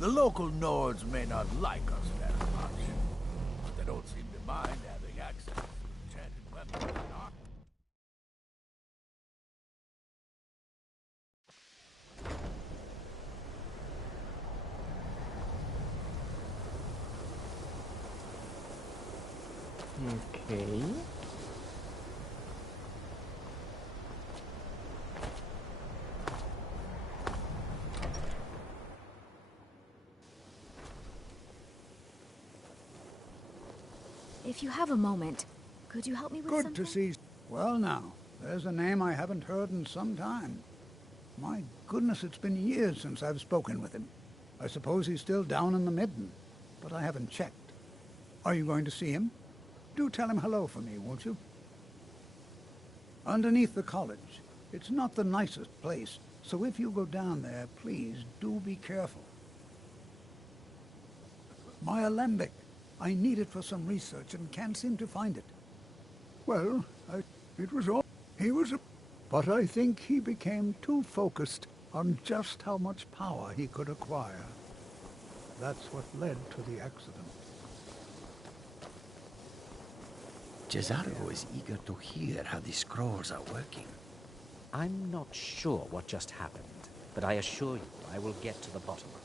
The local Nords may not like us that much, but they don't seem to mind having access to enchanted weapons and art. Okay. If you have a moment, could you help me with something? Good to see. Well now, there's a name I haven't heard in some time. My goodness, it's been years since I've spoken with him. I suppose he's still down in the Midden, but I haven't checked. Are you going to see him? Do tell him hello for me, won't you? Underneath the college. It's not the nicest place, so if you go down there, please do be careful. My alembic. I need it for some research and can't seem to find it. Well, it was all... He was a... But I think he became too focused on just how much power he could acquire. That's what led to the accident. Cesaro is eager to hear how the scrolls are working. I'm not sure what just happened, but I assure you I will get to the bottom of it.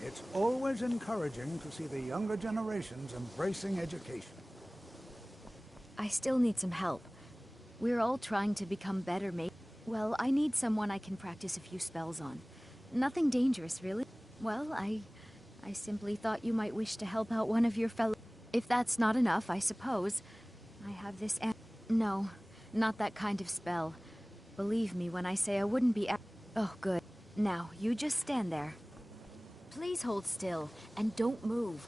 It's always encouraging to see the younger generations embracing education. I still need some help. We're all trying to become better Well, I need someone I can practice a few spells on. Nothing dangerous, really. Well, I simply thought you might wish to help out one of your fellow... If that's not enough, I suppose. I have this No, not that kind of spell. Believe me when I say I wouldn't be... Oh, good. Now, you just stand there. Please hold still, and don't move.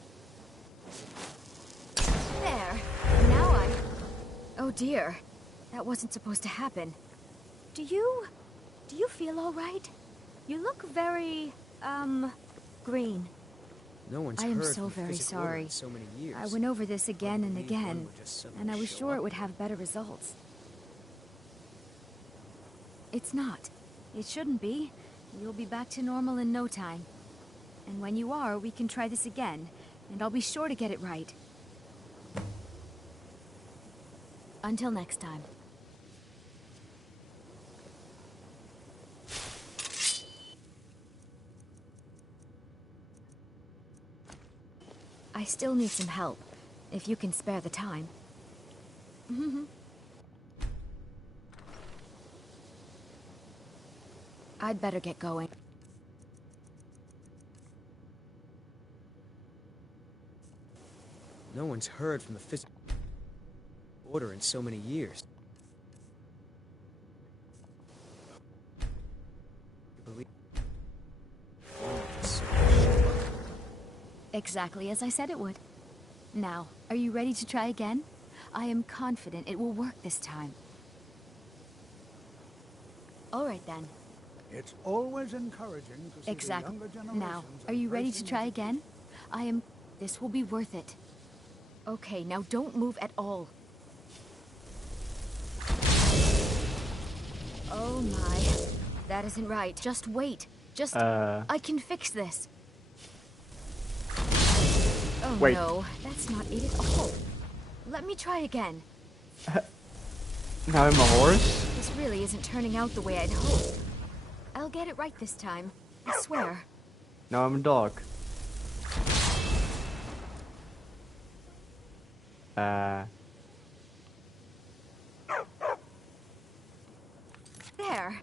There. Now Oh dear. That wasn't supposed to happen. Do you feel all right? You look very, green. No one's I am heard so from very physical order sorry. in so many years. I went over this again and Believe one again, would just suddenly and I was show sure up. it would have better results. It's not. It shouldn't be. You'll be back to normal in no time. And when you are, we can try this again, and I'll be sure to get it right. Until next time. I still need some help, if you can spare the time. I'd better get going. No one's heard from the physical order in so many years. Believe one would just suddenly show up. Exactly as I said it would. Now, are you ready to try again? I am confident it will work this time. All right then. It's always encouraging to see Exactly. the younger generations Now, are you ready to embracing try education. again? This will be worth it. Okay, now don't move at all. Oh my. That isn't right. Just wait. I can fix this. Oh Wait. no, that's not it at all. Let me try again. Now I'm a horse? This really isn't turning out the way I'd hoped. I'll get it right this time. I swear. Now I'm a dog. There.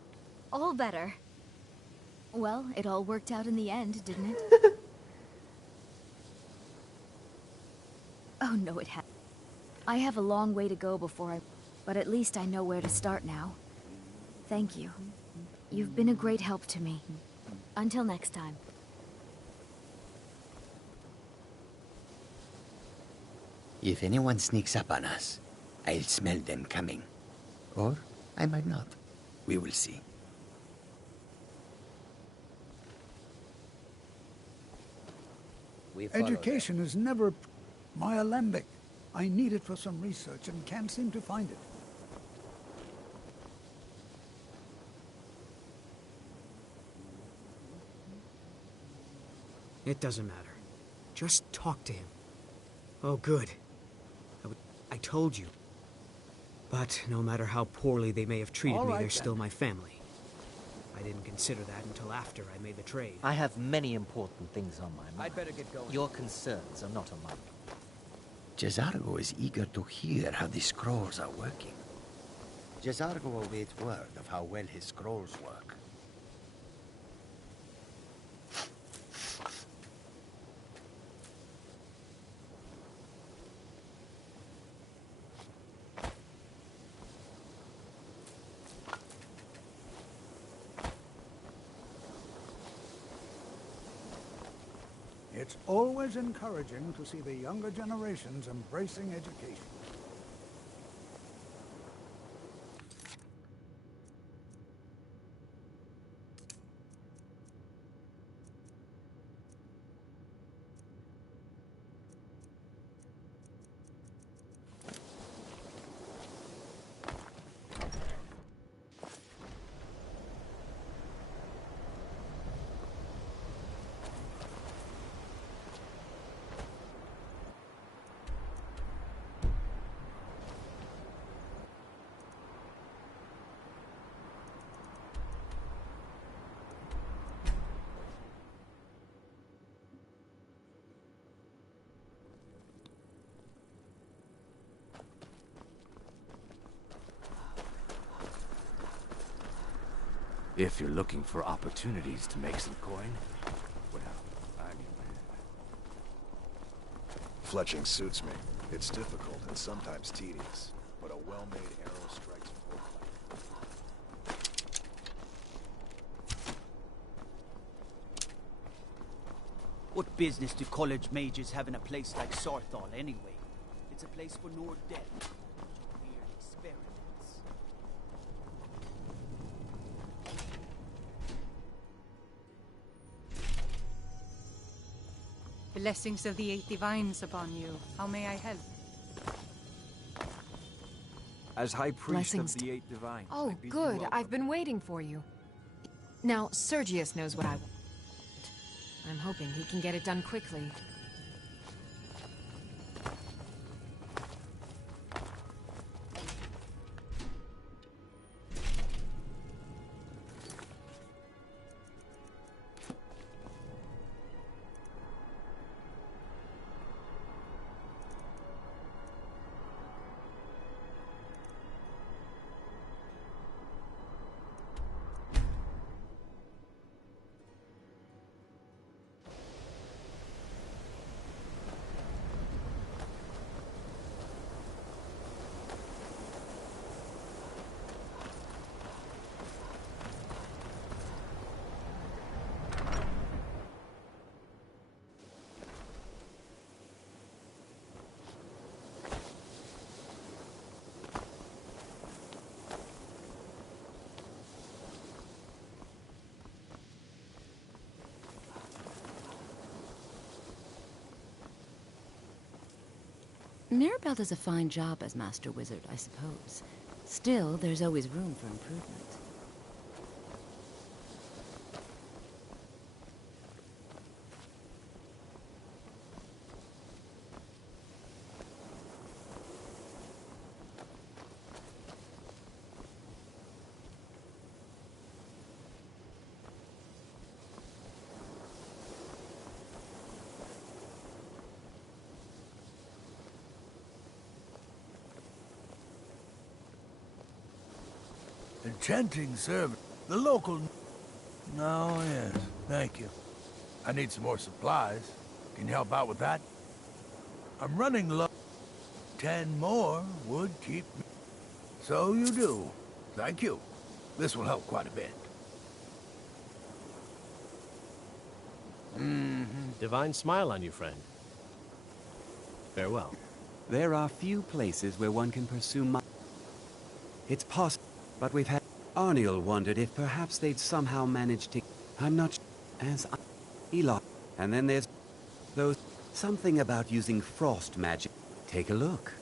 All better. Well, it all worked out in the end, didn't it? Oh no, it hasn't. I have a long way to go but at least I know where to start now. Thank you. You've been a great help to me. Until next time. If anyone sneaks up on us, I'll smell them coming. Or I might not. We will see. Education is never... My alembic. I need it for some research and can't seem to find it. It doesn't matter. Just talk to him. Oh, good. I told you. But no matter how poorly they may have treated me, they're still my family. I didn't consider that until after I made the trade. I have many important things on my mind. I'd better get going. Your concerns are not on my mind. Jazargo is eager to hear how the scrolls are working. Jazargo awaits word of how well his scrolls work. It's always encouraging to see the younger generations embracing education. If you're looking for opportunities to make some coin, well, I'm your man. Fletching suits me. It's difficult and sometimes tedious, but a well-made arrow strikes both. What business do college mages have in a place like Sarthal anyway? It's a place for Nord dead. Weird experiments. Blessings of the Eight Divines upon you. How may I help? As High Priest Blessings of the Eight Divines. Oh, good. I've been waiting for you. Now, Sergius knows what I want. I'm hoping he can get it done quickly. Mirabelle does a fine job as Master Wizard, I suppose. Still, there's always room for improvement. Enchanting service. The local... Oh, yes. Thank you. I need some more supplies. Can you help out with that? I'm running low. 10 more would keep me... So you do. Thank you. This will help quite a bit. Divine smile on you, friend. Farewell. There are few places where one can pursue It's possible, but we've had... Arniel wondered if perhaps they'd somehow managed to... I'm not sure. As Elon. And then there's... those... Something about using frost magic. Take a look.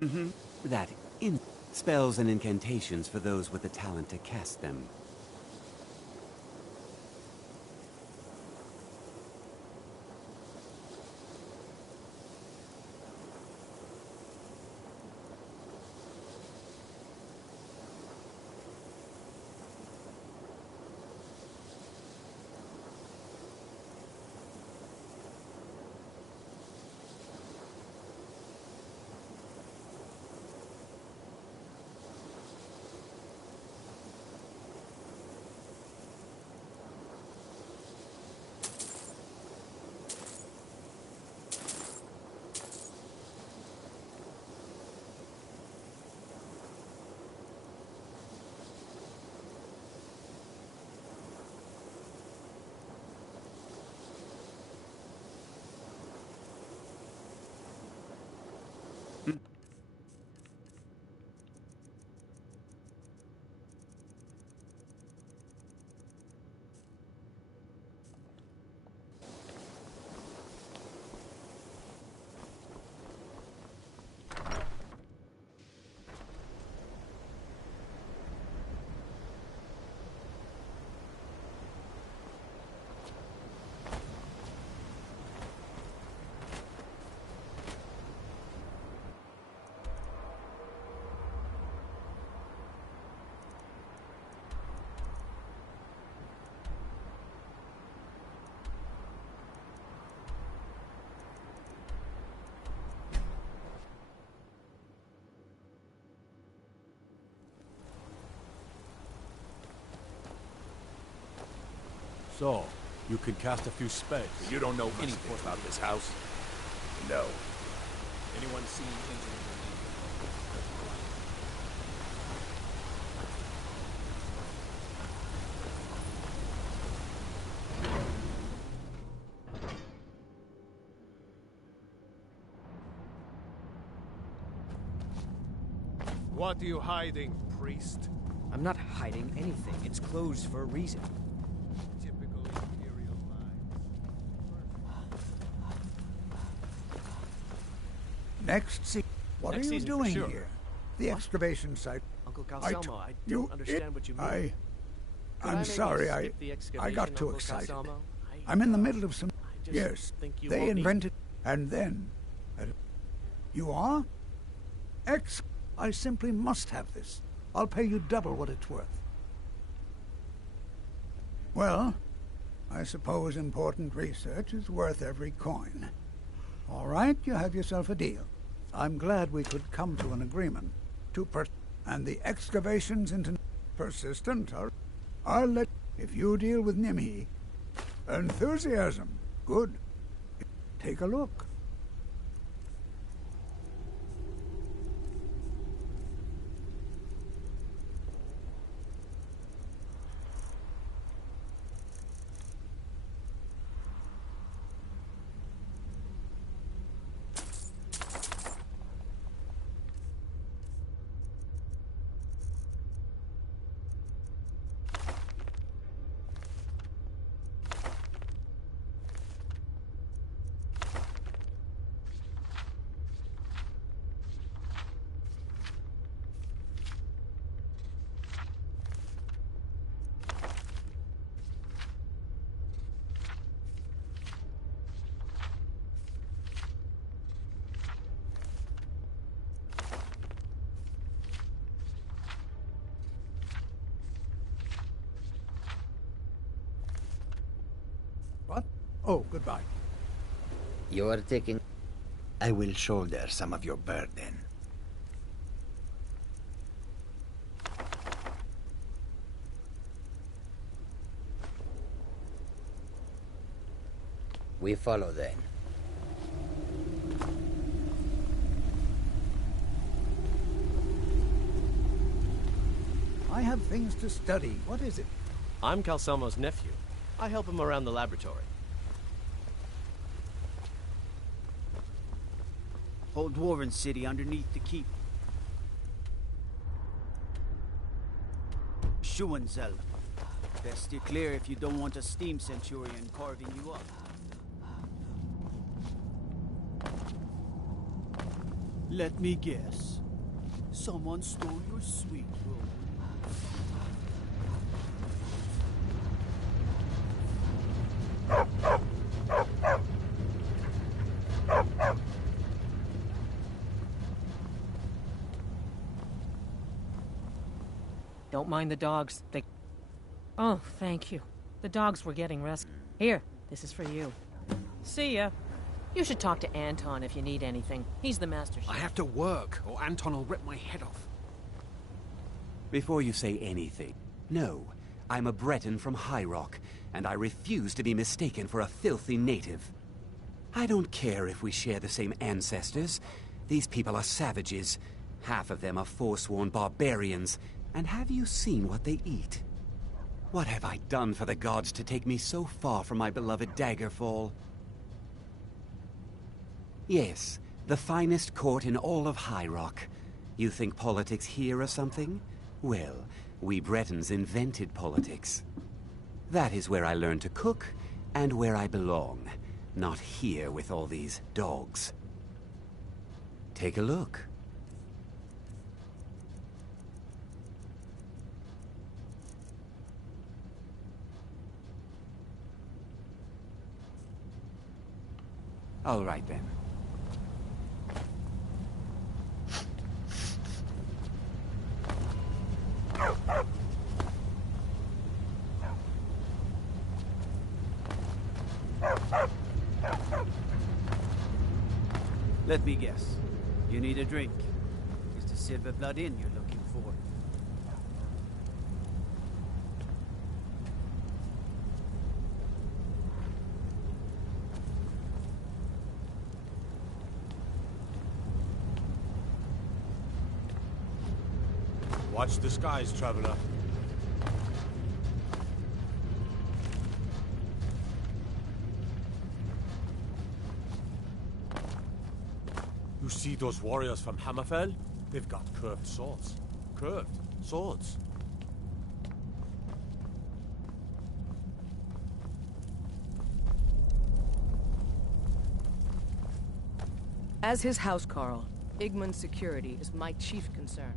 That in spells and incantations for those with the talent to cast them. So, you can cast a few spells. You don't know anything about this house? No. Anyone seen anything? What are you hiding, priest? I'm not hiding anything. It's closed for a reason. Typical Imperial Next, see. What Next are you season, for doing sure. here? The excavation site. Uncle Calcelmo, I don't understand what you mean. Could I I'm maybe sorry, skip the I excavation, got too Uncle excited. Calcelmo? I'm in the middle of some... just Yes, think you they won't need- invented... And then... You are? I simply must have this. I'll pay you double what it's worth. Well, I suppose important research is worth every coin. All right, you have yourself a deal. I'm glad we could come to an agreement. And the excavations into persistent are... I'll let... If you deal with Nimhi... Enthusiasm. Good. Take a look. What? Oh, goodbye. You are taking... I will shoulder some of your burden. We follow then. I have things to study. What is it? I'm Calcelmo's nephew. I help him around the laboratory. Whole dwarven city underneath the keep. Schuenzel. Best steer clear if you don't want a steam centurion carving you up. Let me guess. Someone stole your sweet roll. Don't mind the dogs. They... Oh, thank you. The dogs were getting rescued. Here, this is for you. See ya. You should talk to Anton if you need anything. He's the master chef. I have to work, or Anton will rip my head off. Before you say anything, no, I'm a Breton from High Rock, and I refuse to be mistaken for a filthy native. I don't care if we share the same ancestors. These people are savages. Half of them are forsworn barbarians. And have you seen what they eat? What have I done for the gods to take me so far from my beloved Daggerfall? Yes, the finest court in all of High Rock. You think politics here or something? Well, we Bretons invented politics. That is where I learned to cook, and where I belong. Not here with all these dogs. Take a look. All right, then. Let me guess. You need a drink. It's the Silver Blood Inn you're looking for. Watch the skies, traveler. You see those warriors from Hammerfell? They've got curved swords. Curved swords. As his housecarl, Igmund's security is my chief concern.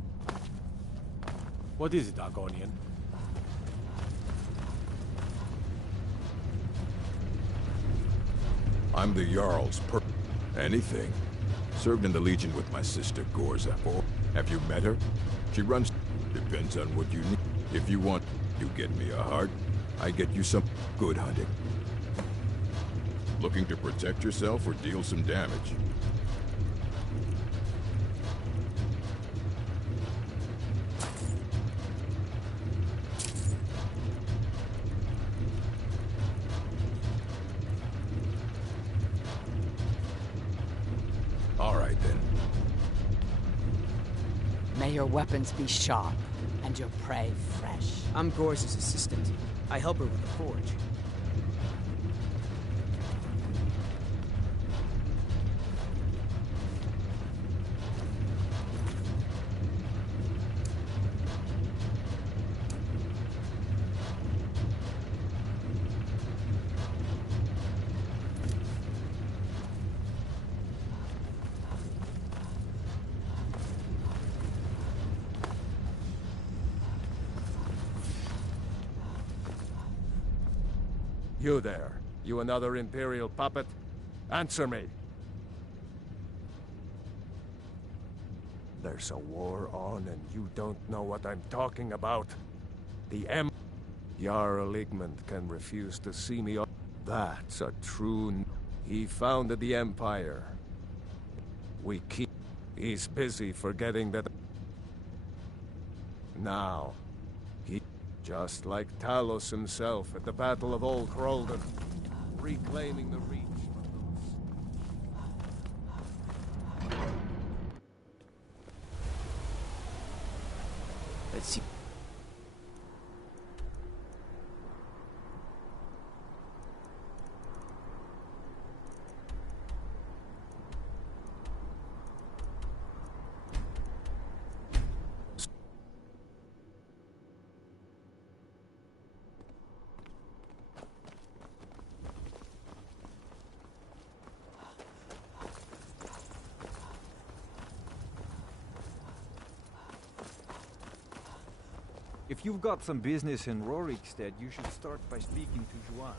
What is it, Argonian? I'm the Jarl's anything. Served in the Legion with my sister Gorza. Or have you met her? She runs... Depends on what you need. If you want, you get me a heart. I get you some good hunting. Looking to protect yourself or deal some damage? All right, then. May your weapons be sharp, and your prey fresh. I'm Gorza's assistant. I help her with the forge. You there. You another Imperial puppet? Answer me. There's a war on and you don't know what I'm talking about. The Jarl Igmund can refuse to see me. That's a true... He founded the Empire. We keep... He's busy forgetting that... Now... Just like Talos himself at the Battle of Old Crolden, reclaiming the Reach. Let's see. If you've got some business in Rorikstead, you should start by speaking to Juan.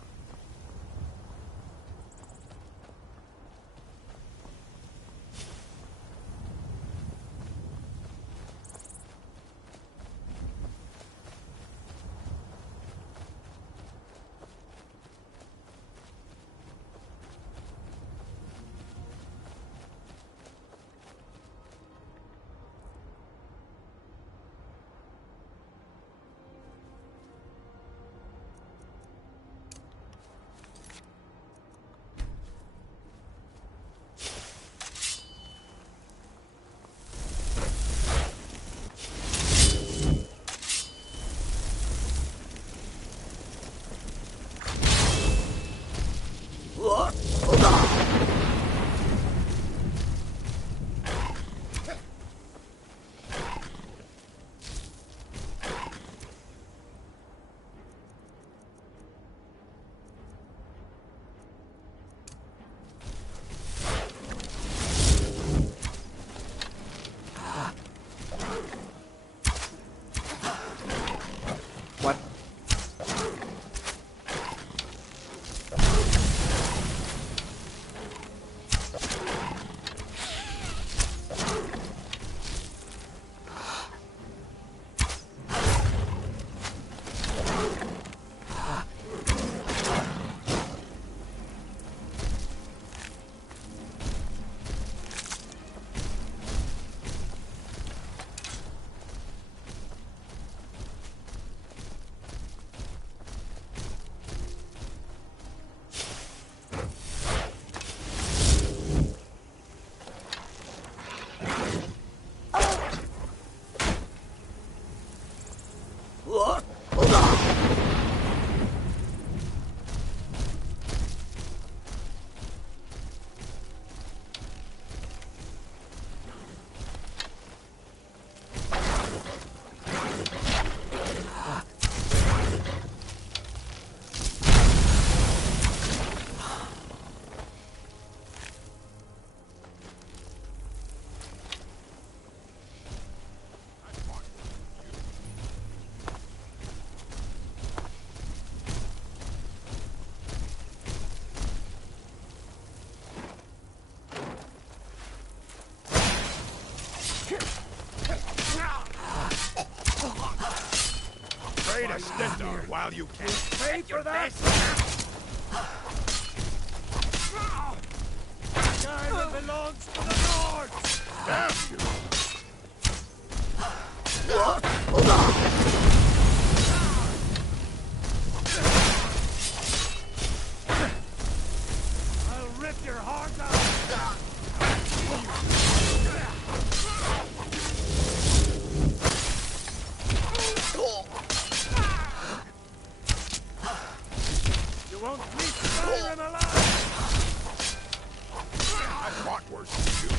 Trade a stentor while you can. Pay for that! Skyrim belongs to the Nords! Damn you! I'll rip your heart out! You won't leave Skyrim alive! I fought worse than you.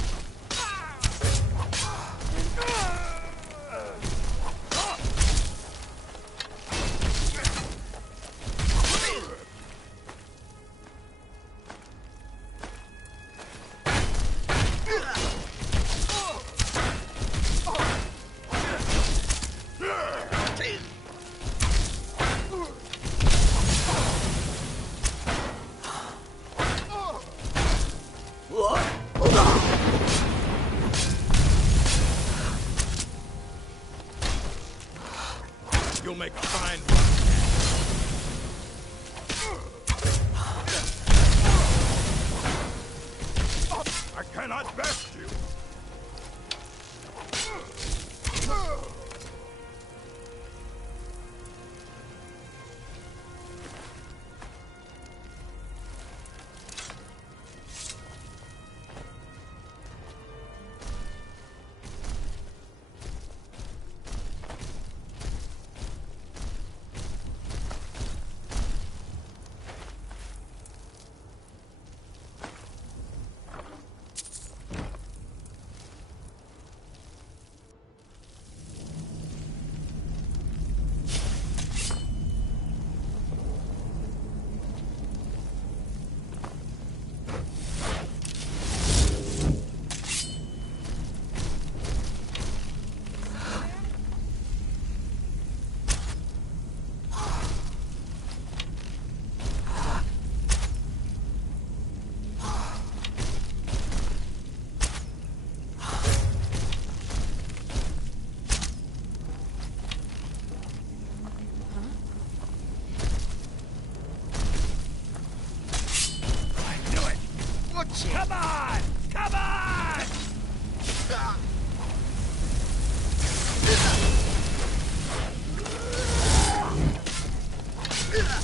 You'll make a fine one. I cannot best you.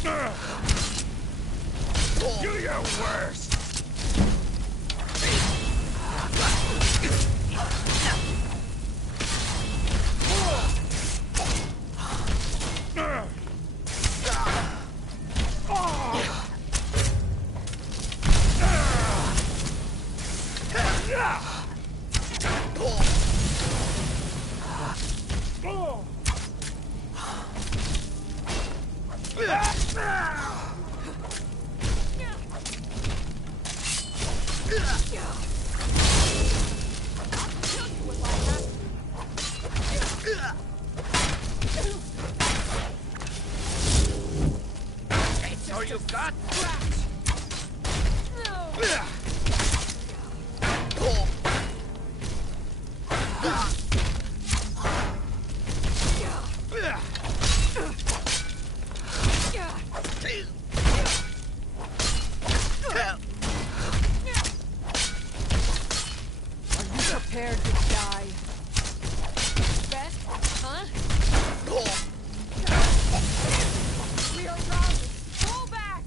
Do your worst! It's all you've got? Are you prepared to die? Best, huh? We are routed. Pull back!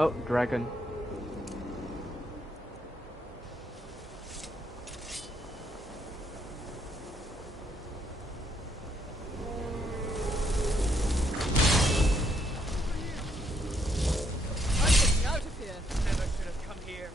Oh, dragon. I'm getting out of here. Never should have come here.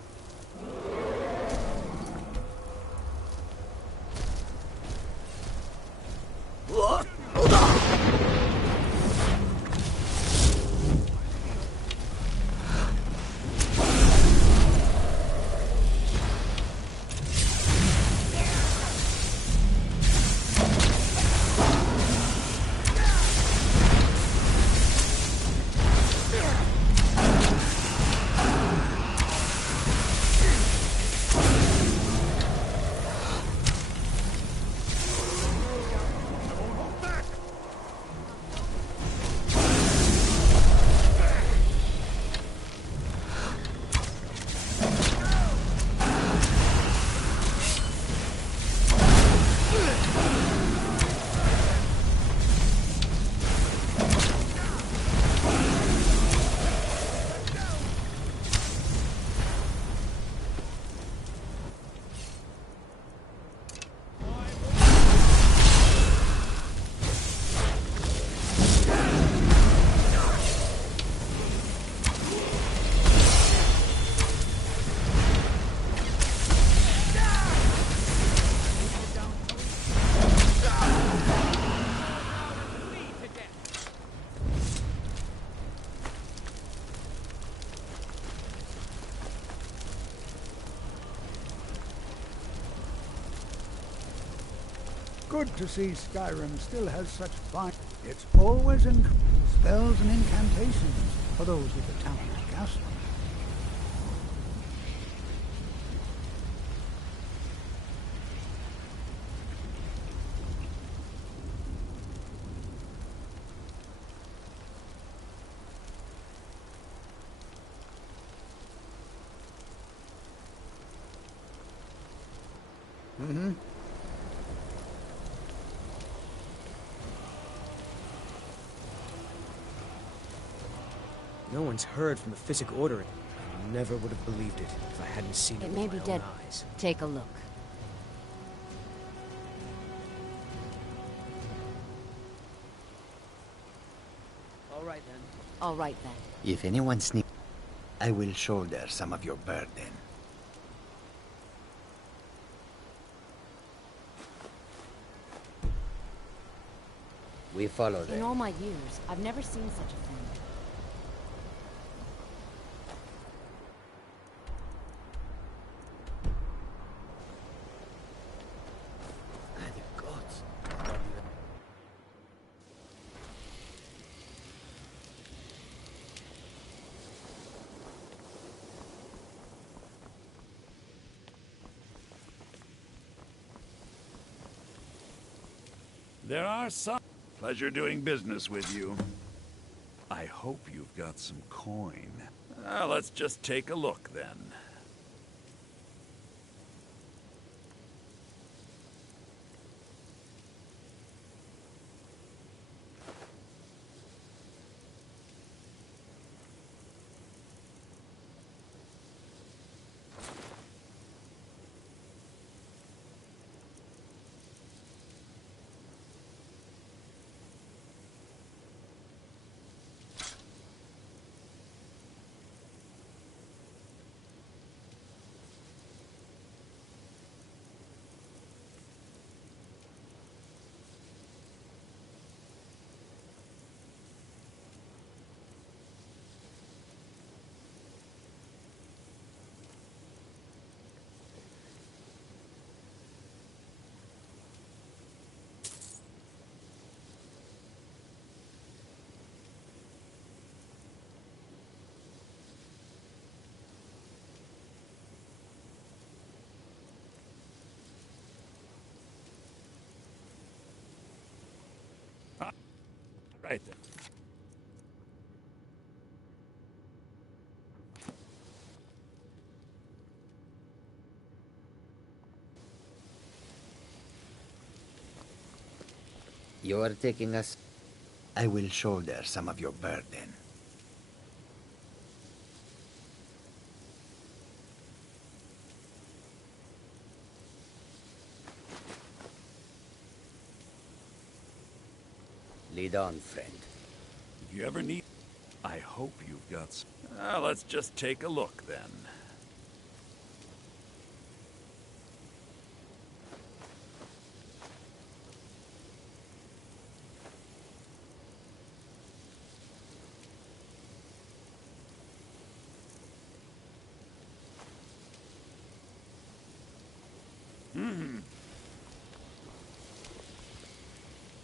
Good to see Skyrim still has such fine... It's always in spells and incantations for those with the talent to cast them. Mm-hmm. No one's heard from the Physic Order. I never would have believed it if I hadn't seen it It with may my be own dead. eyes. Take a look. All right then. All right then. If anyone sneaks, I will shoulder some of your burden. We follow In them. all my years, I've never seen such a thing. There are some. Pleasure doing business with you. I hope you've got some coin. Let's just take a look then. Right then. You are taking us. I will shoulder some of your burden. Lead on, friend. If you ever need... I hope you've got some... let's just take a look then.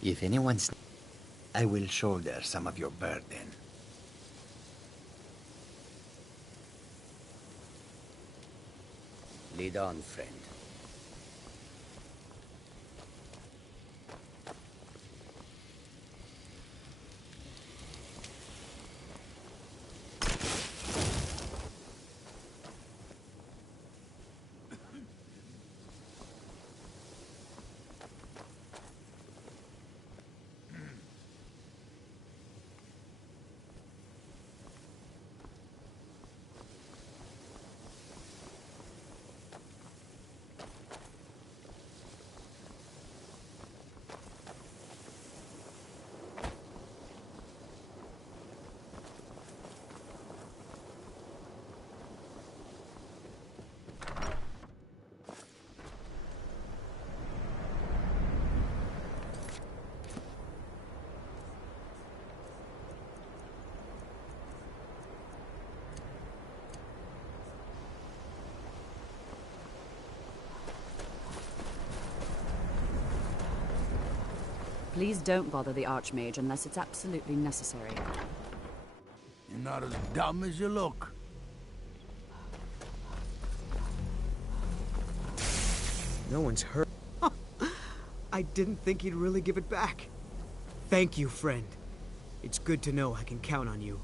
If anyone's... I will shoulder some of your burden. Lead on, friend. Please don't bother the Archmage unless it's absolutely necessary. You're not as dumb as you look. No one's hurt. I didn't think he'd really give it back. Thank you, friend. It's good to know I can count on you.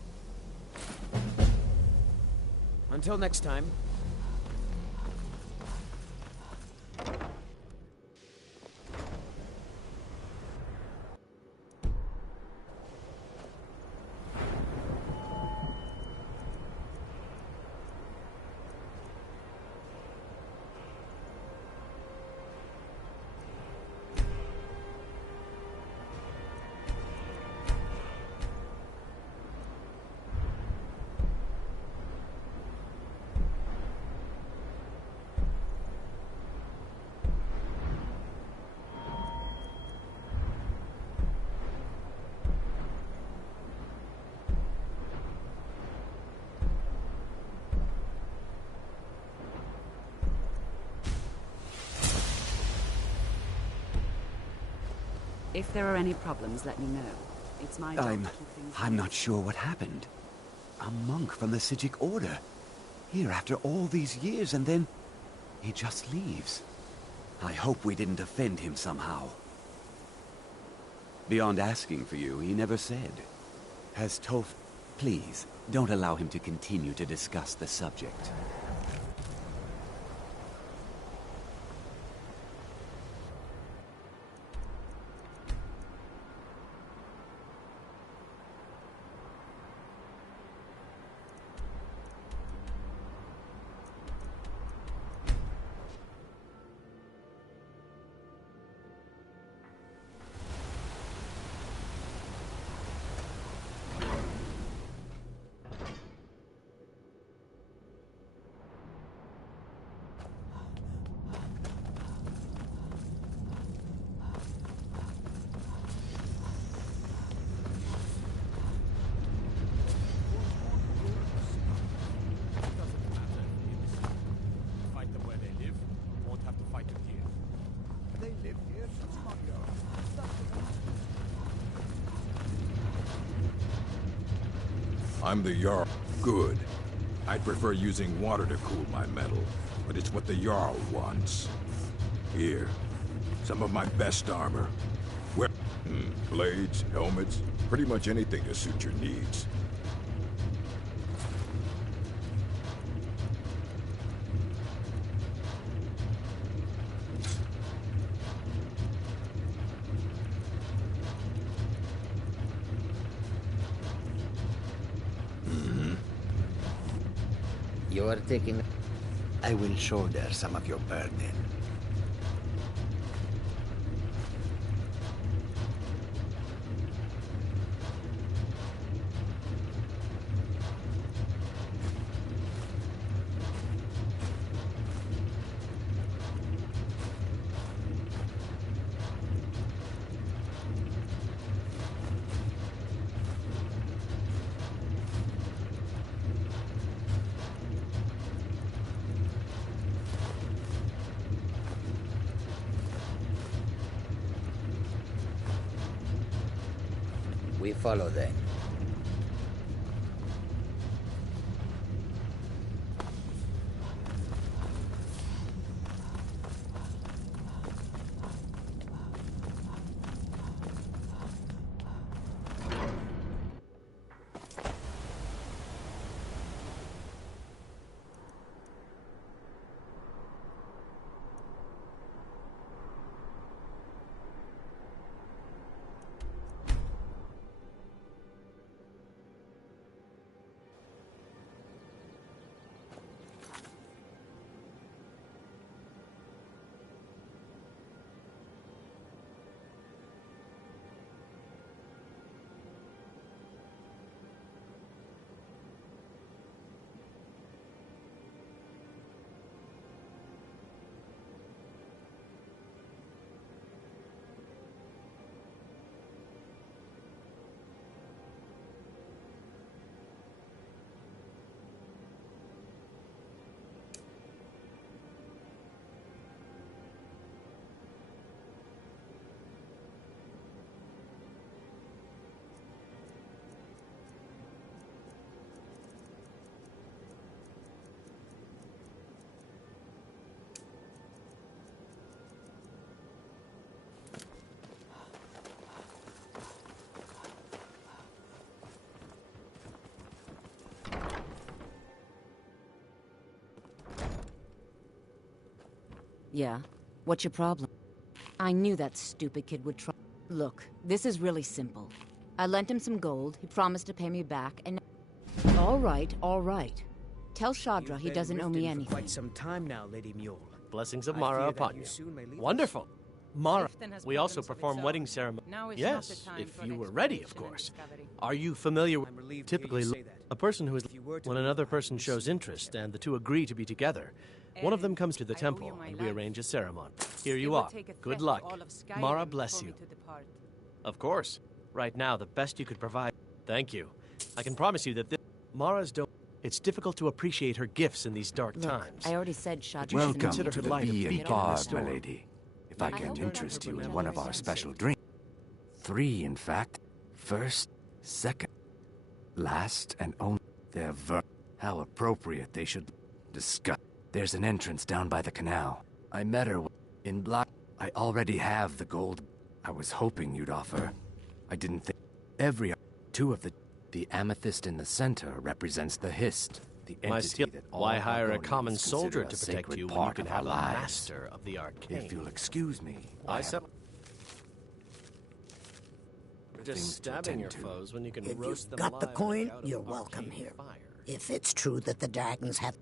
Until next time. If there are any problems, let me know. It's my job to keep things I'm not sure what happened. A monk from the Sijic Order. Here after all these years, and then he just leaves. I hope we didn't offend him somehow. Beyond asking for you, he never said. Has Toph... Please, don't allow him to continue to discuss the subject. I'm the Jarl. Good. I'd prefer using water to cool my metal, but it's what the Jarl wants. Here, some of my best armor. Blades, helmets, pretty much anything to suit your needs. You are taking... I will shoulder some of your burden. We follow then. Yeah? What's your problem? I knew that stupid kid would try. Look, this is really simple. I lent him some gold, he promised to pay me back, and... All right, all right. Tell Shadra he doesn't owe me anything. For quite some time now, Lady Mule. Blessings of Mara upon you. Wonderful. Mara, we also perform wedding ceremonies. Yes, if you were ready, of course. Are you familiar with... Typically, a person who is... When another person shows interest and the two agree to be together, one of them comes to the temple and we arrange a ceremony. Here you are. Good luck. Mara bless you. Of course. Right now, the best you could provide... Thank you. I can promise you that this... Mara's don't... It's difficult to appreciate her gifts in these dark times. I already said Shadra... Welcome to the V Bar, my lady. If I can interest you in one of our special drinks. 3, in fact. First, second, last, and only. They're how appropriate they should discuss. There's an entrance down by the canal. I met her in black. I already have the gold. I was hoping you'd offer. I didn't think. Every 2 of the amethyst in the center represents the Hist. The entity that all why hire a Argonians common soldier consider to a protect sacred you when you part can of have a our lives. master of the arcane? If you'll excuse me, Why I so? things Just to stabbing your attend to. foes when you can If roast you've them got the alive coin, out of you're arcane welcome here. fire. If it's true that the dragons have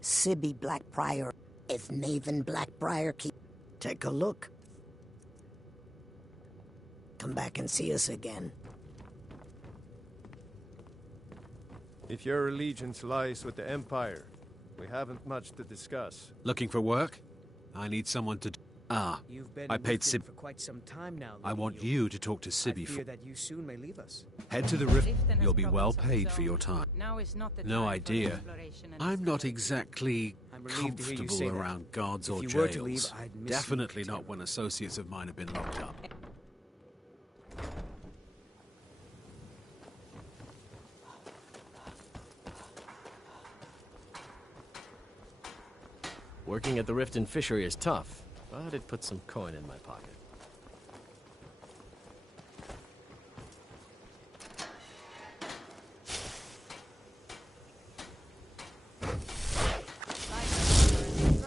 Sibby Blackbriar, if Nathan Blackbriar keep... Take a look. Come back and see us again. If your allegiance lies with the Empire, we haven't much to discuss. Looking for work? I need someone to... You've been I paid with Sib... him for quite some time now. I Lady want Mule. you to talk to Sibby I for... fear that you soon may leave us. Head to the rift. You'll be well paid for your time. No idea. I'm not exactly relieved to hear you say comfortable that. around guards If or you jails. were to leave, I'd miss you Definitely not when associates of mine have been locked up. Working at the Riften Fishery is tough, but it puts some coin in my pocket.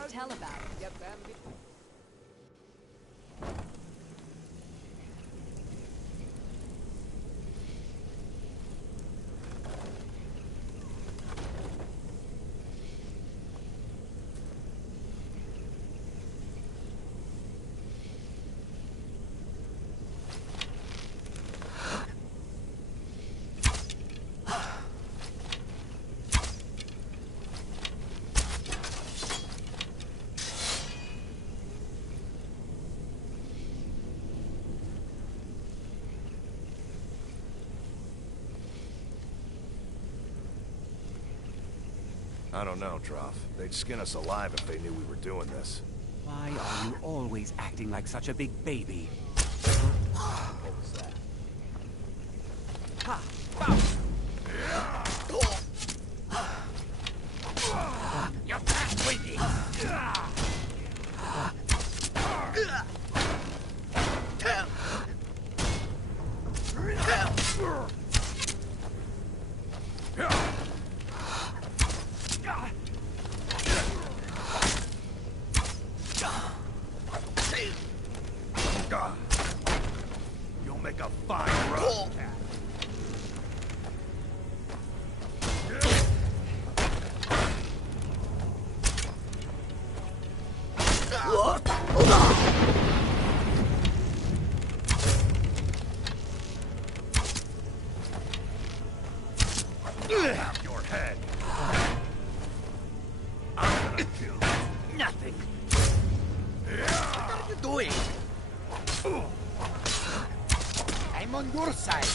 Tell about it. I don't know, Droff. They'd skin us alive if they knew we were doing this. Why are you always acting like such a big baby? What was that? Ha! You're past waiting. You'll make a fine road cat. Have your head. I'm gonna kill you. Nothing. What are you doing? I'm on your side.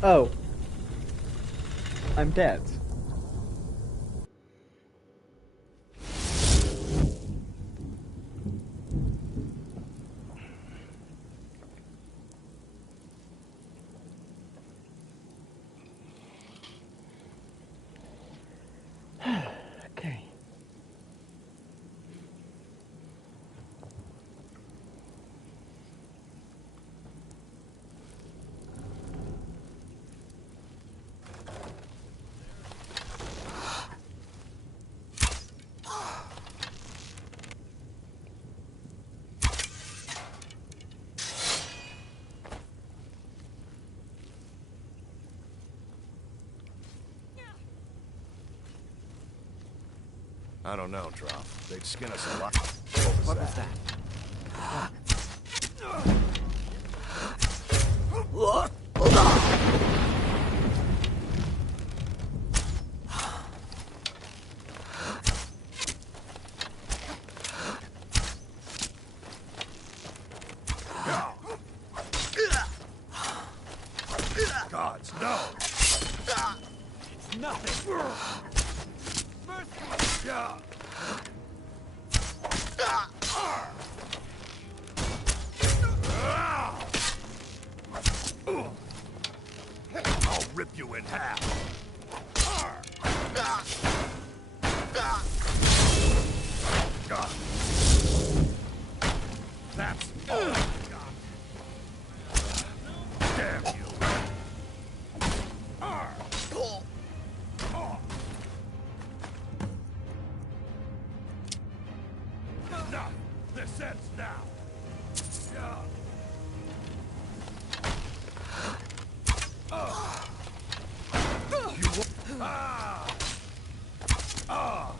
Oh. I'm dead. Okay. I don't know, Droff. They'd skin us a lot. What was that? Gods, no! It's nothing. Yeah. I'll rip you in half. That's all I've got. Damn you. Enough. This ends now. You will... Ah! Ah!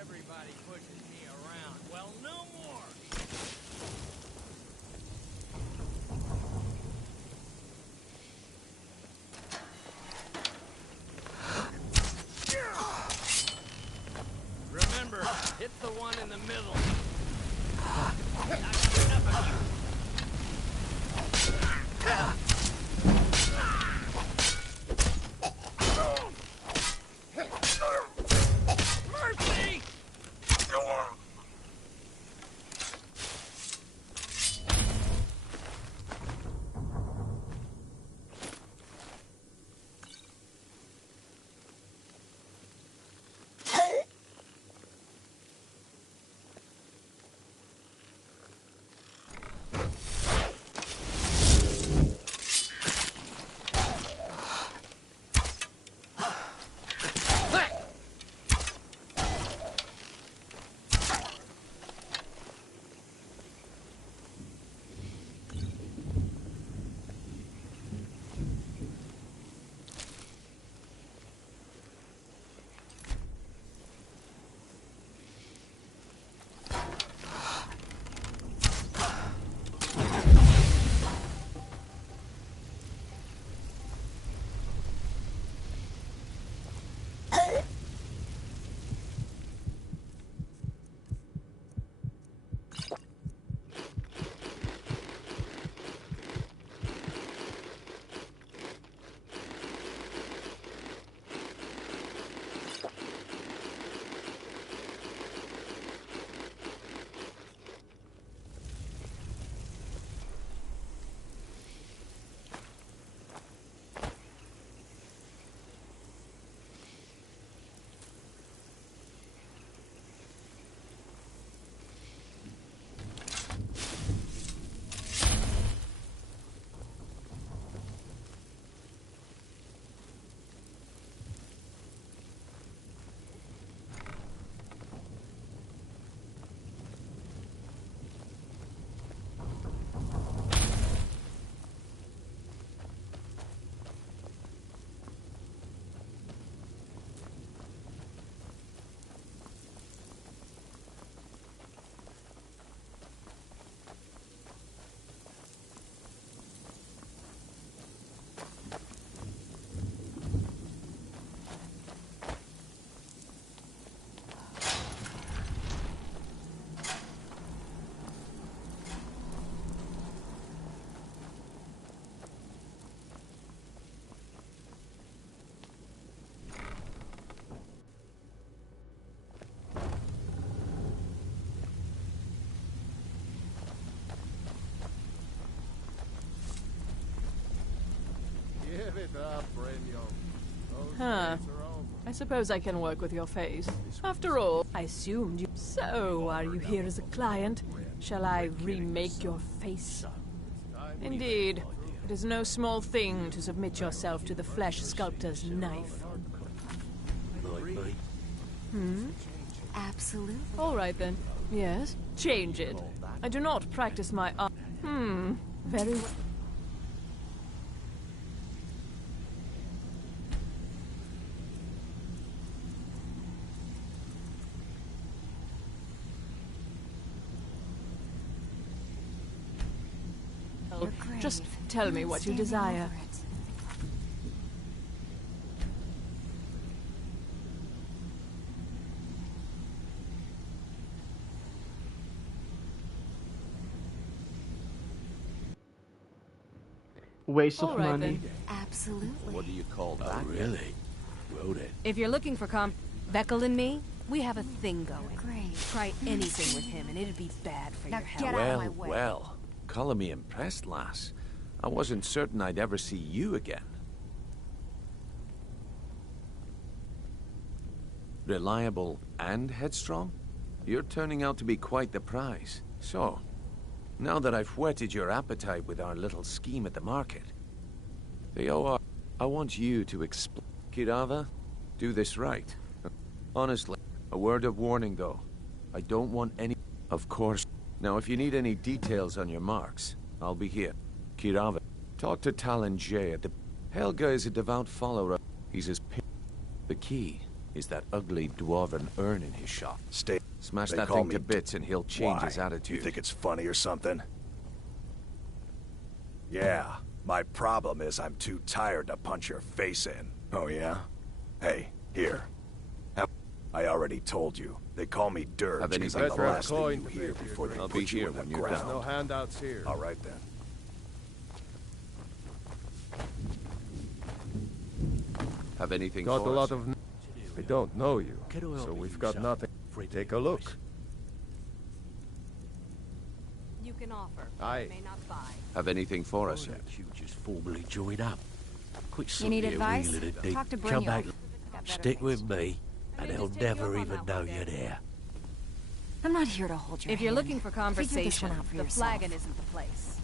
Everybody pushes me around. Well, no more! Remember, hit the one in the middle. Not enough of you. Mercy! Huh. I suppose I can work with your face. After all, I assumed you... So, are you here as a client? Shall I remake your face? Indeed. It is no small thing to submit yourself to the flesh sculptor's knife. Absolutely. All right then. Yes, change it. I do not practice my art. Very well. Just tell me what you desire. Waste of money. Then. Absolutely. What do you call that? Oh, really? Wrote it. If you're looking for Beckel and me, we have a thing going. Great. Try anything with him and it'd be bad for your health. Get out of my way. Well, colour me impressed, lass. I wasn't certain I'd ever see you again. Reliable and headstrong? You're turning out to be quite the prize. So, now that I've whetted your appetite with our little scheme at the market, I want you to explain. Kirava, do this right. Honestly, a word of warning though. I don't want any... Of course. Now if you need any details on your marks, I'll be here. Kirava, talk to Talon J at the... Helga is a devout follower. He's as The key is that ugly dwarven urn in his shop. Smash that thing to bits and he'll change his attitude. You think it's funny or something? Yeah, my problem is I'm too tired to punch your face in. Oh yeah? Hey, here. I already told you. They call me Dirge because I'm the last thing you hear before they put you in the ground. No handouts here. All right then. Have anything got for a us? lot of... I don't know you, so we've got nothing. Take a look. You can offer, Aye. may not buy. Have anything for us yet? You just formally join up. Quit You sitting need here advice? wheeling it deep. Talk to Come Brynjolf. back, Got better stick things. with me, and they'll just take you never up on even that know one, you're Dad. there. I'm not here to hold your If you're hand. looking for Figure this conversation, one out for the yourself. flagon isn't the place.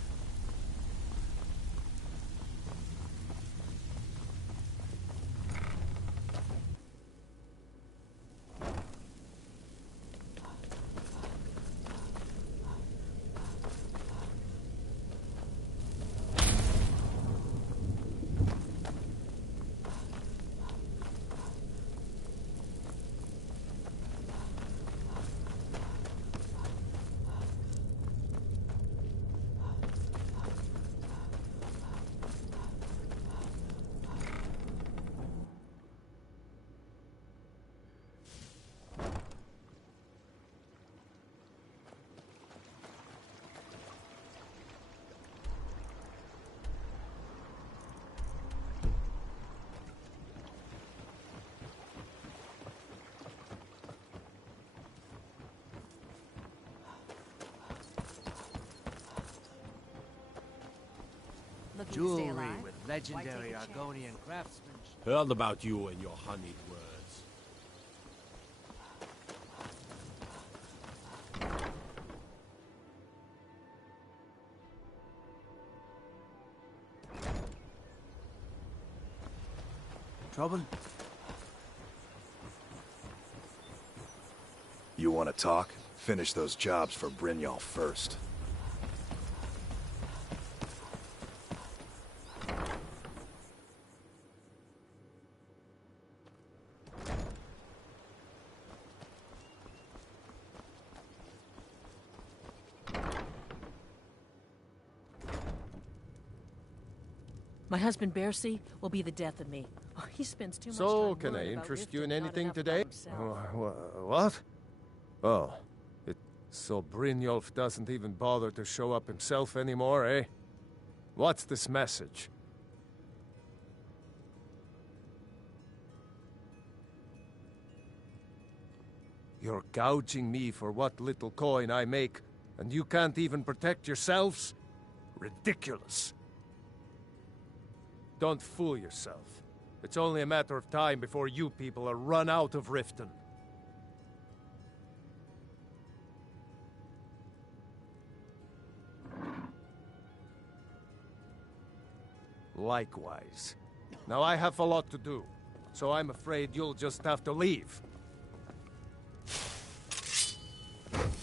Looking to stay Jewelry alive? with Why legendary take a chance? Argonian craftsmanship. Heard about you and your honeyed words. Trouble? You want to talk? Finish those jobs for Brynjolf first. My husband Bercy will be the death of me. Oh, he spends too much So, time can I worrying about interest you in Riften, not anything enough today? about himself. What? Oh, so Brynjolf doesn't even bother to show up himself anymore, eh? What's this message? You're gouging me for what little coin I make, and you can't even protect yourselves? Ridiculous. Don't fool yourself. It's only a matter of time before you people are run out of Riften. Likewise. Now I have a lot to do, so I'm afraid you'll just have to leave.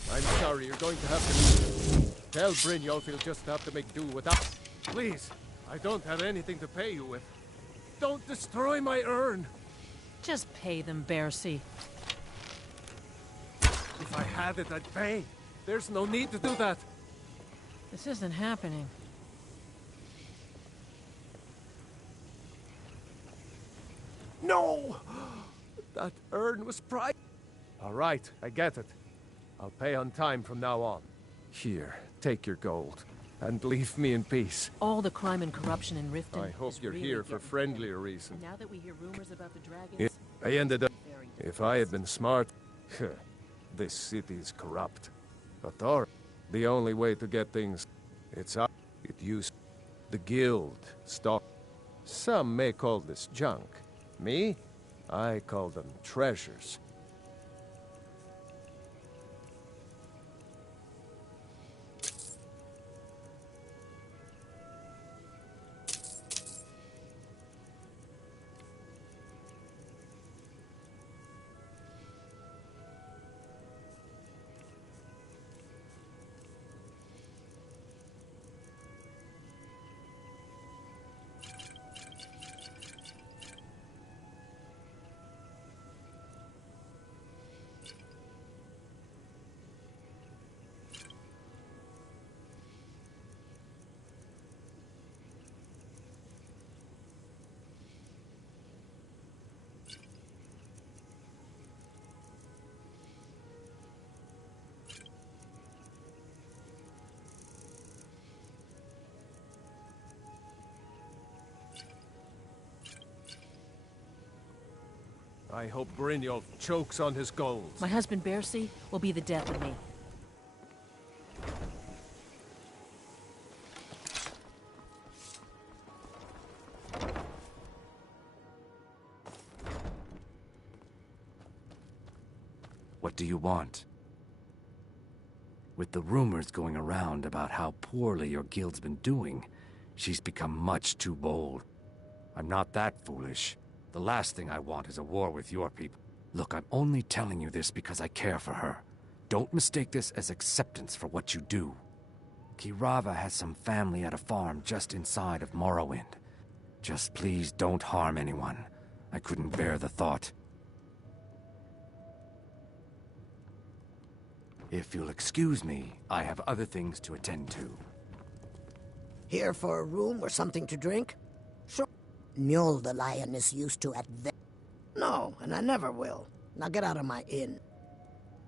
I'm sorry, you're going to have to... Tell Brynjolf he'll just have to make do without... Please, I don't have anything to pay you with. Don't destroy my urn! Just pay them, Bercy. If I had it, I'd pay. There's no need to do that. This isn't happening. No! That urn was priced. All right, I get it. I'll pay on time from now on. Here, take your gold, and leave me in peace. All the crime and corruption in Riften. I hope you're really here for friendlier reasons. Now that we hear rumors about the dragons... I ended up... If I had been smart... This city's corrupt. But the only way to get things... It's up. It used... The guild stock. Some may call this junk. Me? I call them treasures. I hope Brynjolf chokes on his gold. My husband Bercy will be the death of me. What do you want? With the rumors going around about how poorly your guild's been doing, she's become much too bold. I'm not that foolish. The last thing I want is a war with your people. Look, I'm only telling you this because I care for her. Don't mistake this as acceptance for what you do. Kirava has some family at a farm just inside of Morrowind. Just please don't harm anyone. I couldn't bear the thought. If you'll excuse me, I have other things to attend to. Here for a room or something to drink? Sure. Mule the lion is used to at No, and I never will. Now get out of my inn.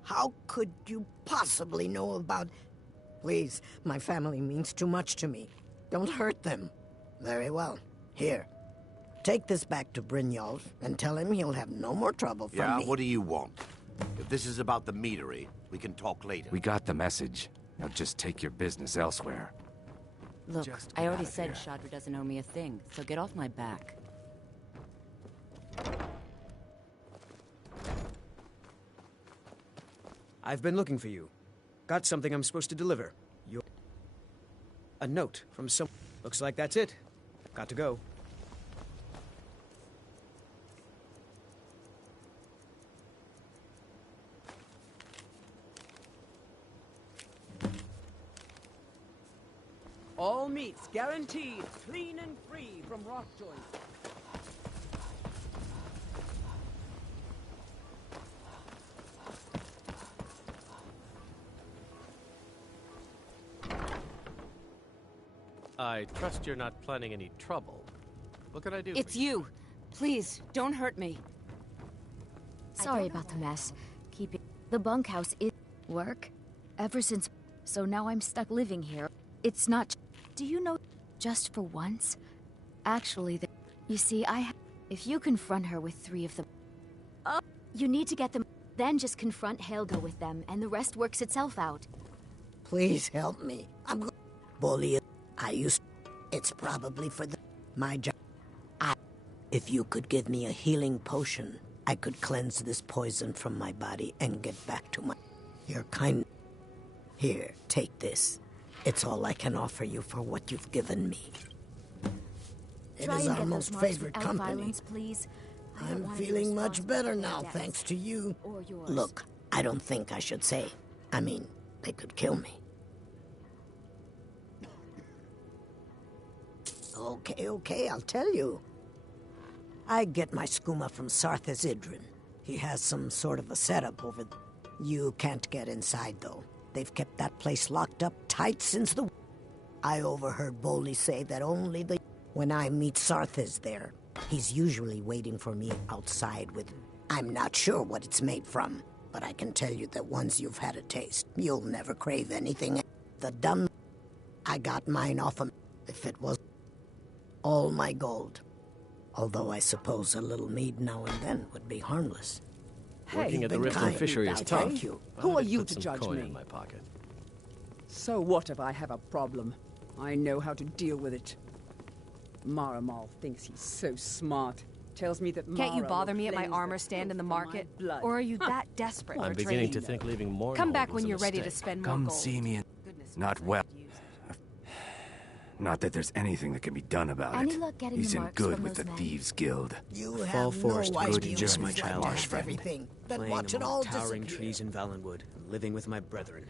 How could you possibly know about... Please, my family means too much to me. Don't hurt them. Very well. Here. Take this back to Brynjolf and tell him he'll have no more trouble from me. Yeah, what do you want? If this is about the meadery, we can talk later. We got the message. Now just take your business elsewhere. Look, I already said Shadra doesn't owe me a thing, so get off my back. I've been looking for you. Got something I'm supposed to deliver. A note from some... Looks like that's it. Got to go. All meats guaranteed, clean and free from rot joints. I trust you're not planning any trouble. What can I do? It's you. Please, don't hurt me. Sorry about the mess. Keep it. The bunkhouse is work ever since. So now I'm stuck living here. It's not. Do you know? Just for once, actually, you see, if you confront her with 3 of them, you need to get them. Then just confront Helga with them, and the rest works itself out. Please help me. I'm bully. I used. It's probably for my job. If you could give me a healing potion, I could cleanse this poison from my body and get back to my... Your kind... Here, take this. It's all I can offer you for what you've given me. It Try is and our get most those marks favorite without company. violence, please. I don't I'm wanna be feeling much responsible better for now, deaths. thanks to you. Or yours. Look, I don't think I should say. I mean, they could kill me. Okay, I'll tell you. I get my skooma from Sarthas Idrin. He has some sort of a setup over there. You can't get inside, though. They've kept that place locked up tight since the... I overheard Boley say that only the... When I meet Sarthas there, he's usually waiting for me outside with... I'm not sure what it's made from, but I can tell you that once you've had a taste, you'll never crave anything. The dumb... I got mine off him. If it was... all my gold. Although I suppose a little mead now and then would be harmless. Working at the Riften Fishery is tough. Thank you. Who are you Put to some judge coin me? in my pocket. So what if I have a problem? I know how to deal with it. Maramal thinks he's so smart. Tells me that Can't you Mara bother will me at my cleanse armor the stand in the filth from my market? blood. Or are you that desperate I'm for beginning to trade? think leaving more Come back when you're ready to spend more Come gold. see me and... Not well. Not that there's anything that can be done about Any it. luck getting He's the in marks good from with the those men? Thieves Guild. You The have fall forest no grows idea just what my it's like childish to have friend. everything. Then Playing watch it among all towering disappear. trees in Valenwood, and living with my brethren.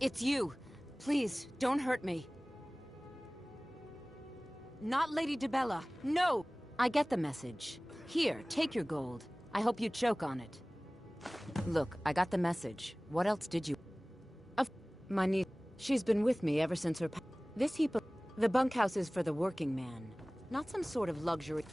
It's you. Please, don't hurt me. Not Lady DeBella. No! I get the message. Here, take your gold. I hope you choke on it. Look, I got the message. What else did you... My niece... She's been with me ever since her... This heap of... The bunkhouse is for the working man. Not some sort of luxury...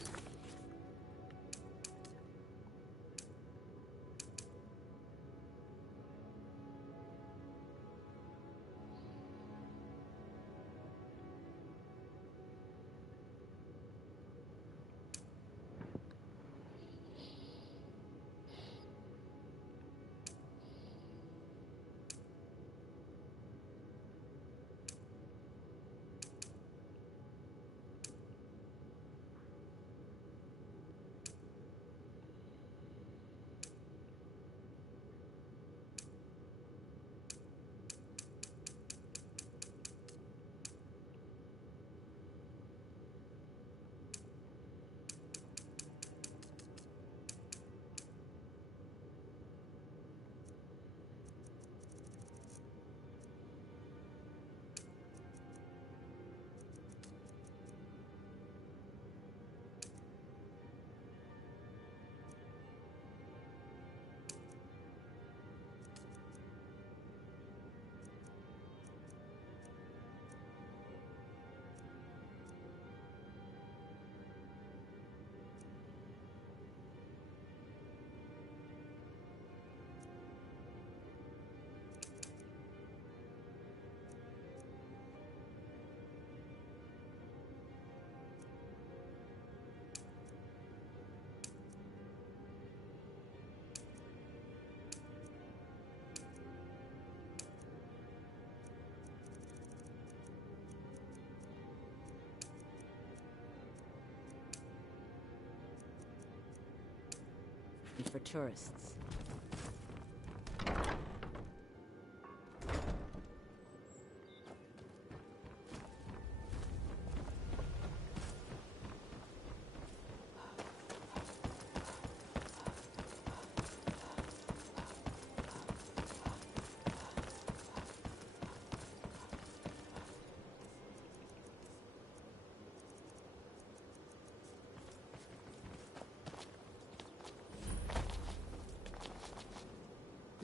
For tourists.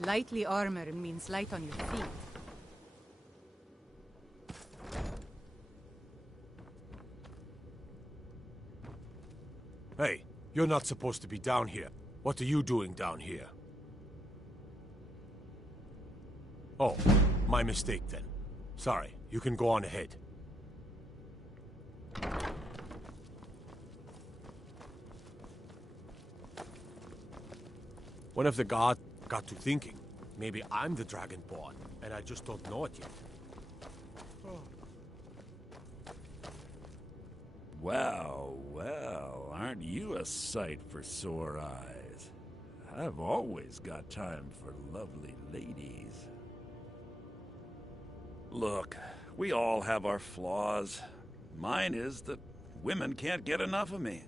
Lightly armored means light on your feet. Hey, you're not supposed to be down here. What are you doing down here? Oh, my mistake then. Sorry, you can go on ahead. One of the guards got to thinking. Maybe I'm the Dragonborn, and I just don't know it yet. Well, well, aren't you a sight for sore eyes? I've always got time for lovely ladies. Look, we all have our flaws. Mine is that women can't get enough of me.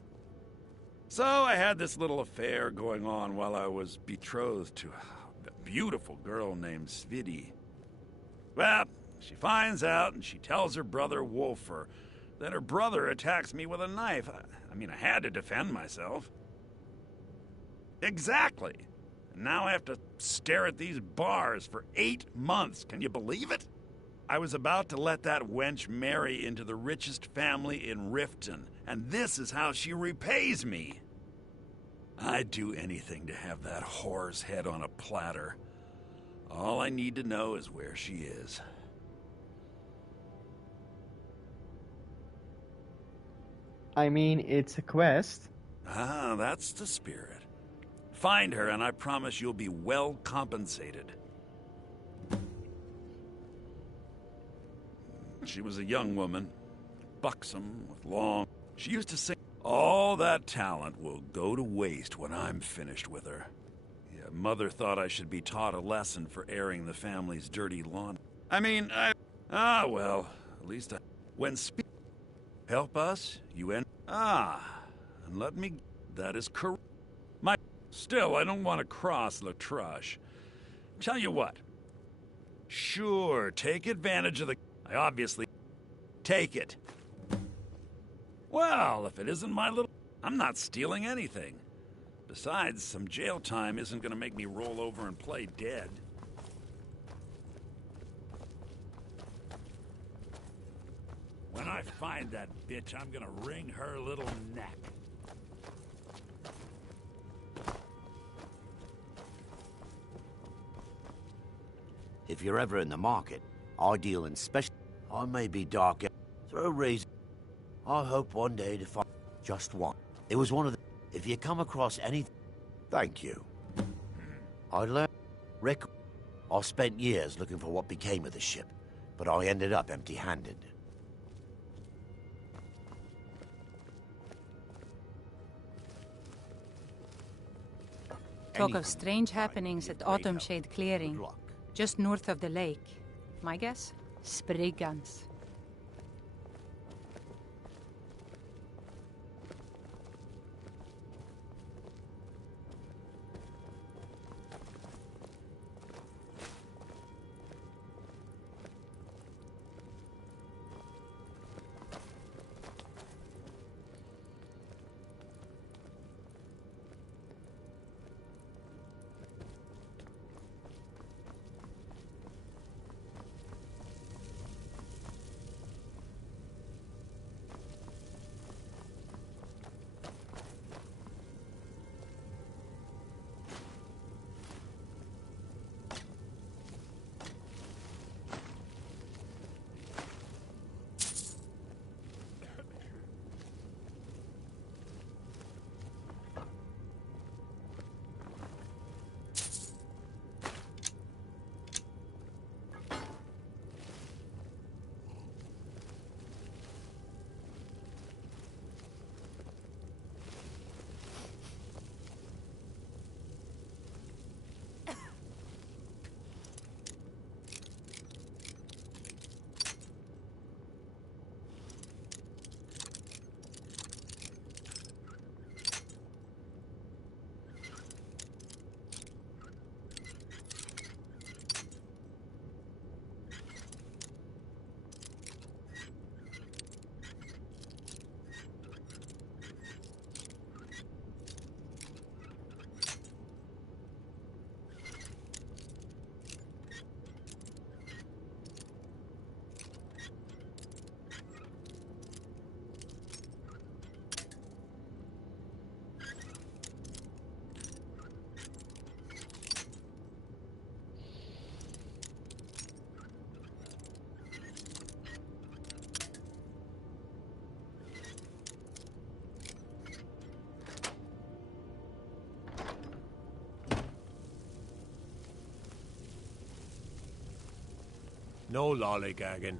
So I had this little affair going on while I was betrothed to a beautiful girl named Svidi. Well, she finds out and she tells her brother Wolfer. Then her brother attacks me with a knife. I mean, I had to defend myself. Exactly. And now I have to stare at these bars for 8 months. Can you believe it? I was about to let that wench marry into the richest family in Riften, and this is how she repays me. I'd do anything to have that whore's head on a platter. All I need to know is where she is. I mean, it's a quest. Ah, that's the spirit. Find her, and I promise you'll be well compensated. She was a young woman, buxom, with long... She used to sing, all that talent will go to waste when I'm finished with her. Yeah, Mother thought I should be taught a lesson for airing the family's dirty lawn. Ah, well, at least when help us, you end... and let me... That is correct. Still, I don't want to cross Latrush. Tell you what. Sure, take advantage of the... I obviously... Take it. Well, if it isn't my little... I'm not stealing anything. Besides, some jail time isn't going to make me roll over and play dead. When I find that bitch, I'm going to wring her little neck. If you're ever in the market, I deal in special... I may be dark... Throw reason. I hope one day to find... Just one. It was one of the... If you come across anything... Thank you. I learned... Rick... I spent years looking for what became of the ship, but I ended up empty-handed. Talk of strange happenings at Autumnshade Clearing, just north of the lake. My guess? Spriggans. No lollygagging.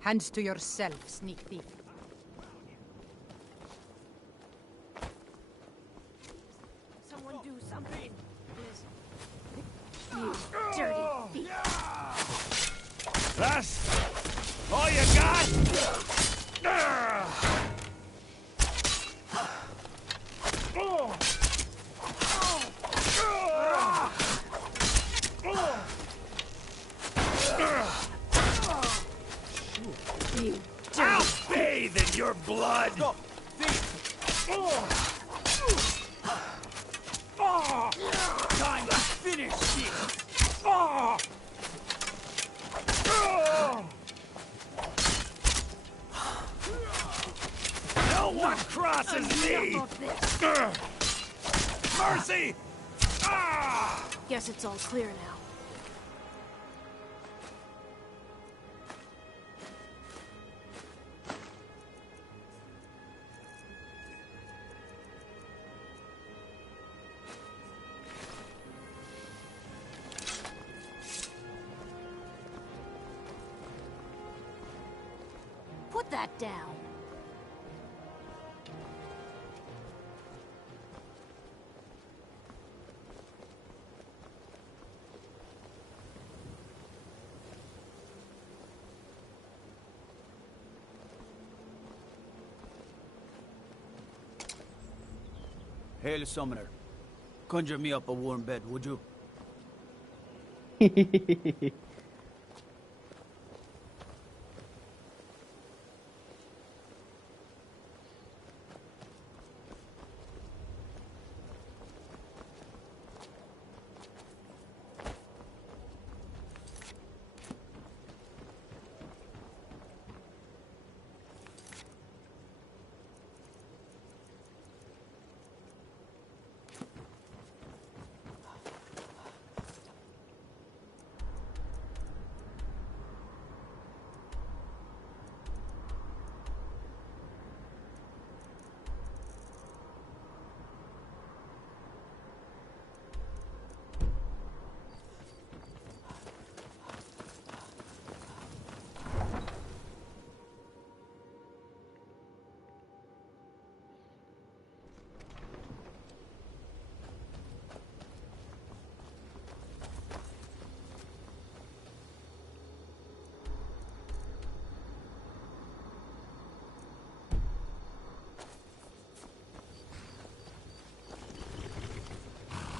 Hands to yourself, sneak thief. Someone do something. You dirty thief. That's all you got? I'll bathe in your blood! Stop! Time to finish this! No one crosses me! Mercy! Guess it's all clear now. Put that down. Hail, Summoner. Conjure me up a warm bed, would you?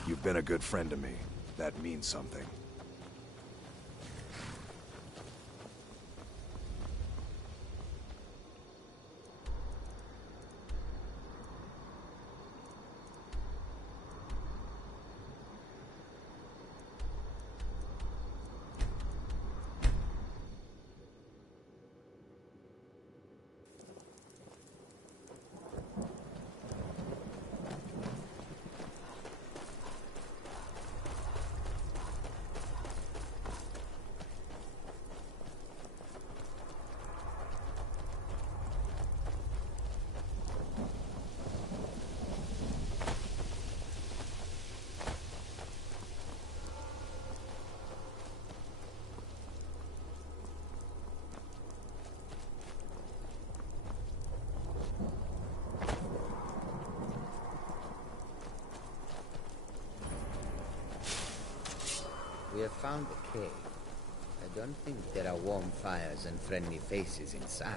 You've been a good friend to me. That means something. We have found the cave. I don't think there are warm fires and friendly faces inside.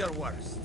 your worst.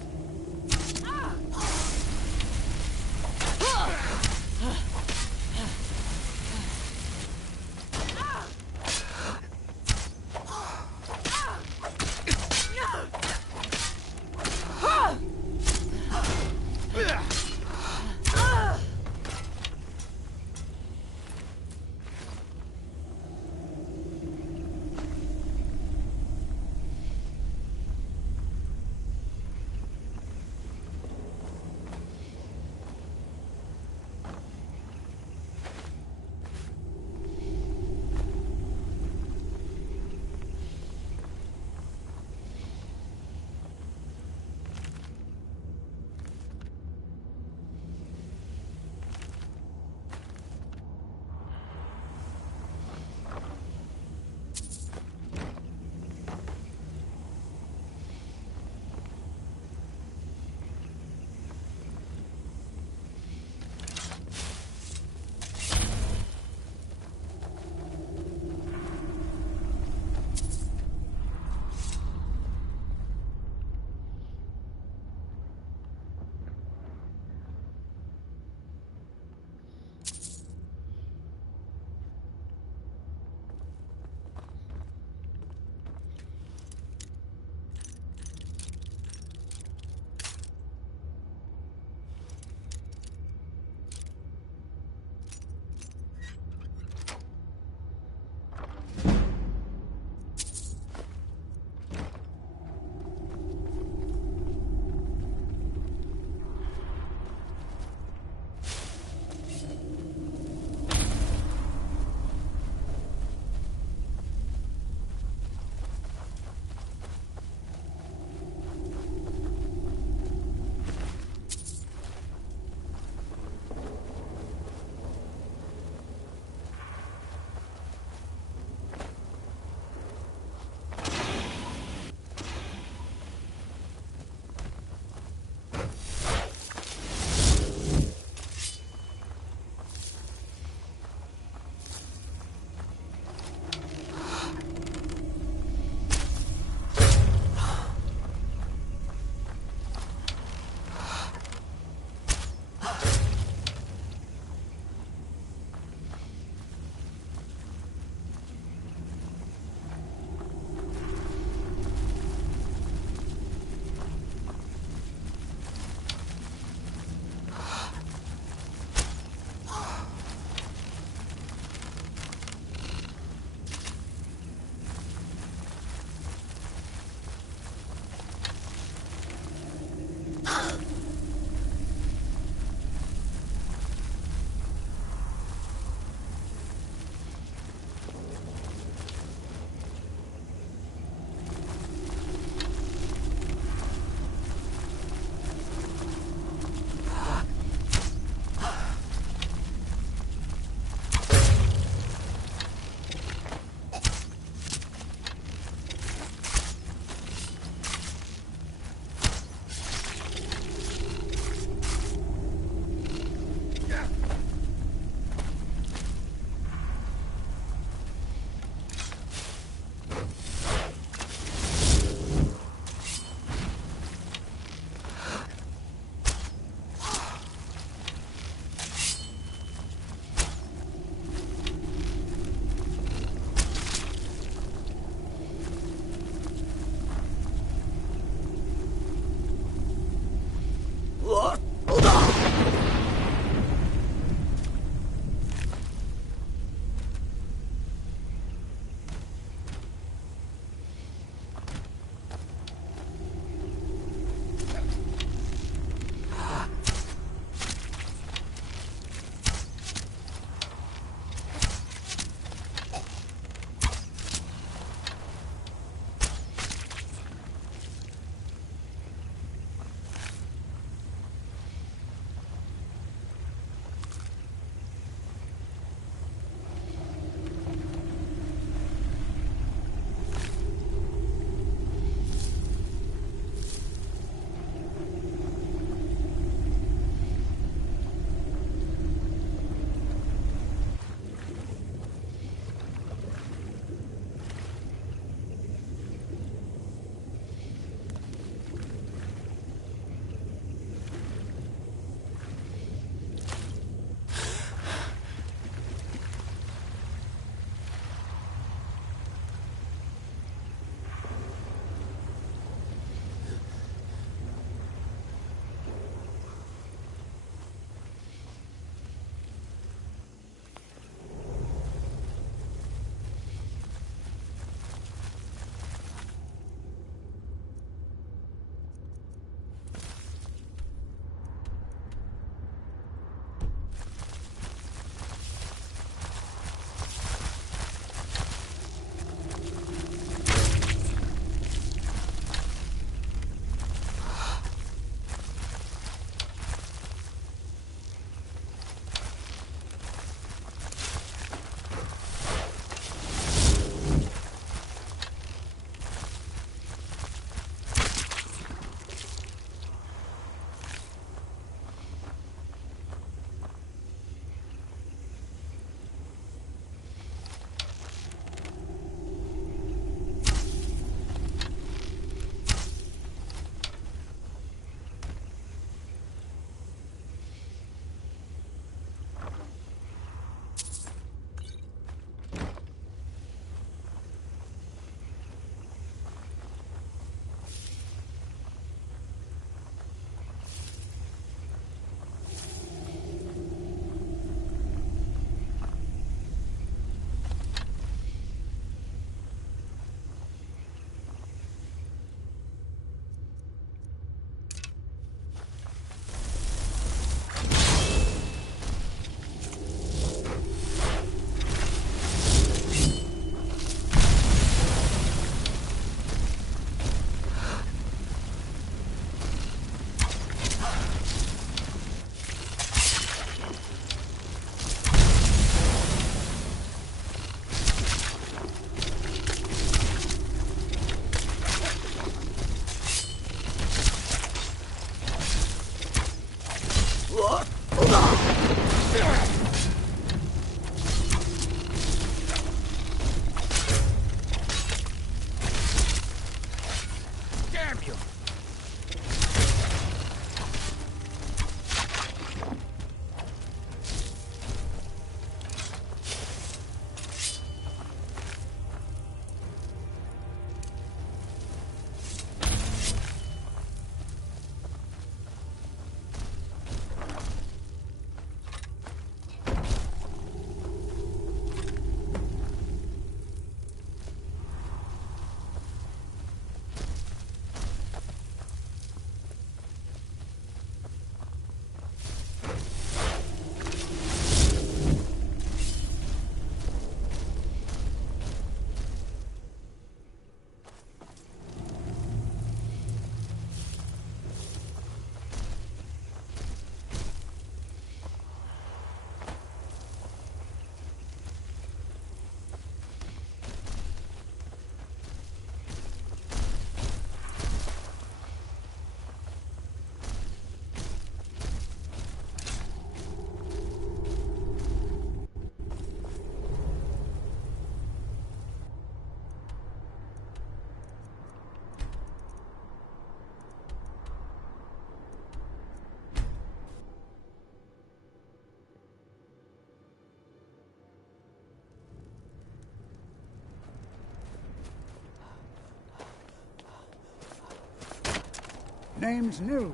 Name's Nils.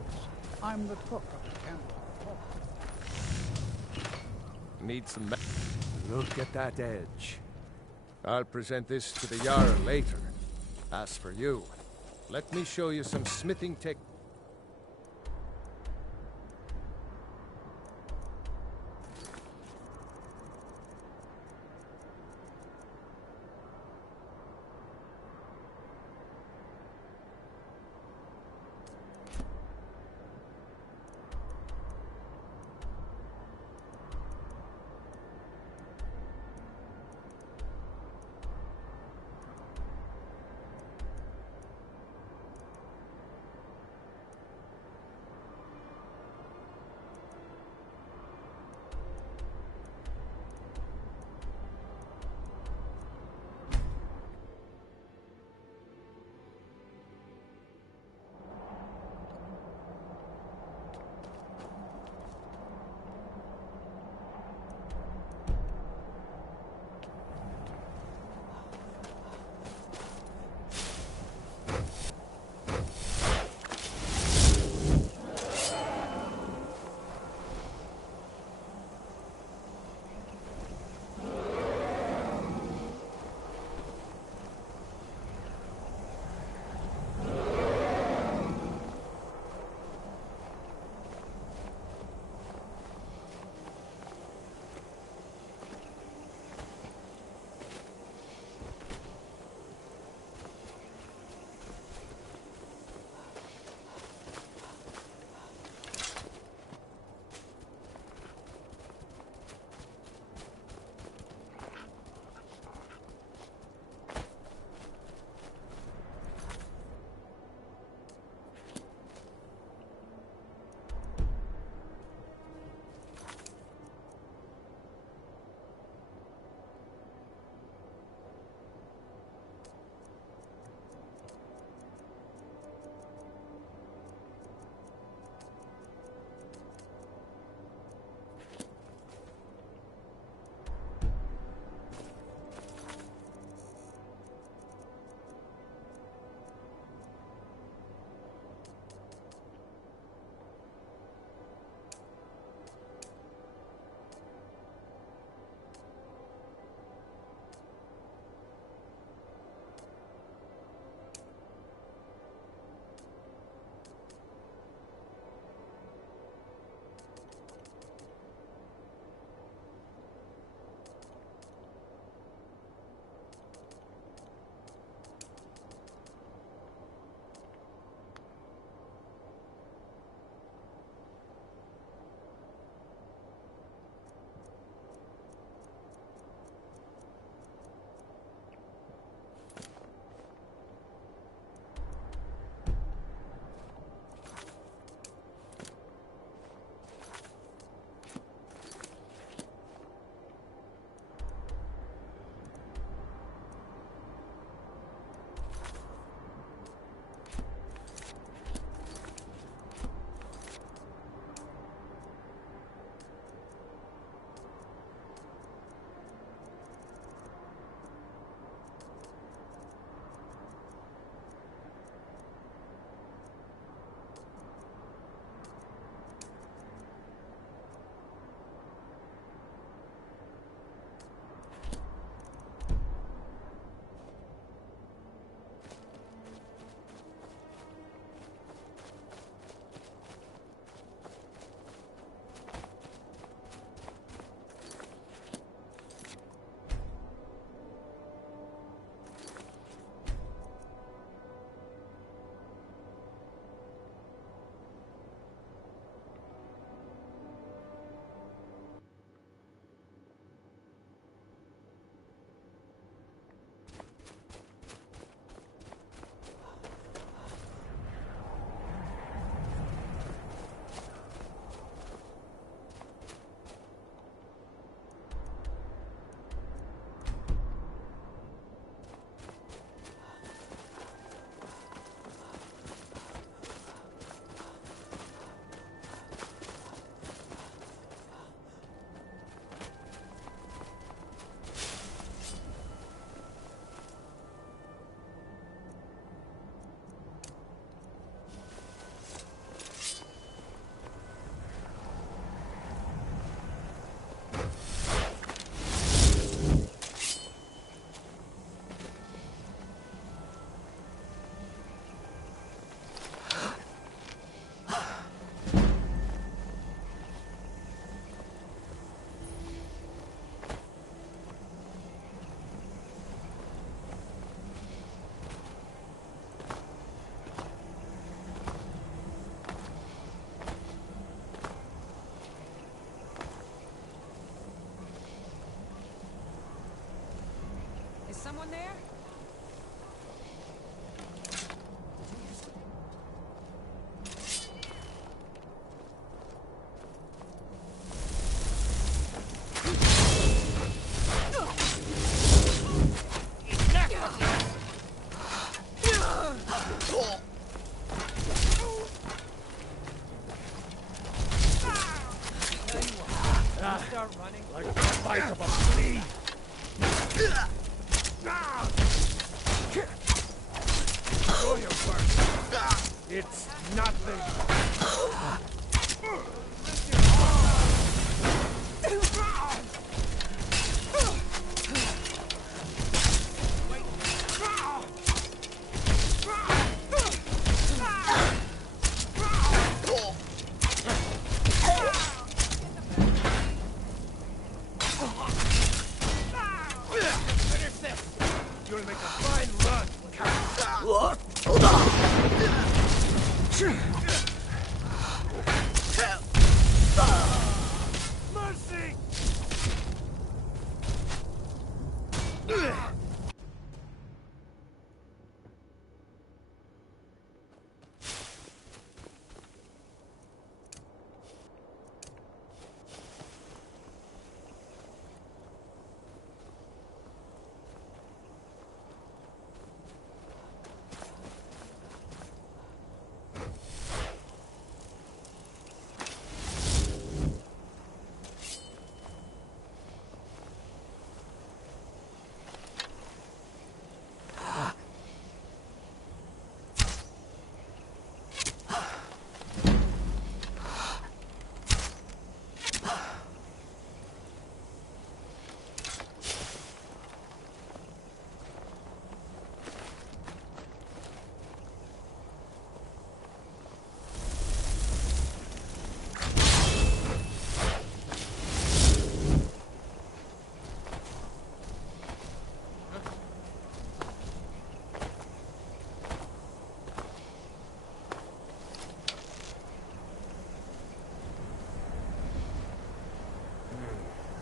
I'm the cook of the camp. Need some Look at that edge. I'll present this to the Jarl later. As for you, let me show you some smithing tech. someone there? Start running like the bite of a flea. Show your work. It's nothing. You'll make a fine run. Hold on. Mercy!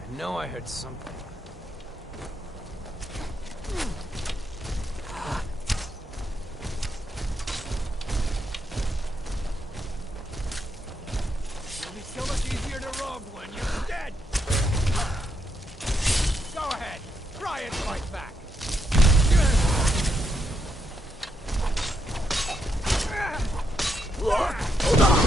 I know I heard something. It'll be so much easier to rob when you're dead. Go ahead, try and fight back. Hold on.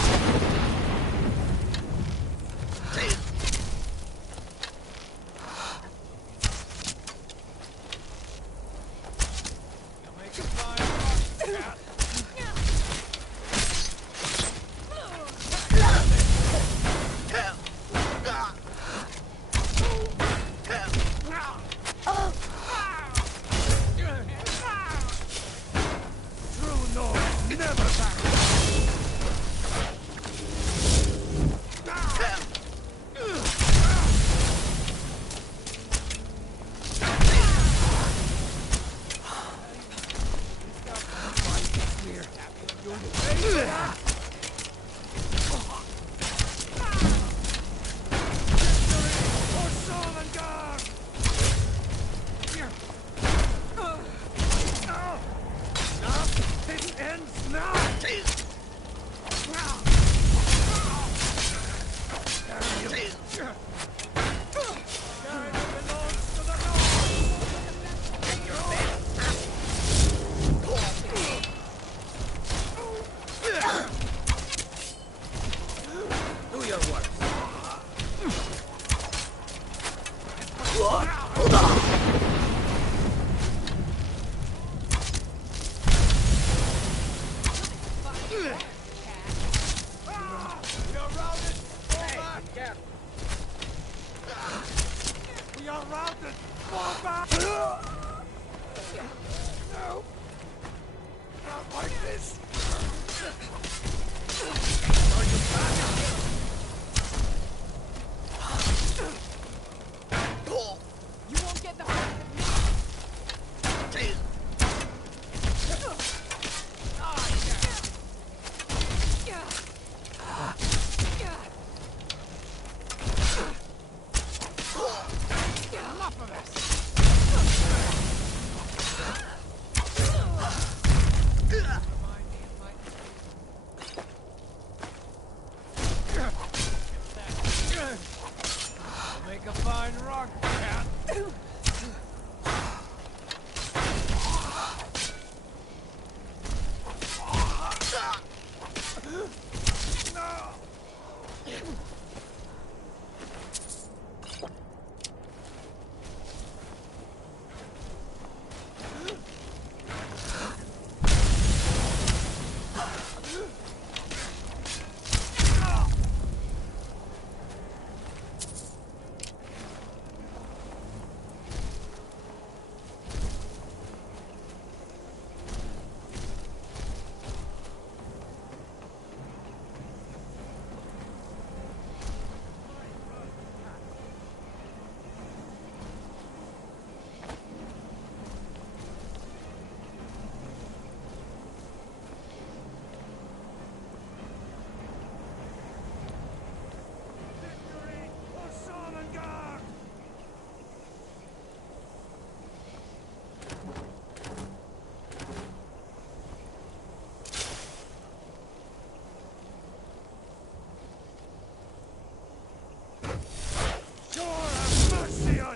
rock, cat!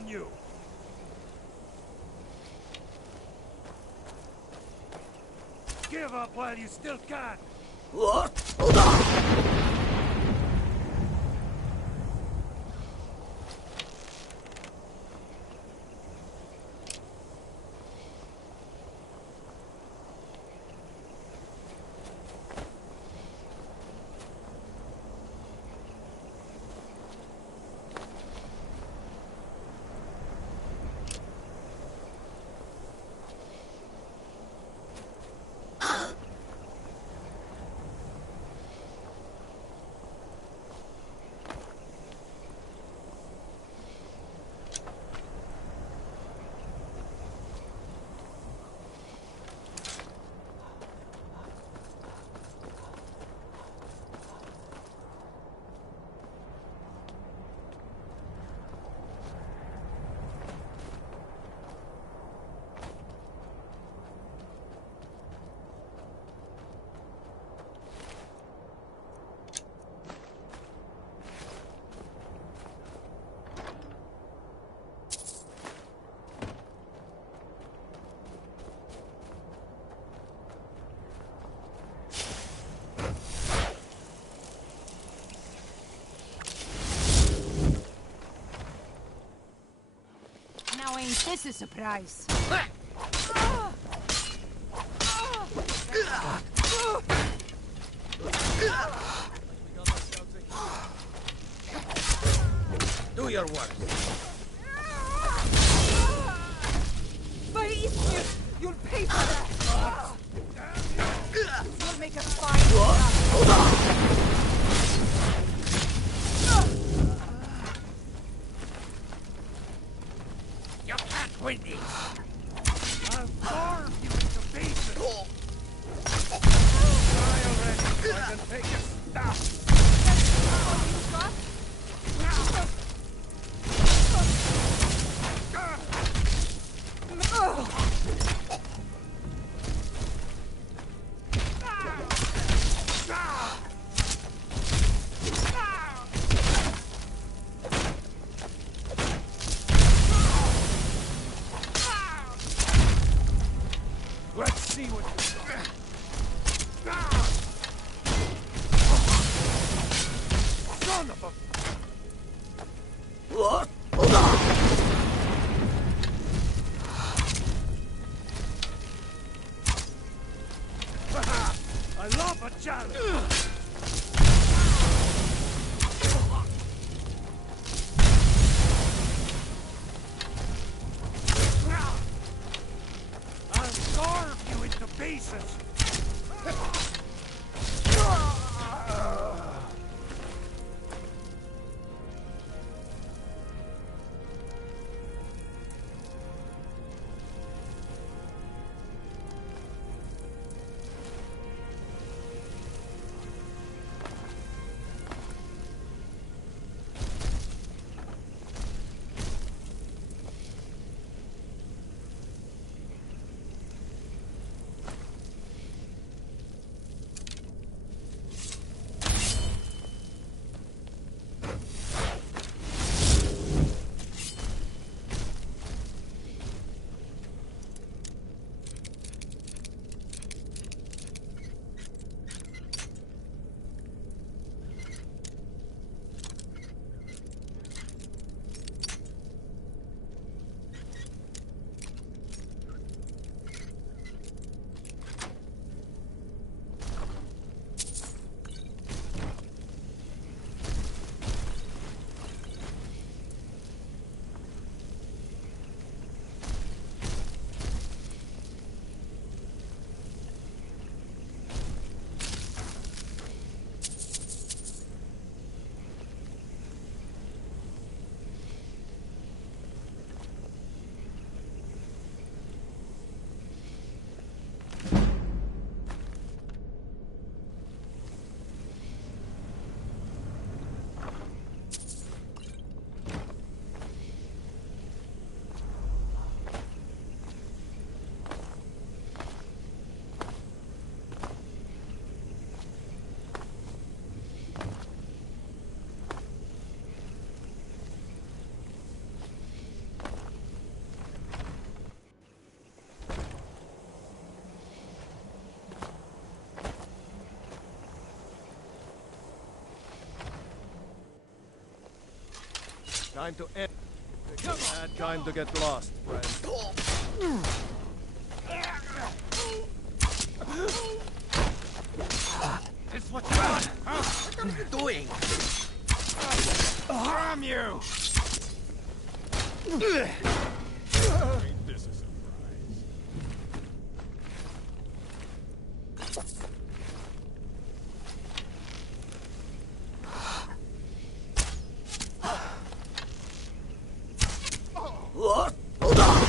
You. Give up while you still can. Hold on. Now ain't this a surprise? Do your work. But you'll pay for that. You'll make a fine. Hold on. You can't win this. I'll carve you into pieces. Die already so I can take your stuff. Let's see what you got. Son of a... What? Hold on! I love a challenge! I'll carve you into pieces! Time to end. Bad time to get lost, friend. It's what you want, huh? What are you doing? Harm you! Ain't this a surprise? Hold on!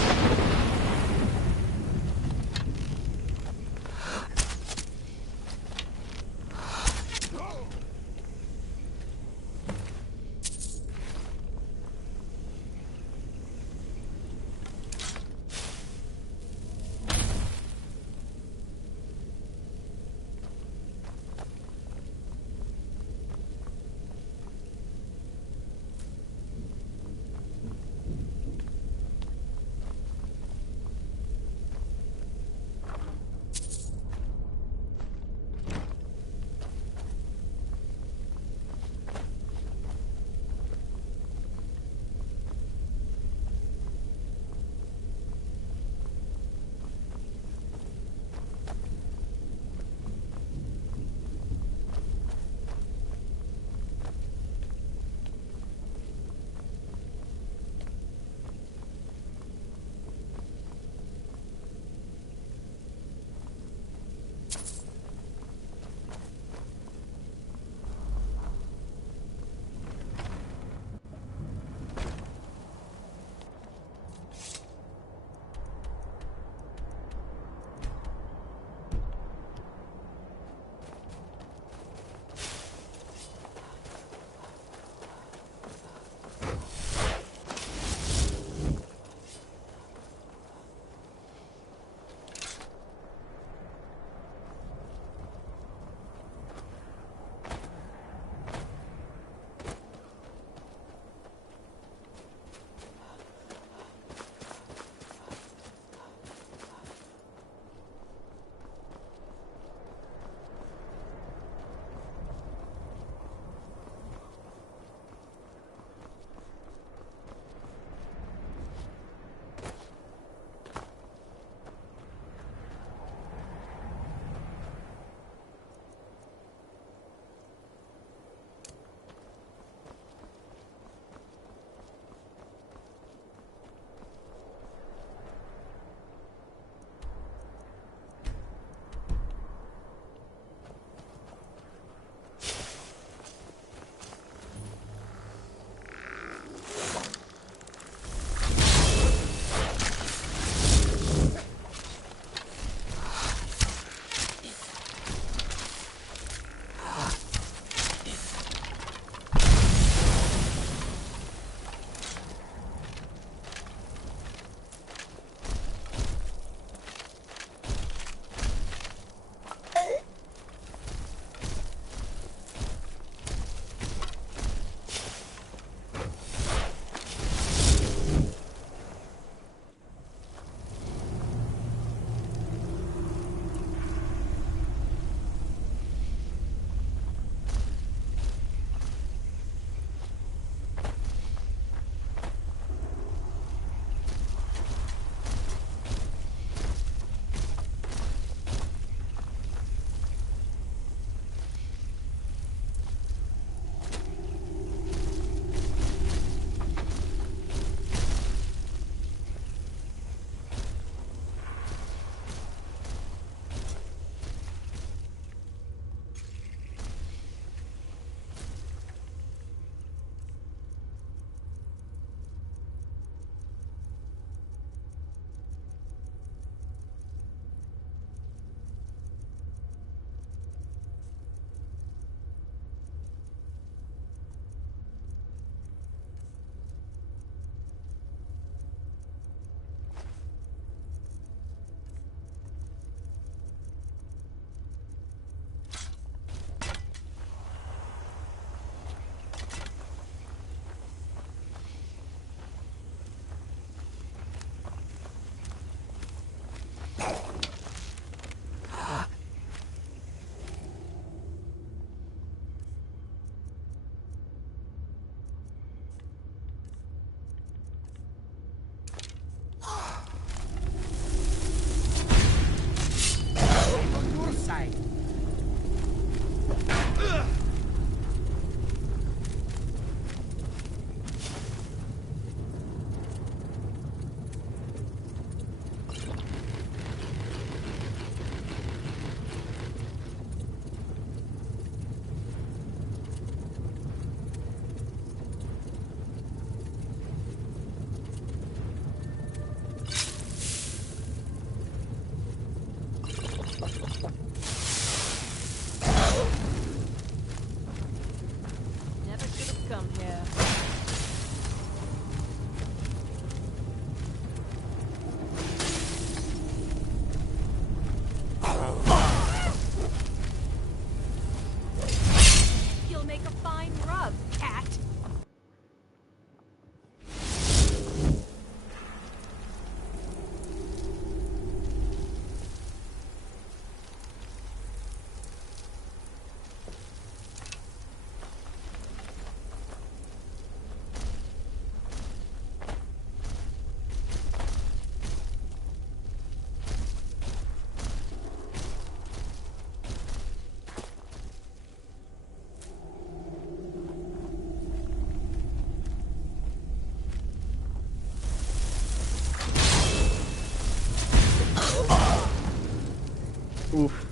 Oof.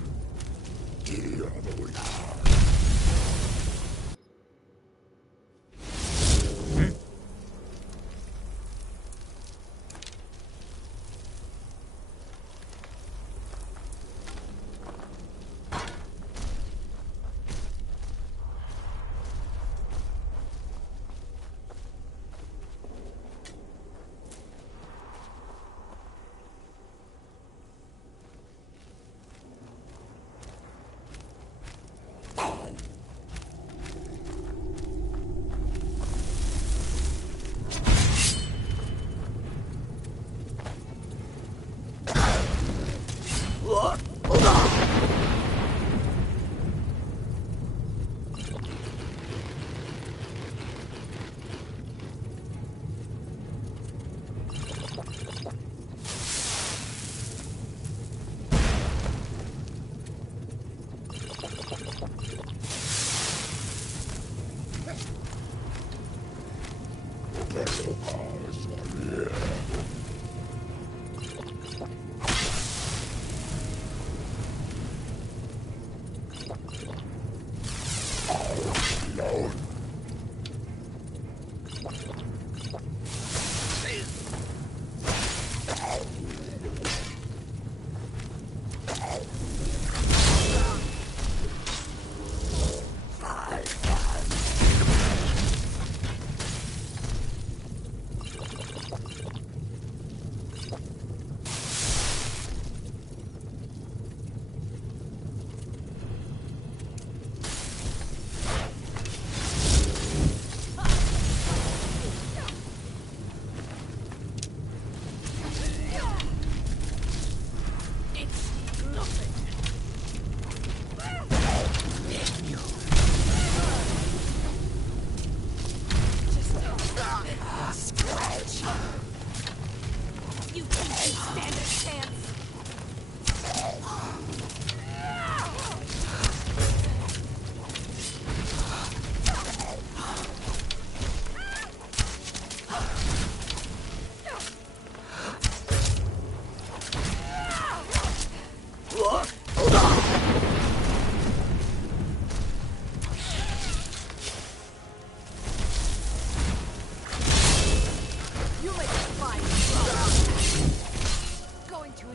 Going to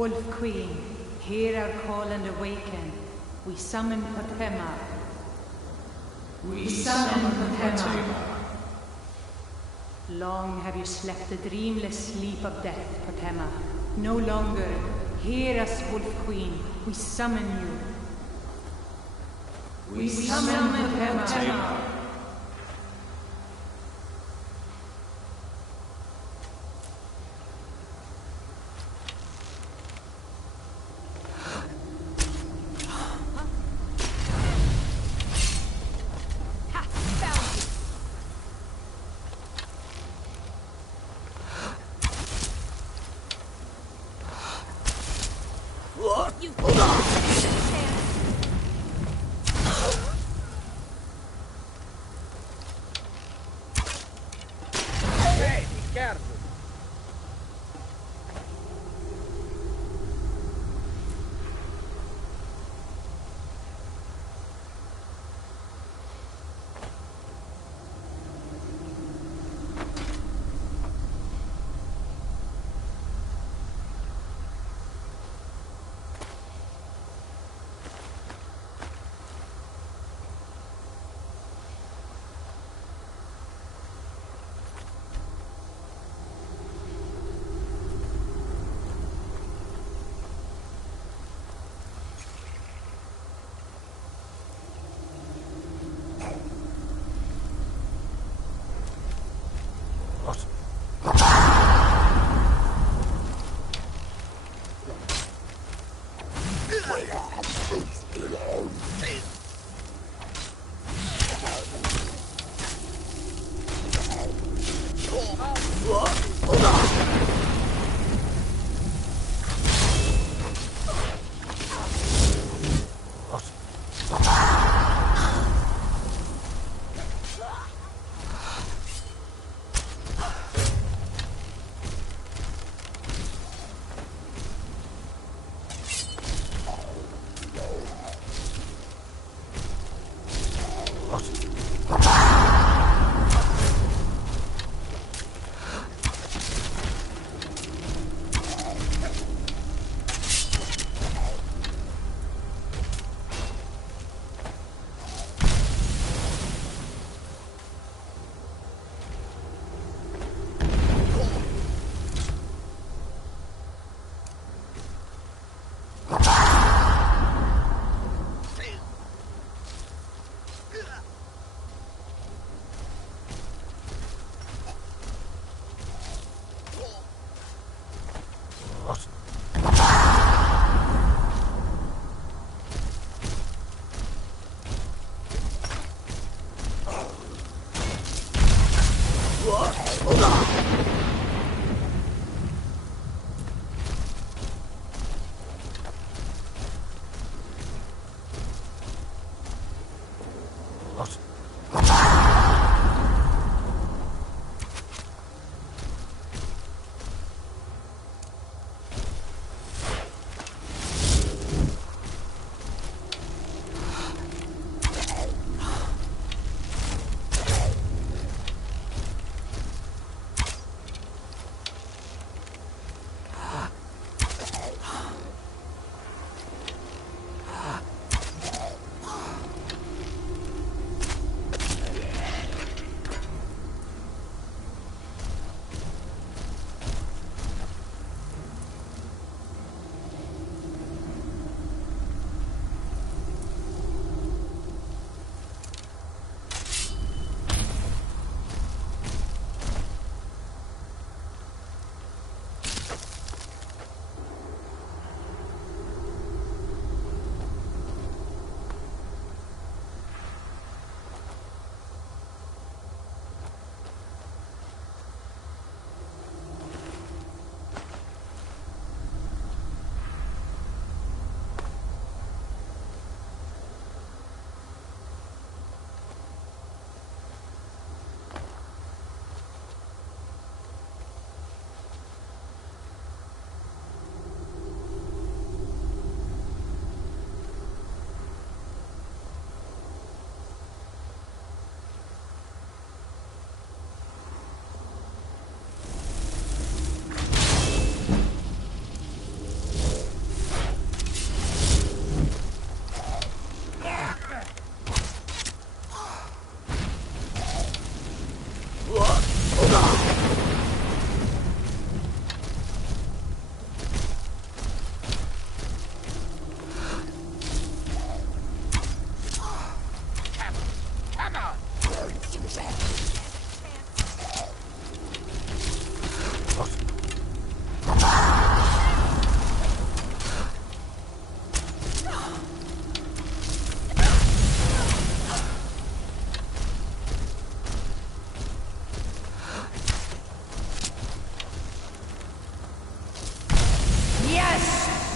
Wolf Queen, hear our call and awaken. We summon Potema. We summon Potema. Long have you slept the dreamless sleep of death, Potema. No longer. Hear us, Wolf Queen. We summon you. We summon Potema.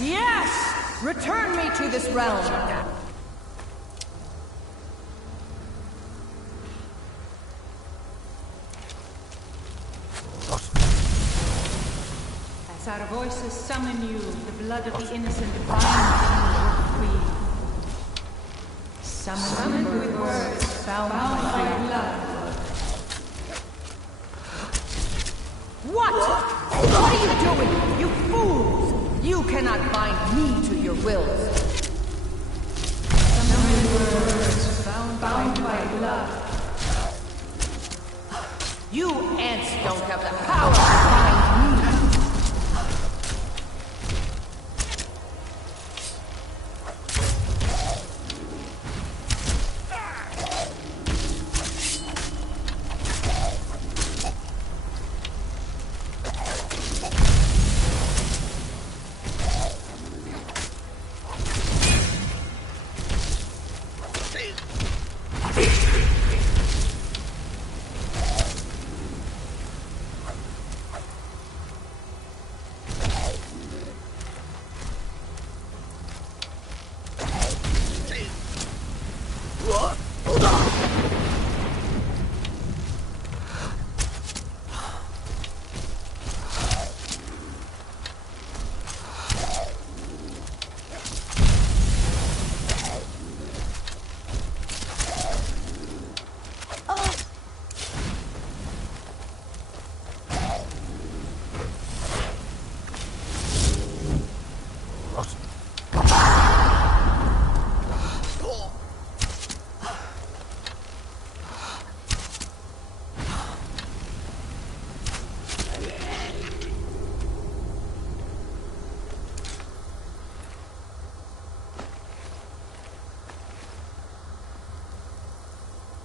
Yes! Return me to this realm! As our voices summon you, the blood of the innocent binds you free. Summoned with words, bound by blood. What? What are you doing, you fools? You cannot bind me to your wills. Summoned with words, bound by blood. You ants don't have the power to bind me.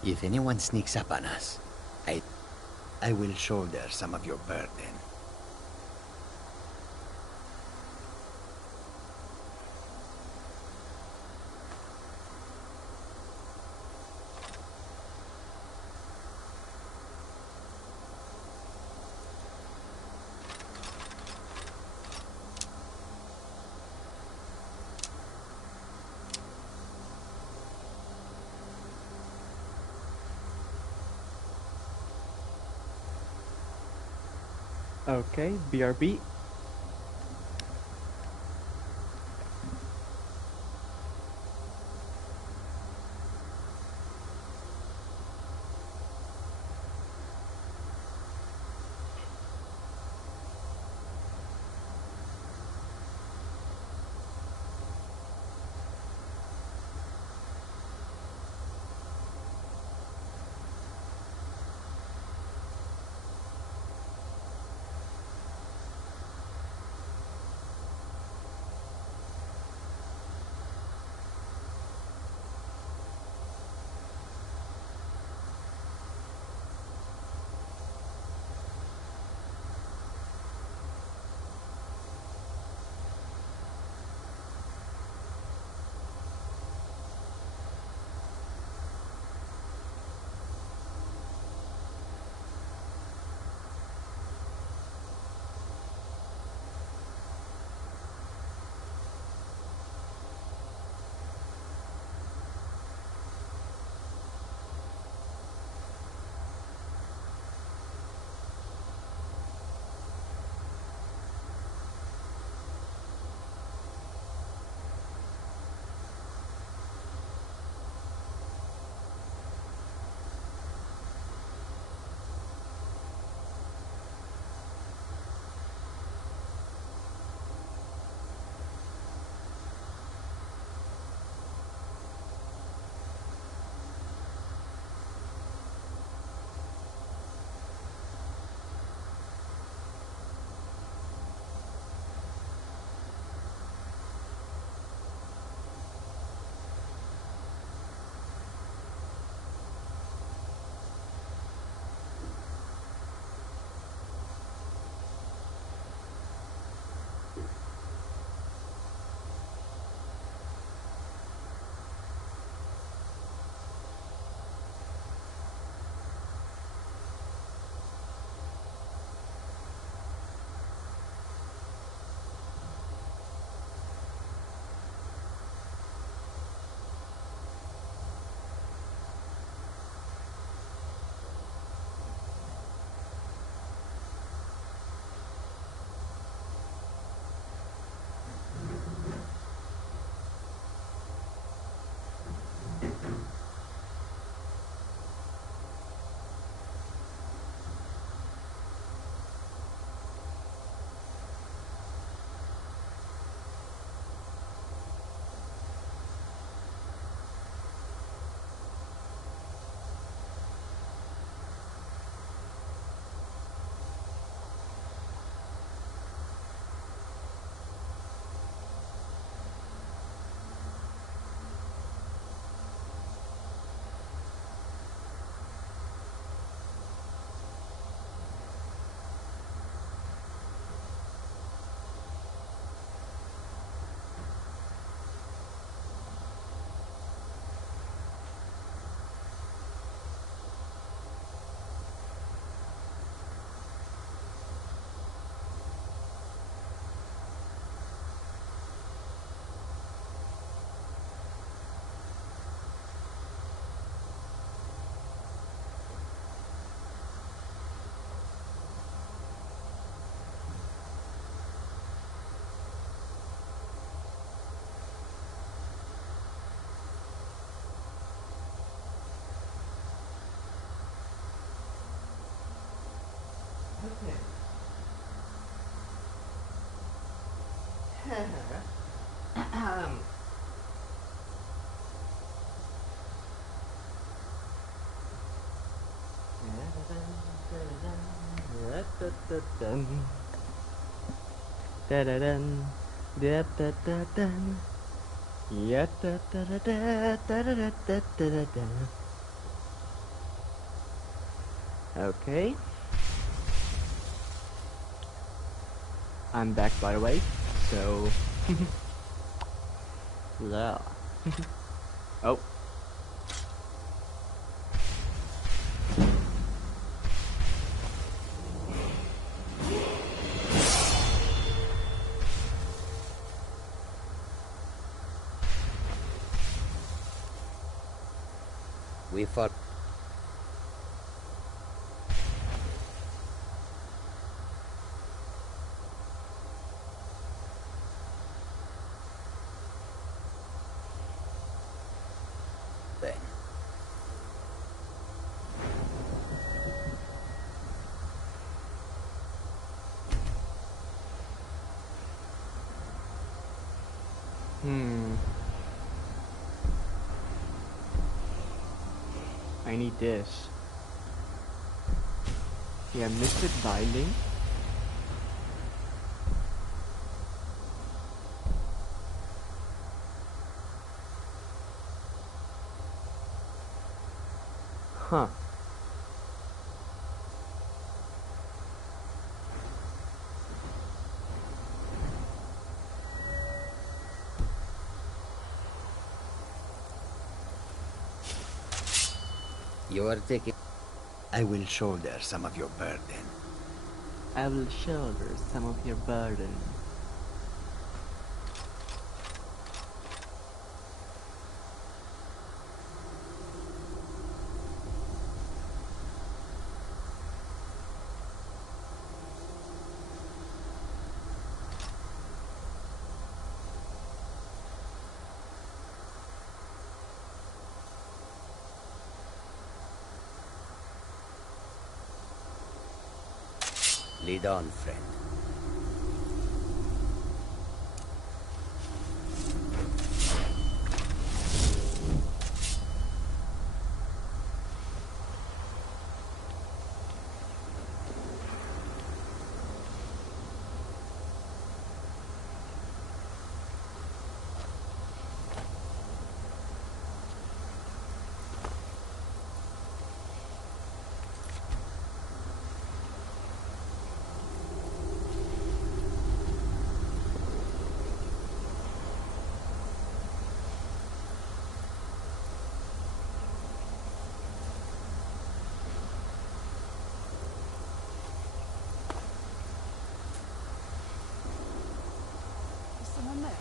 If anyone sneaks up on us, I will shoulder some of your burden. Okay, BRB. Okay. I'm back, by the way. So, yeah. Oh. We fought. I need this. Yeah, Misted Binding. Huh. You are taking... I will shoulder some of your burden. I will shoulder some of your burden. Lead on, friend. Someone there.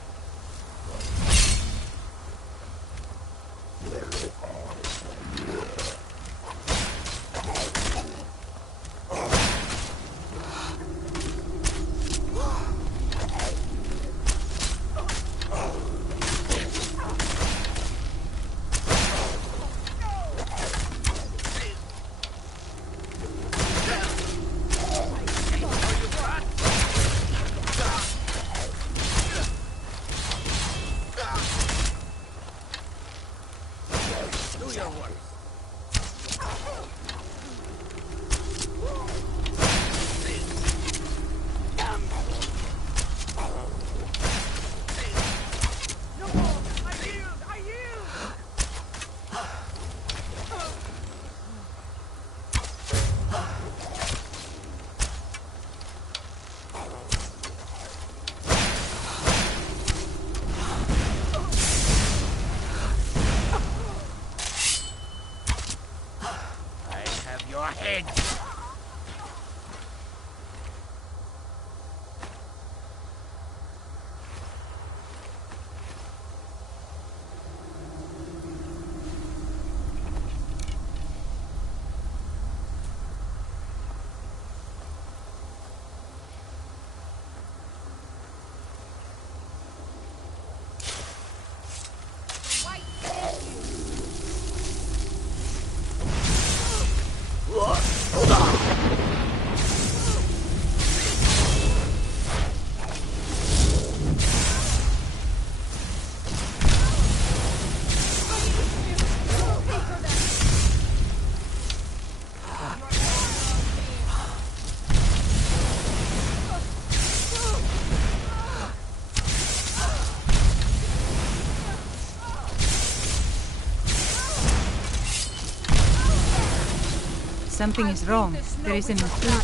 Something is wrong. There is an intruder.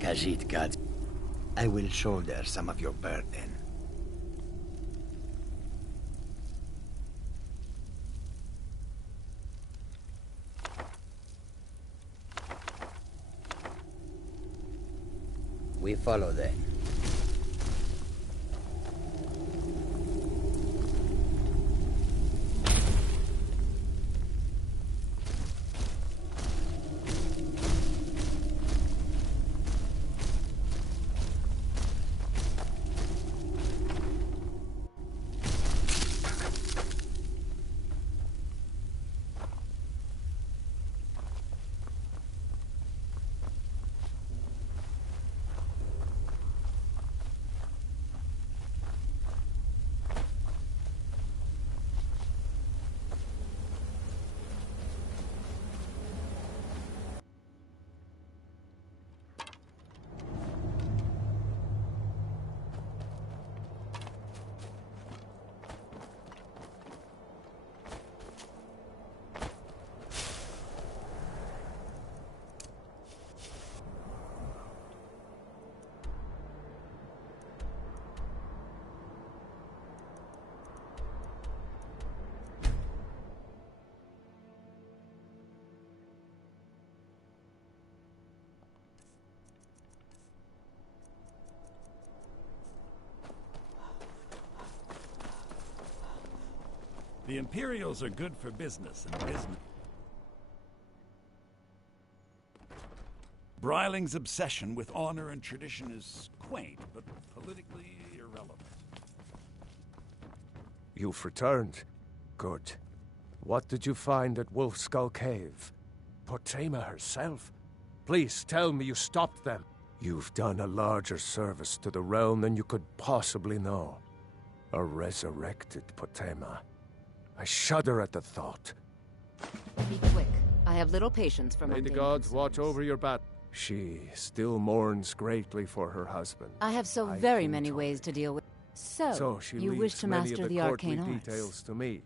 Khajiit gods, I will shoulder some of your burden. We follow then. The Imperials are good for business and business. Bryling's obsession with honor and tradition is quaint, but politically irrelevant. You've returned. Good. What did you find at Wolf Skull Cave? Potema herself? Please tell me you stopped them. You've done a larger service to the realm than you could possibly know. A resurrected Potema. I shudder at the thought. Be quick. I have little patience for May the mundane gods concerns. watch over your bat. She still mourns greatly for her husband. I have so very many ways to deal with. So she you wish leaves to many master of the the courtly arcane arts. details to me.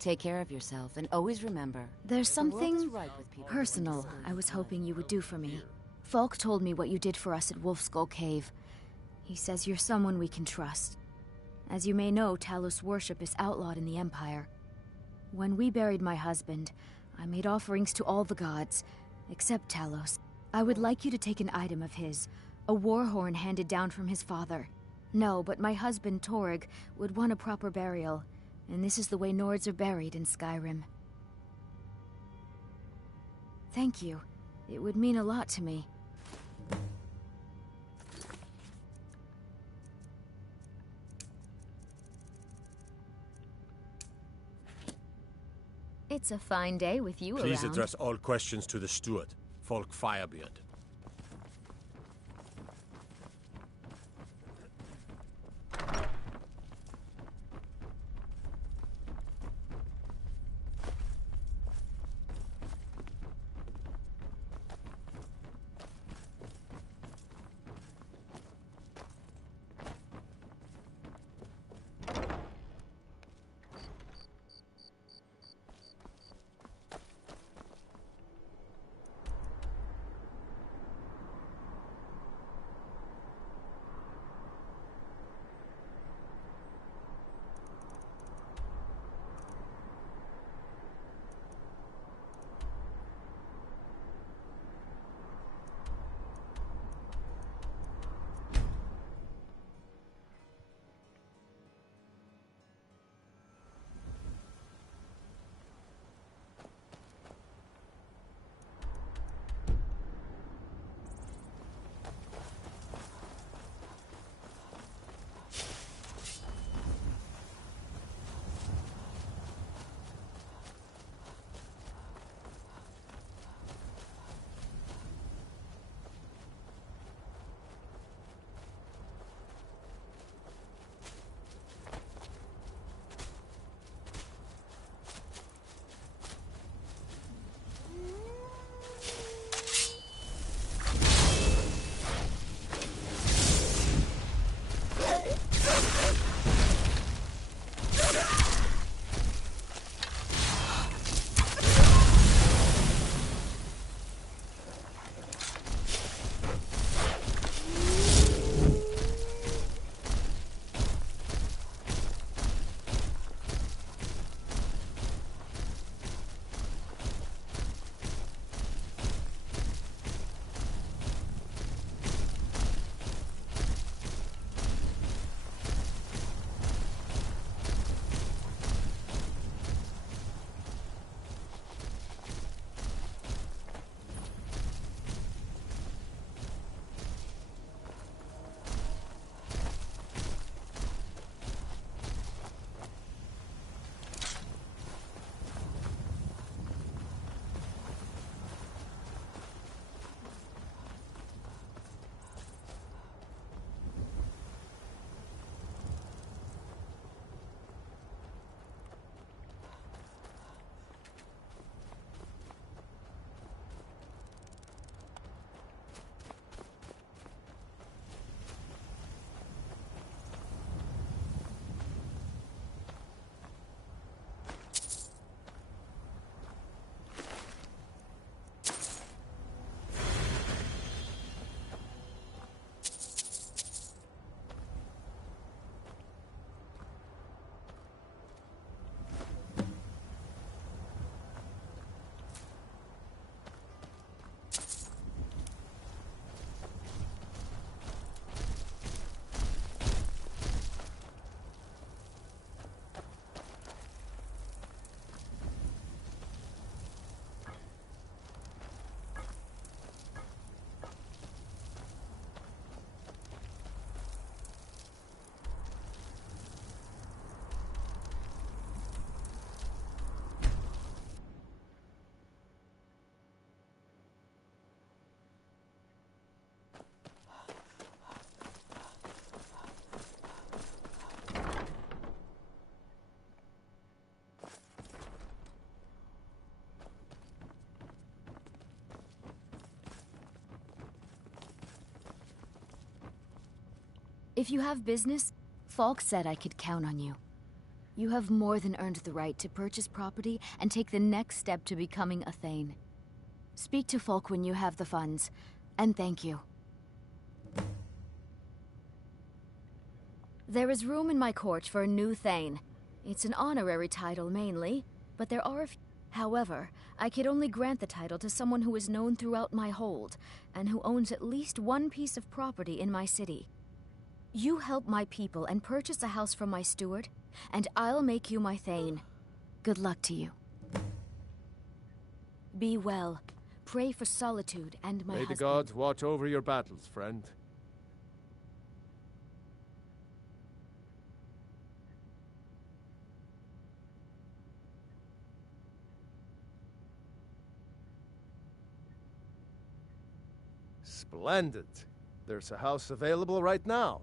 Take care of yourself, and always remember... There's the world is something right with people personal I was hoping you would do for me. Falk told me what you did for us at Wolfskull Cave. He says you're someone we can trust. As you may know, Talos worship is outlawed in the Empire. When we buried my husband, I made offerings to all the gods, except Talos. I would like you to take an item of his, a war horn handed down from his father. No, but my husband, Torg, would want a proper burial, and this is the way Nords are buried in Skyrim. Thank you. It would mean a lot to me. It's a fine day with you Please around. address all questions to the steward, Falk Firebeard. If you have business, Falk said I could count on you. You have more than earned the right to purchase property and take the next step to becoming a Thane. Speak to Falk when you have the funds, and thank you. There is room in my court for a new Thane. It's an honorary title mainly, but there are a few. However, I could only grant the title to someone who is known throughout my hold, and who owns at least one piece of property in my city. You help my people and purchase a house from my steward, and I'll make you my Thane. Good luck to you. Be well. Pray for solitude and my husband. May the gods watch over your battles, friend. Splendid. There's a house available right now.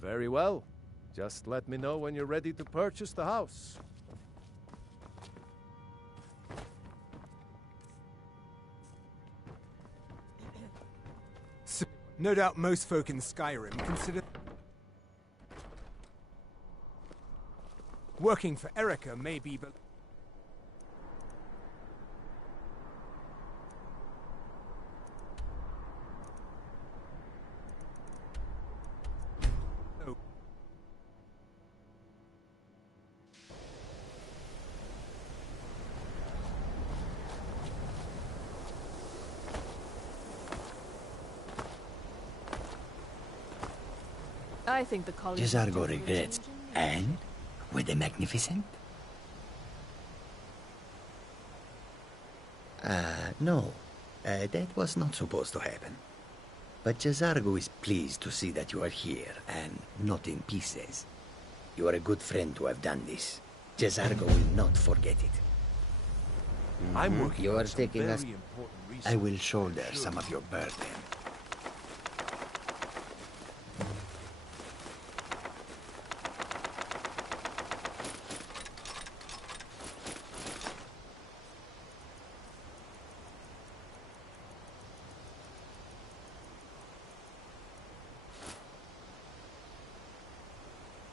Very well. Just let me know when you're ready to purchase the house. So, no doubt most folk in Skyrim consider working for Erica may be but I think the college... Jesargo regrets. And? Were they magnificent? No. That was not supposed to happen. But Jesargo is pleased to see that you are here, and not in pieces. You are a good friend to have done this. Jesargo will not forget it. I'm working You are on some taking very us... important I will shoulder some of your burden.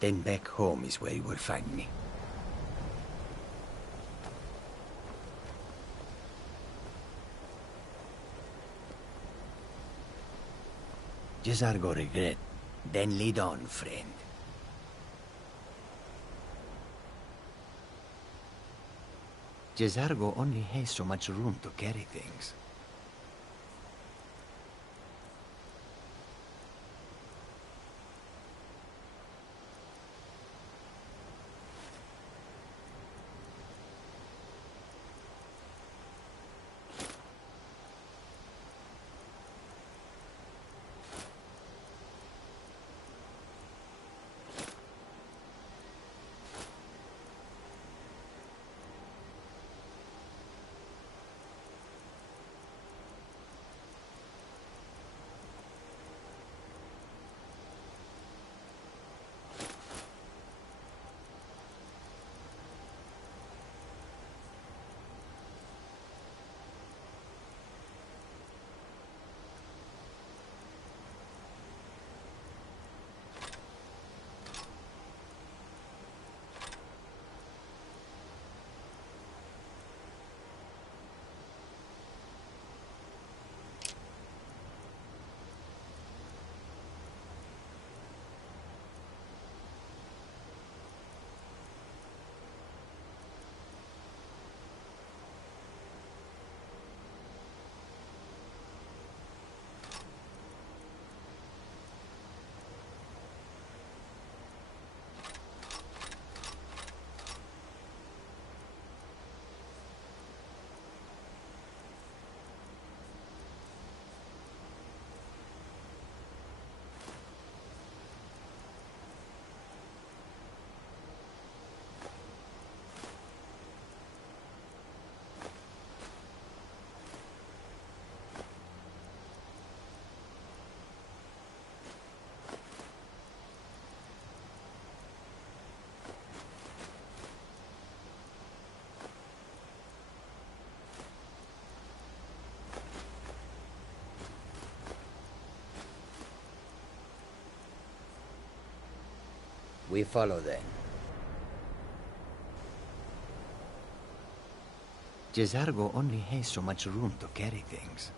Then back home is where you will find me. Jesargo regret. Then lead on, friend. Jesargo only has so much room to carry things. We follow then. Jezargo only has so much room to carry things.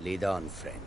Lead on, friend.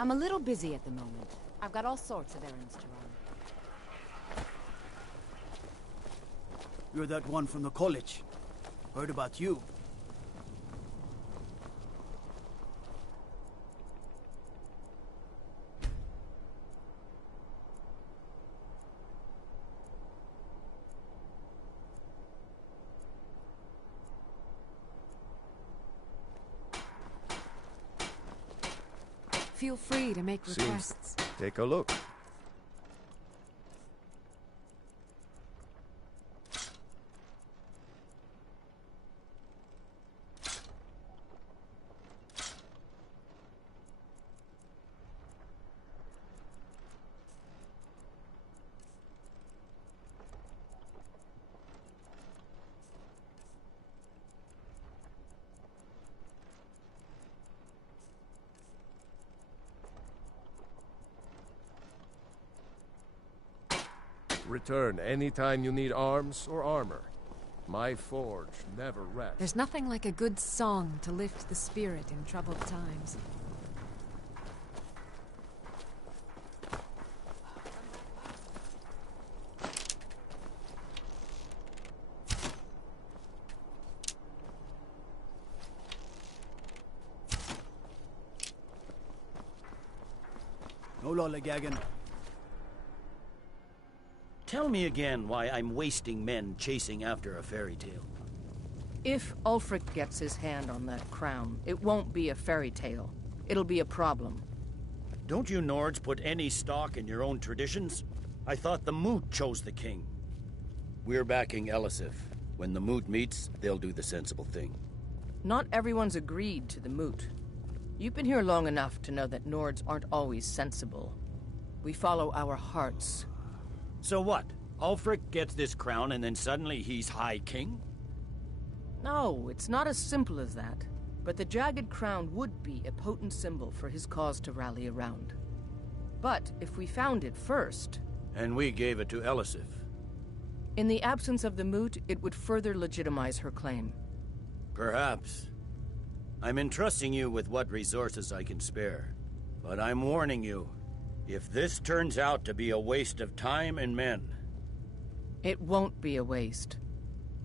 I'm a little busy at the moment. I've got all sorts of errands to run. You're that one from the college. Heard about you. Feel free to make requests. Take a look. Return anytime you need arms or armor. My forge never rests. There's nothing like a good song to lift the spirit in troubled times. No lollygagging. Tell me again why I'm wasting men chasing after a fairy tale. If Ulfric gets his hand on that crown, it won't be a fairy tale. It'll be a problem. Don't you Nords put any stock in your own traditions? I thought the Moot chose the king. We're backing Elisif. When the Moot meets, they'll do the sensible thing. Not everyone's agreed to the Moot. You've been here long enough to know that Nords aren't always sensible. We follow our hearts. So what? Ulfric gets this crown and then suddenly he's High King? No, it's not as simple as that. But the jagged crown would be a potent symbol for his cause to rally around. But if we found it first... And we gave it to Elisif. In the absence of the Moot, it would further legitimize her claim. Perhaps. I'm entrusting you with what resources I can spare. But I'm warning you, if this turns out to be a waste of time and men... It won't be a waste.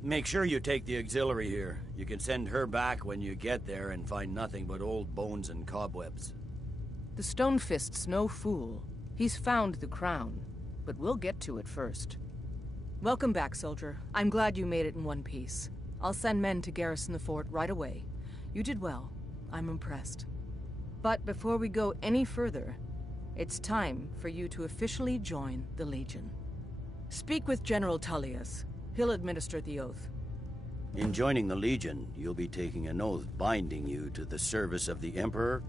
Make sure you take the auxiliary here. You can send her back when you get there and find nothing but old bones and cobwebs. The Stonefist's no fool. He's found the crown, but we'll get to it first. Welcome back, soldier. I'm glad you made it in one piece. I'll send men to garrison the fort right away. You did well. I'm impressed. But before we go any further, it's time for you to officially join the Legion. Speak with General Tullius. He'll administer the oath. In joining the Legion, you'll be taking an oath binding you to the service of the Emperor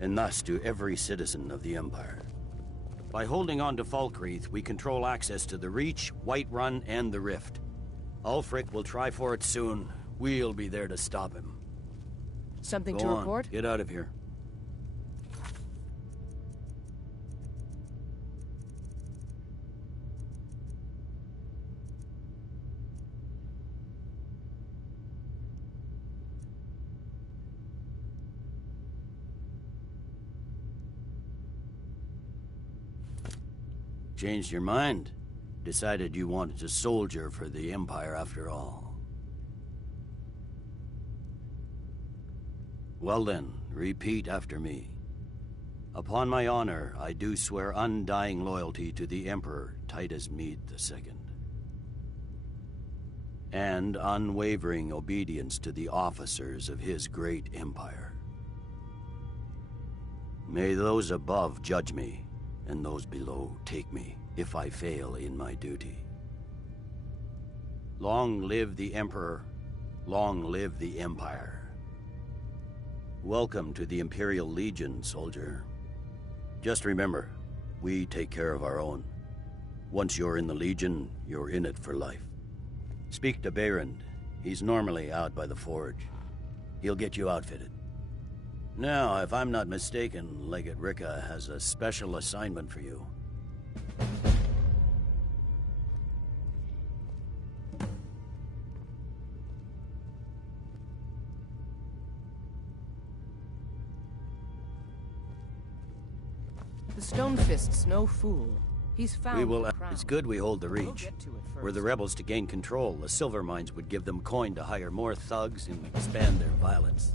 and thus to every citizen of the Empire. By holding on to Falkreath, we control access to the Reach, Whiterun, and the Rift. Ulfric will try for it soon. We'll be there to stop him. Something Go to on. report? Get out of here. Changed your mind? Decided you wanted to soldier for the Empire after all. Well then, repeat after me. Upon my honor, I do swear undying loyalty to the Emperor Titus Mede II. And unwavering obedience to the officers of his great empire. May those above judge me, and those below take me, if I fail in my duty. Long live the Emperor, long live the Empire. Welcome to the Imperial Legion, soldier. Just remember, we take care of our own. Once you're in the Legion, you're in it for life. Speak to Behrend. He's normally out by the forge. He'll get you outfitted. Now, if I'm not mistaken, Legate Ricka has a special assignment for you. The Stonefist's no fool. He's found We will. the crown. It's good we hold the We'll Reach. get to it Were first. the rebels to gain control, the silver mines would give them coin to hire more thugs and expand their violence.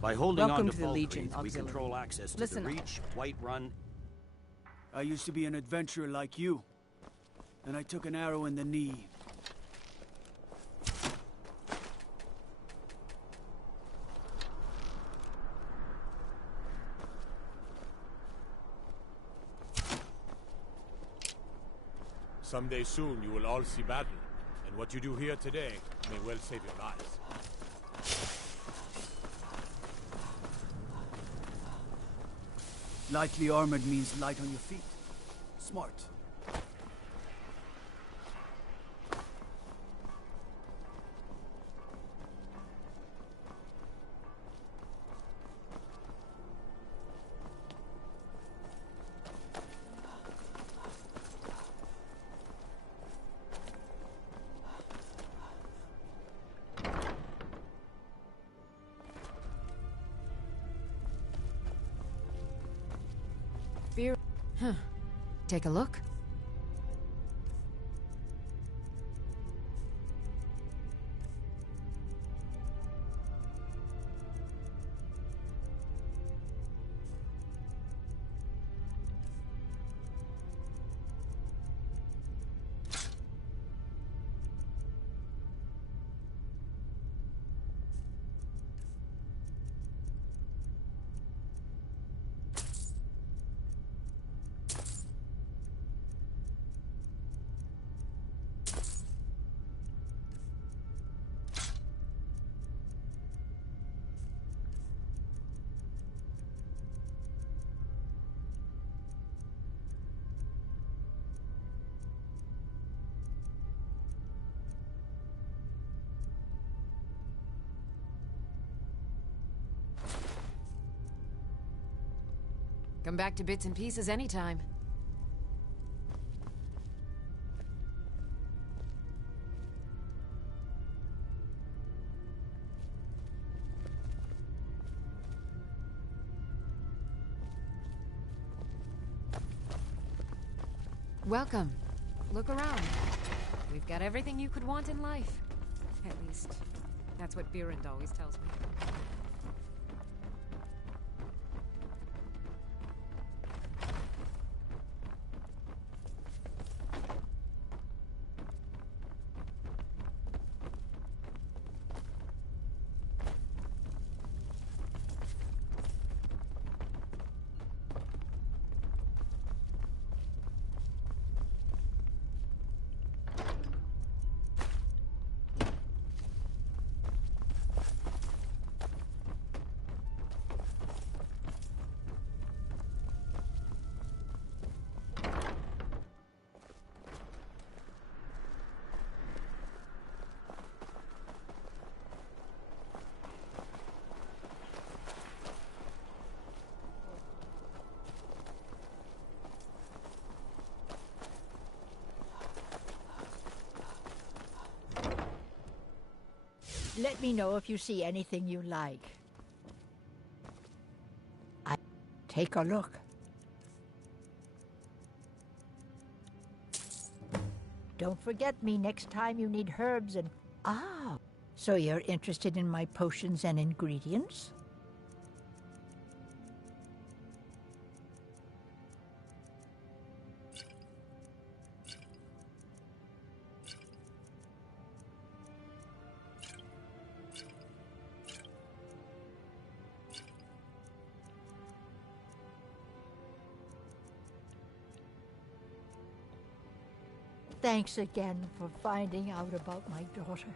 By holding Welcome on to to the Legion, Falkreath, we Auxiliary. control access to Listen the up. Reach, Whiterun. I used to be an adventurer like you. Then I took an arrow in the knee. Someday soon you will all see battle, and what you do here today may well save your lives. Lightly armored means light on your feet. Smart. Fear. Huh. Take a look. Come back to bits and pieces anytime. Welcome. Look around. We've got everything you could want in life. At least, that's what Beerend always tells me. Let me know if you see anything you like. Take a look. Don't forget me next time you need herbs and... Ah, so you're interested in my potions and ingredients? Thanks again for finding out about my daughter.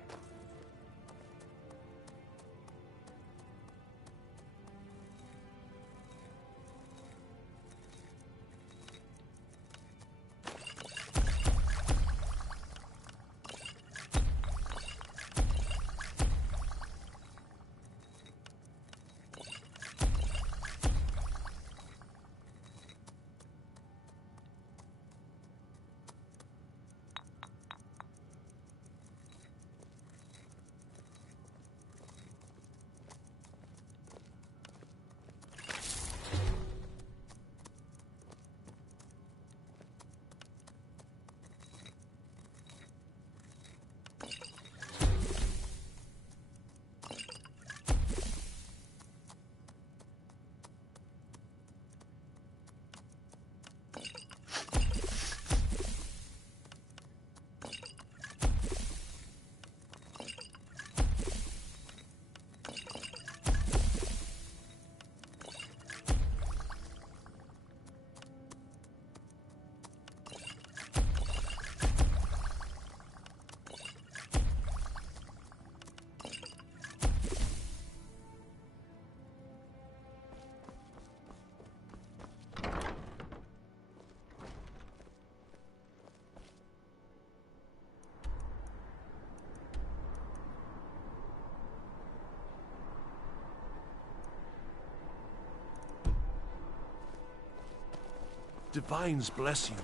Divines bless you.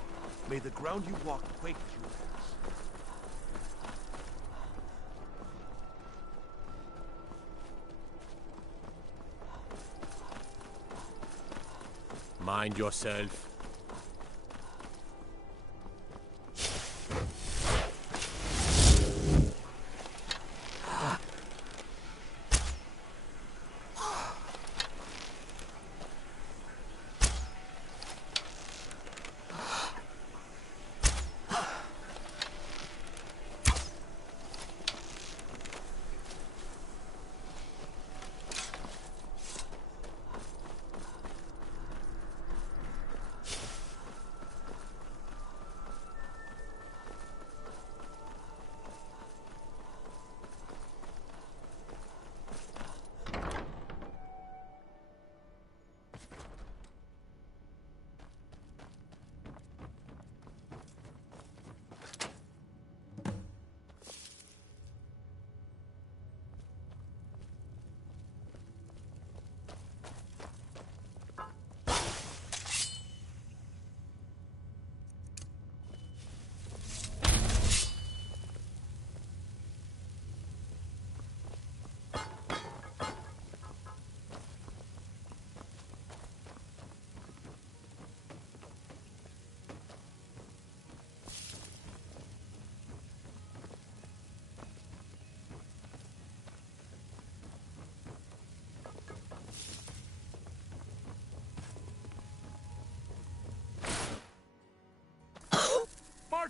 May the ground you walk quake as you pass. Mind yourself.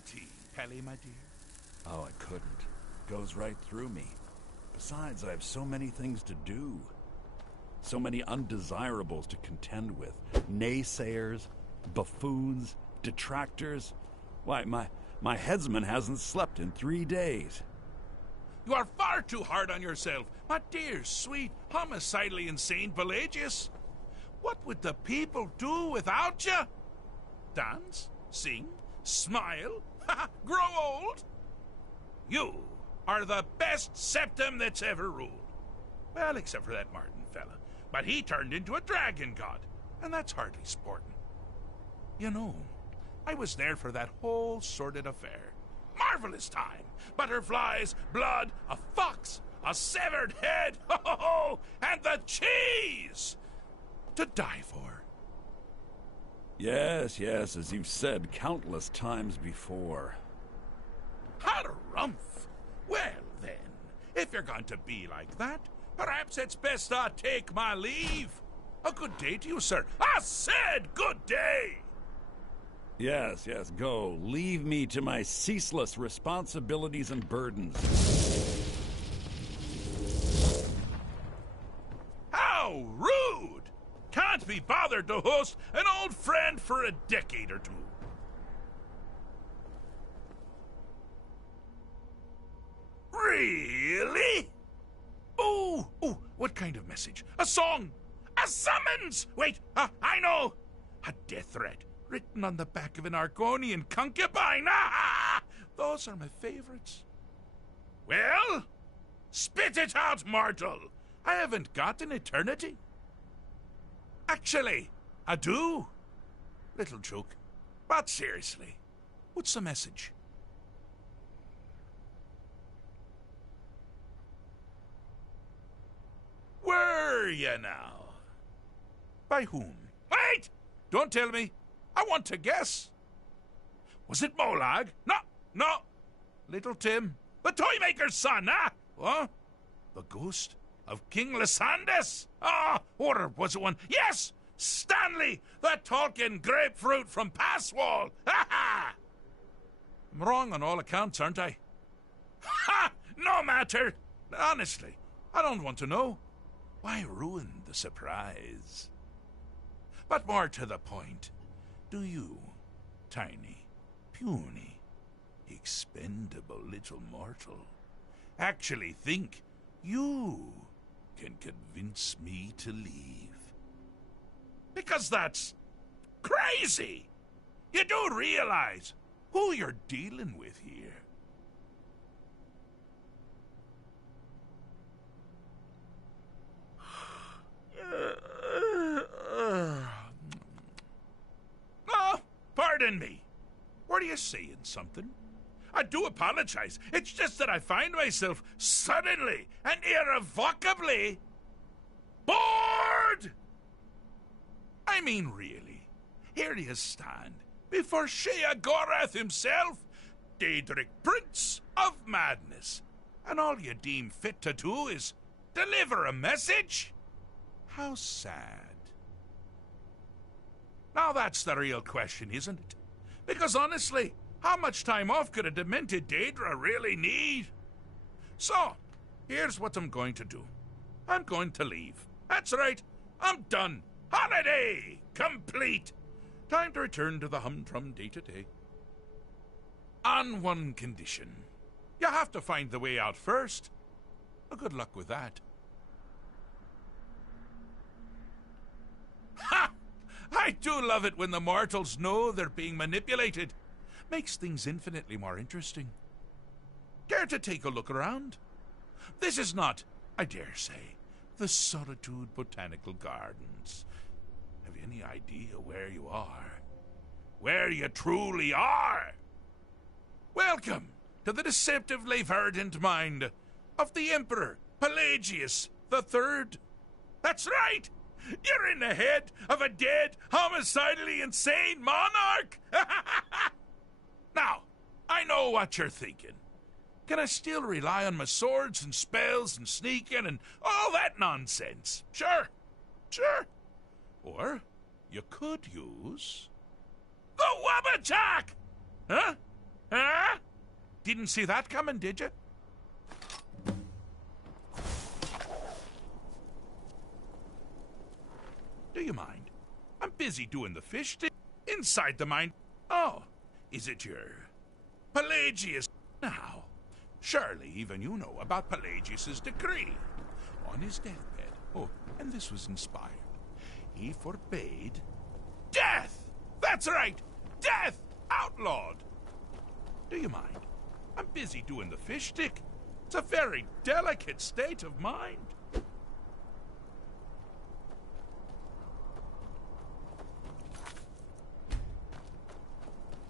tea, Pelly, my dear? Oh, I couldn't. Goes right through me. Besides, I have so many things to do. So many undesirables to contend with. Naysayers, buffoons, detractors. Why, my headsman hasn't slept in 3 days. You are far too hard on yourself, my dear, sweet, homicidally insane Pelagius. What would the people do without you? Dance? Sing? Smile? Grow old? You are the best septum that's ever ruled. Well, except for that Martin fella. But he turned into a dragon god, and that's hardly sporting. You know, I was there for that whole sordid affair. Marvelous time. Butterflies, blood, a fox, a severed head, and the cheese to die for. Yes, as you've said countless times before. Harumph! Well, then, if you're going to be like that, perhaps it's best I take my leave. A good day to you, sir. I said good day! Yes, go. Leave me to my ceaseless responsibilities and burdens. How rude! Can't be bothered to host an old friend for a decade or two. Really? Oh, what kind of message? A song? A summons! Wait, I know! A death threat written on the back of an Argonian concubine. Those are my favorites. Well, spit it out, mortal. I haven't got an eternity. Actually, I do. Little joke. But seriously, what's the message? Were you now? By whom? Wait! Don't tell me. I want to guess. Was it Molag? No. Little Tim, the toymaker's son, huh? What? The ghost of King Lysandas? Or was it one? Yes! Stanley, the talking grapefruit from Passwall. I'm wrong on all accounts, aren't I? No matter. Honestly, I don't want to know. Why ruin the surprise? But more to the point, do you, tiny, puny, expendable little mortal, actually think you can convince me to leave? Because that's crazy! You do realize who you're dealing with here. Oh, pardon me. Were you saying something? I do apologize. It's just that I find myself suddenly and irrevocably bored. I mean, really. Here you stand before Sheogorath himself, Daedric Prince of Madness, and all you deem fit to do is deliver a message? How sad. Now that's the real question, isn't it? Because honestly, how much time off could a demented Daedra really need? So, here's what I'm going to do. I'm going to leave. That's right, I'm done. Holiday complete. Time to return to the humdrum day-to-day. On one condition. You have to find the way out first. Good luck with that. Ha! I do love it when the mortals know they're being manipulated. Makes things infinitely more interesting. Care to take a look around? This is not, I dare say, the Solitude Botanical Gardens. Have you any idea where you are? Where you truly are? Welcome to the deceptively verdant mind of the Emperor Pelagius III. That's right! You're in the head of a dead, homicidally insane monarch! Now, I know what you're thinking. Can I still rely on my swords and spells and sneaking and all that nonsense? Sure. Or you could use the Wabbajack! Huh? Huh? Didn't see that coming, did you? Do you mind? I'm busy doing the fish stick inside the mine. Oh, is it your Pelagius? Now, surely even you know about Pelagius's decree. On his deathbed, oh, and this was inspired, he forbade death! That's right! Death! Outlawed! Do you mind? I'm busy doing the fish stick. It's a very delicate state of mind.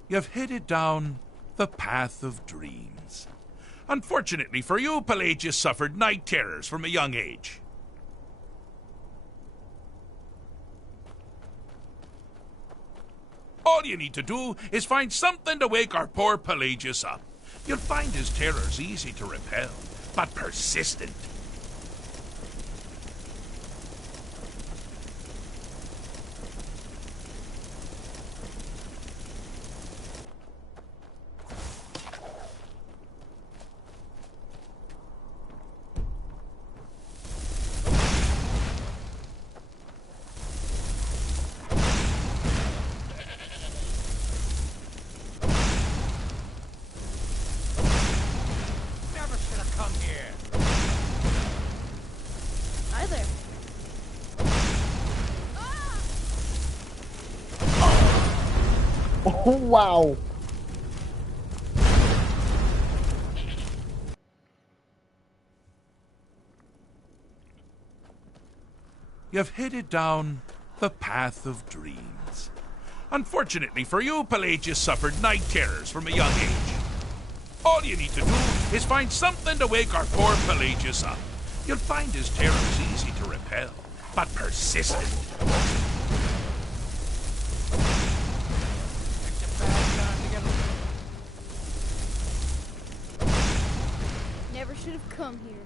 You've headed down the path of dreams. Unfortunately for you, Pelagius suffered night terrors from a young age. All you need to do is find something to wake our poor Pelagius up. You'll find his terrors easy to repel, but persistent. Oh, wow. You've headed down the path of dreams. Unfortunately for you, Pelagius suffered night terrors from a young age. All you need to do is find something to wake our poor Pelagius up. You'll find his terrors easy to repel, but persistent. Never should have come here.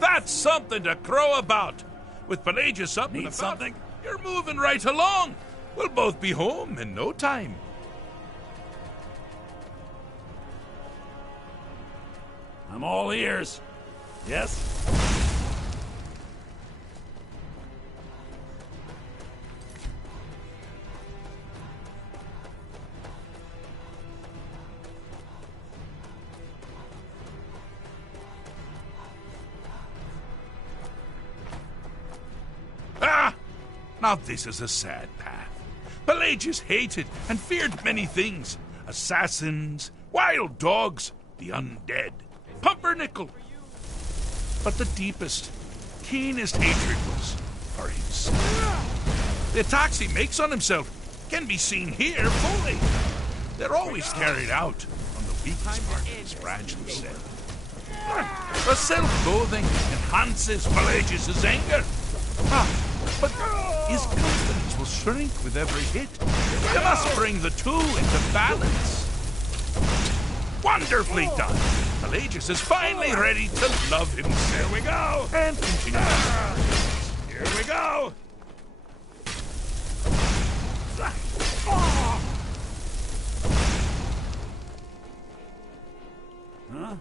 That's something to crow about. With Pelagius up and about, something? You're moving right along. We'll both be home in no time. I'm all ears. Yes? Now this is a sad path. Pelagius hated and feared many things. Assassins, wild dogs, the undead, pumpernickel. But the deepest, keenest hatred was for himself. The attacks he makes on himself can be seen here fully. They're always carried out on the weakest part of his fragile self. The self-loathing enhances Pelagius's anger. But his confidence will shrink with every hit. You must bring the two into balance. Wonderfully done. Pelagius is finally ready to love himself. Here we go. And continue. Here we go. Huh?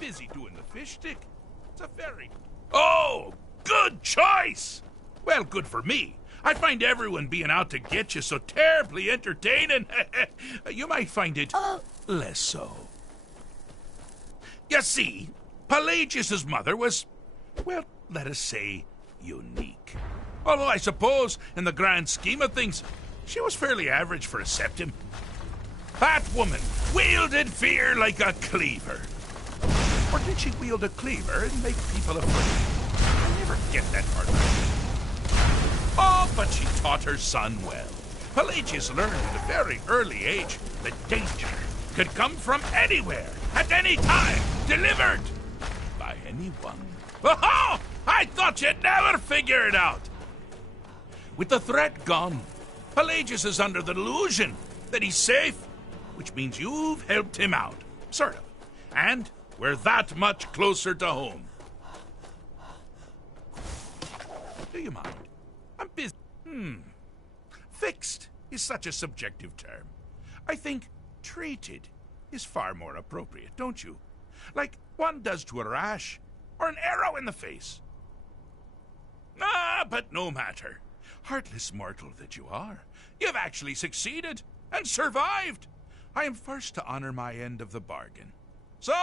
Busy doing the fish stick. It's a very... Oh, good choice! Well, good for me. I find everyone being out to get you so terribly entertaining. You might find it less so. You see, Pelagius's mother was well, let us say, unique. Although I suppose, in the grand scheme of things, she was fairly average for a septim. That woman wielded fear like a cleaver. Or did she wield a cleaver and make people afraid? I never get that part right. Oh, but she taught her son well. Pelagius learned at a very early age that danger could come from anywhere, at any time, delivered by anyone. Oh, I thought you'd never figure it out. With the threat gone, Pelagius is under the delusion that he's safe, which means you've helped him out, sort of. And we're that much closer to home. Do you mind? I'm busy. Fixed is such a subjective term. I think treated is far more appropriate, don't you? Like one does to a rash or an arrow in the face. But no matter. Heartless mortal that you are, you've actually succeeded and survived. I am first to honor my end of the bargain. So,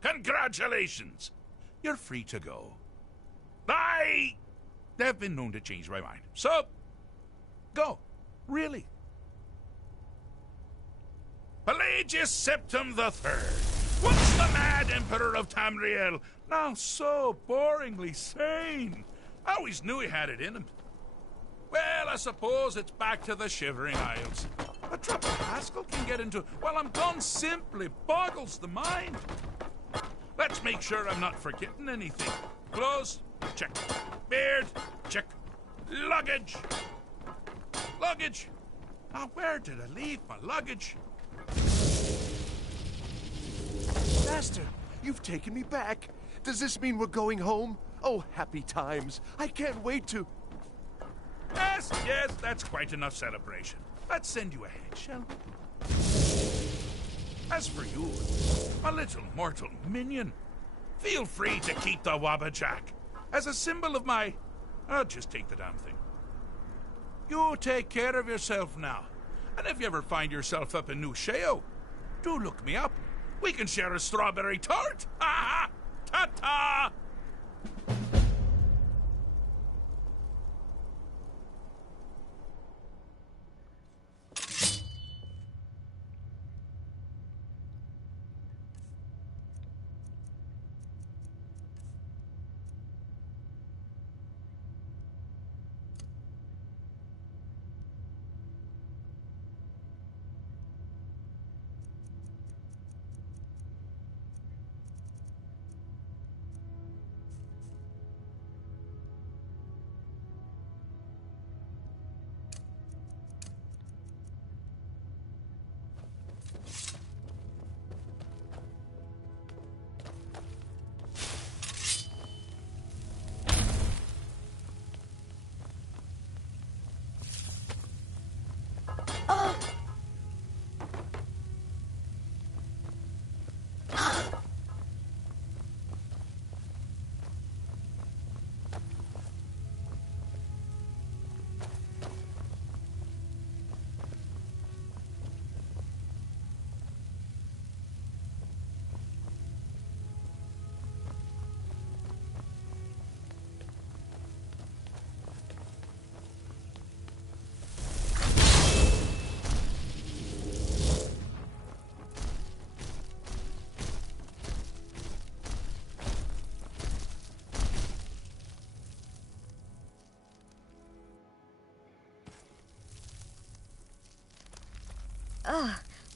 congratulations. You're free to go. I have been known to change my mind. So, go. Really. Pelagius Septim III, once the mad emperor of Tamriel, now so boringly sane. I always knew he had it in him. Well, I suppose it's back to the Shivering Isles. A trouble Pascal can get into while I'm gone simply boggles the mind. Let's make sure I'm not forgetting anything. Clothes, check. Beard, check. Luggage. Luggage. Now, where did I leave my luggage? Master, you've taken me back. Does this mean we're going home? Oh, happy times. I can't wait to... Yes, that's quite enough celebration. Let's send you ahead, shall we? As for you, my little mortal minion, feel free to keep the Wabbajack as a symbol of my... I'll just take the damn thing. You take care of yourself now. And if you ever find yourself up in New Sheo, do look me up. We can share a strawberry tart. Ha ha! Ta-ta!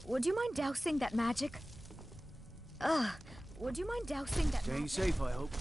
Would you mind dousing that magic? Would you mind dousing that Staying safe, I hope.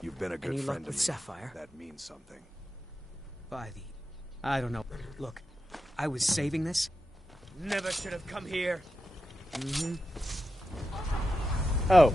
You've been a good Any friend luck to with me. Sapphire? That means something. By the... I don't know. Look, I was saving this. Never should have come here. Oh.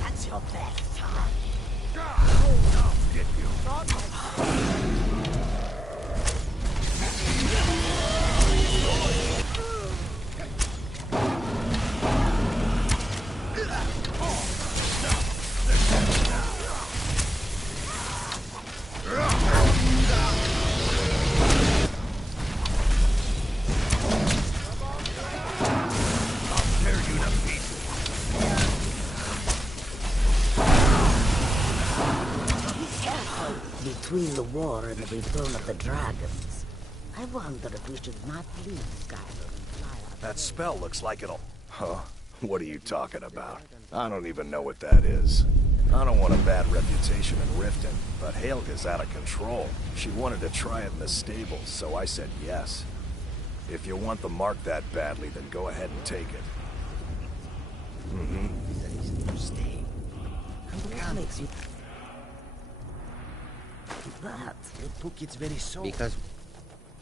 That's your best time. Between the war and the return of the dragons, I wonder if we should not leave Skyrim and fly out. That spell looks like it'll... Huh? What are you talking about? I don't even know what that is. I don't want a bad reputation in Riften, but Helga's out of control. She wanted to try it in the stables, so I said yes. If you want the mark that badly, then go ahead and take it. What makes you... That the book is very so. Because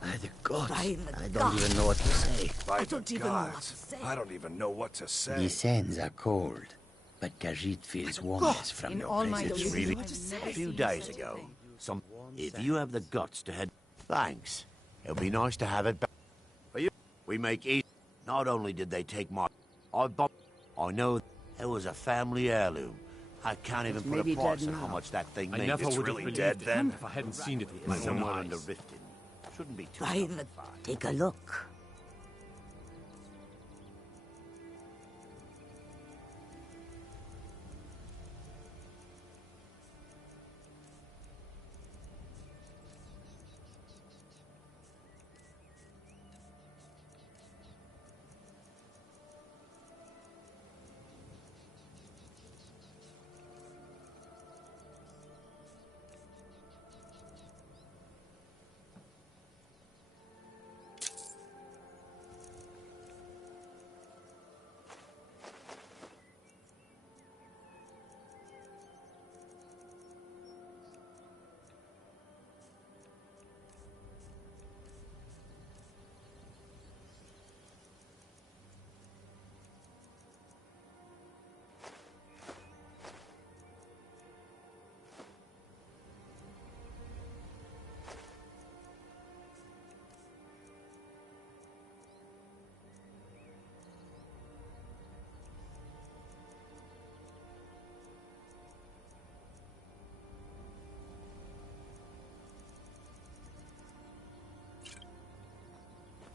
by the gods, By the I don't gods. even know what to say. By I the don't even know what to gods, say. I don't even know what to say. The sands are cold, but Khajiit feels warmness from In your all my presence. days, A few days ago, if you have the guts to head... Thanks. It'll be nice to have it back. We make easy. Not only did they take my... I know it was a family heirloom. I can't even put a price on how much that thing I means. never It's would have really believed dead it then? if I hadn't seen it with my own Somewhere in the eyes. Riften. Shouldn't be too By the... Take a look.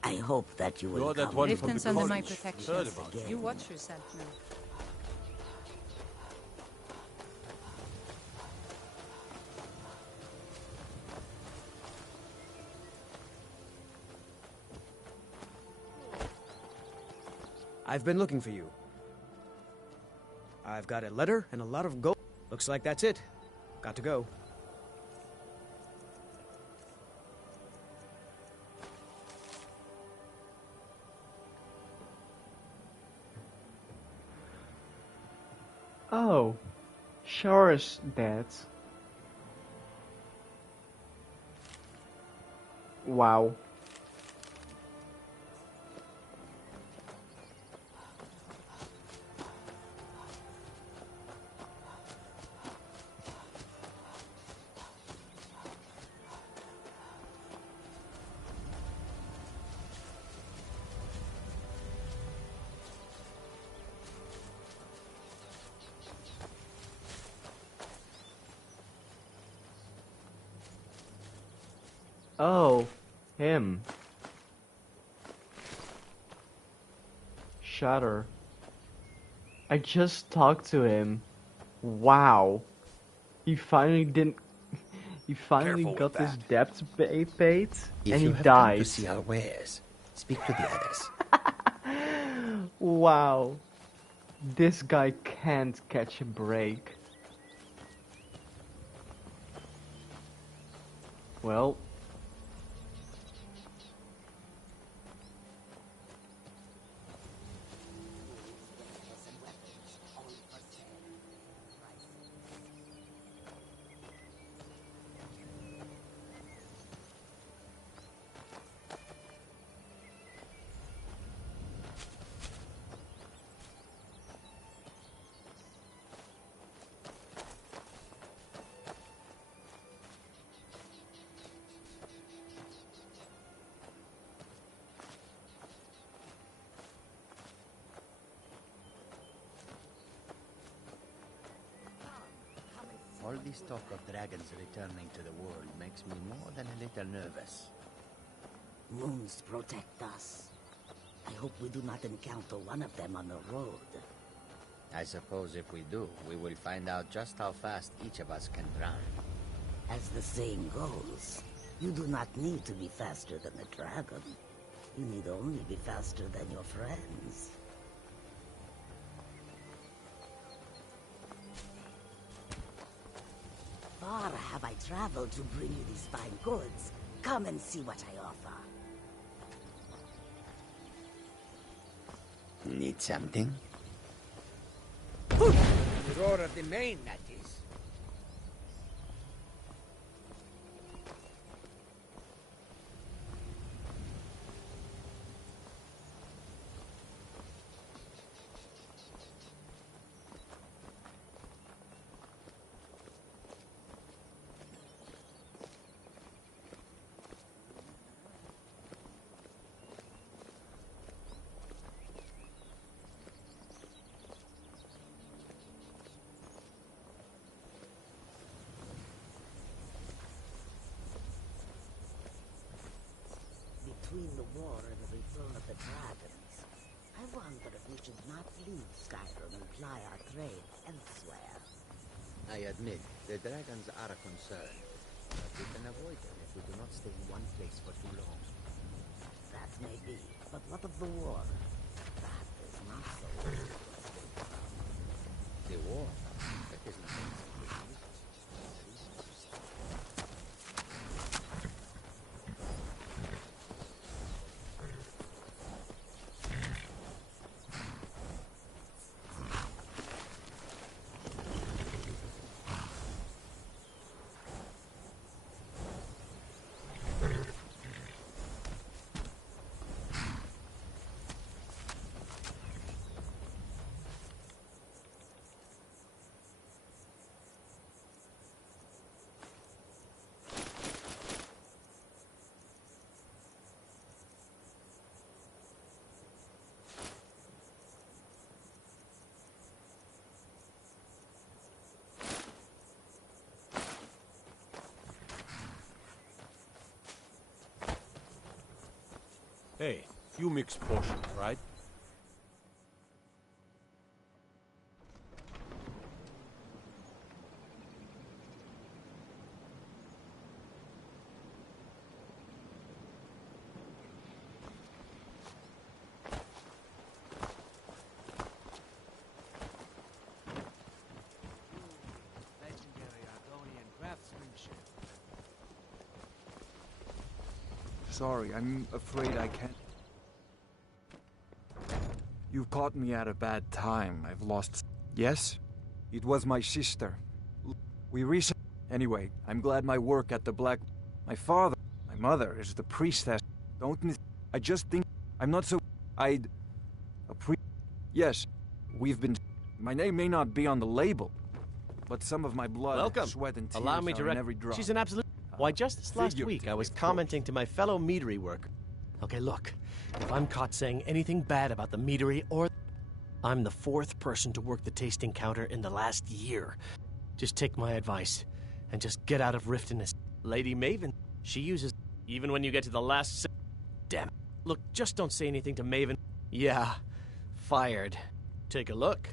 I hope that you will You're that come. one from Riften's the under my college. protection. Heard about it. You watch yourself now. I've been looking for you. I've got a letter and a lot of gold. Looks like that's it. Got to go. Oh, sure as that. Wow. Oh, him. Shutter. I just talked to him. Wow. He finally didn't. He finally got this debt paid, If and you he have died. come to see our wares, speak to the others. Wow. This guy can't catch a break. Well. All this talk of dragons returning to the world makes me more than a little nervous. Moons protect us. I hope we do not encounter one of them on the road. I suppose if we do, we will find out just how fast each of us can run. As the saying goes, you do not need to be faster than a dragon. You need only be faster than your friends. Far have I traveled to bring you these fine goods. Come and see what I offer. Need something? Roar of the main, that is. Between the war and the return of the dragons, I wonder if we should not leave Skyrim and ply our trade elsewhere. I admit, the dragons are a concern, but we can avoid them if we do not stay in one place for too long. That may be, but what of the war? That is not so easy to escape from. The war? That is not easy. Hey, you mix potions, right? Legendary Argonian craftsmanship. Sorry, I'm afraid I can't. You've caught me at a bad time. I've lost... Yes? It was my sister. We recently... Anyway, I'm glad my work at the Black... My father... My mother is the priestess. Don't... I just think... I'm not so... I'd... Yes, we've been... My name may not be on the label, but some of my blood, Welcome. sweat, and tears Allow me are to in every drop. She's an absolute... Why, just this last figuratively, week, I was of commenting to my fellow meadery worker. Okay, look. If I'm caught saying anything bad about the meadery or... I'm the 4th person to work the tasting counter in the last year. Just take my advice and just get out of Riften. Lady Maven, she uses... Even when you get to the last damn. Look, just don't say anything to Maven. Yeah, fired. Take a look.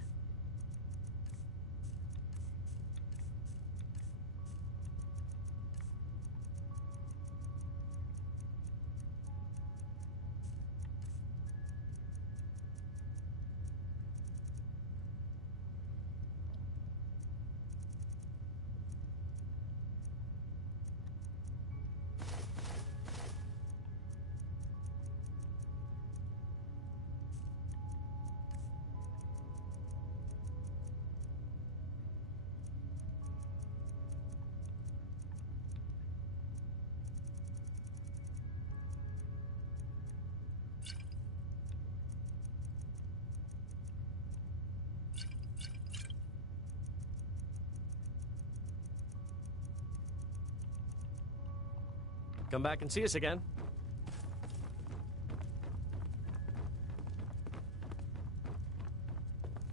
Come back and see us again.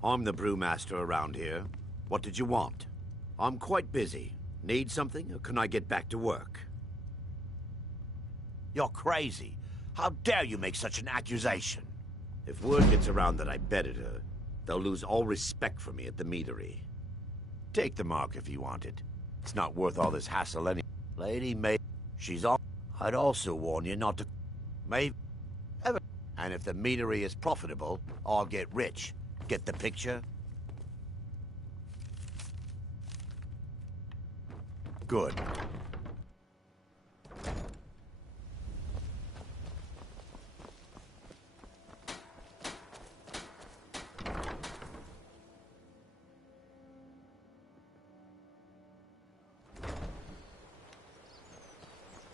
I'm the brewmaster around here. What did you want? I'm quite busy. Need something, or can I get back to work? You're crazy. How dare you make such an accusation? If word gets around that I betted her, they'll lose all respect for me at the meadery. Take the mark if you want it. It's not worth all this hassle anyway. Lady May, she's all... I'd also warn you not to... Maybe... Ever... And if the meadery is profitable, I'll get rich. Get the picture? Good.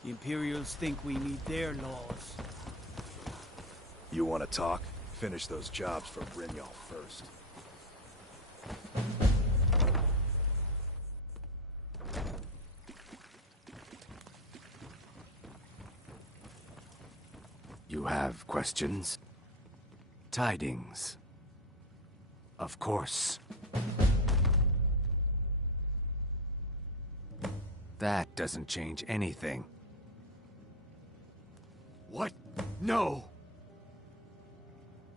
The Imperials think we need their laws. You want to talk? Finish those jobs for Brynjolf first. You have questions? Tidings? Of course. That doesn't change anything. What? No!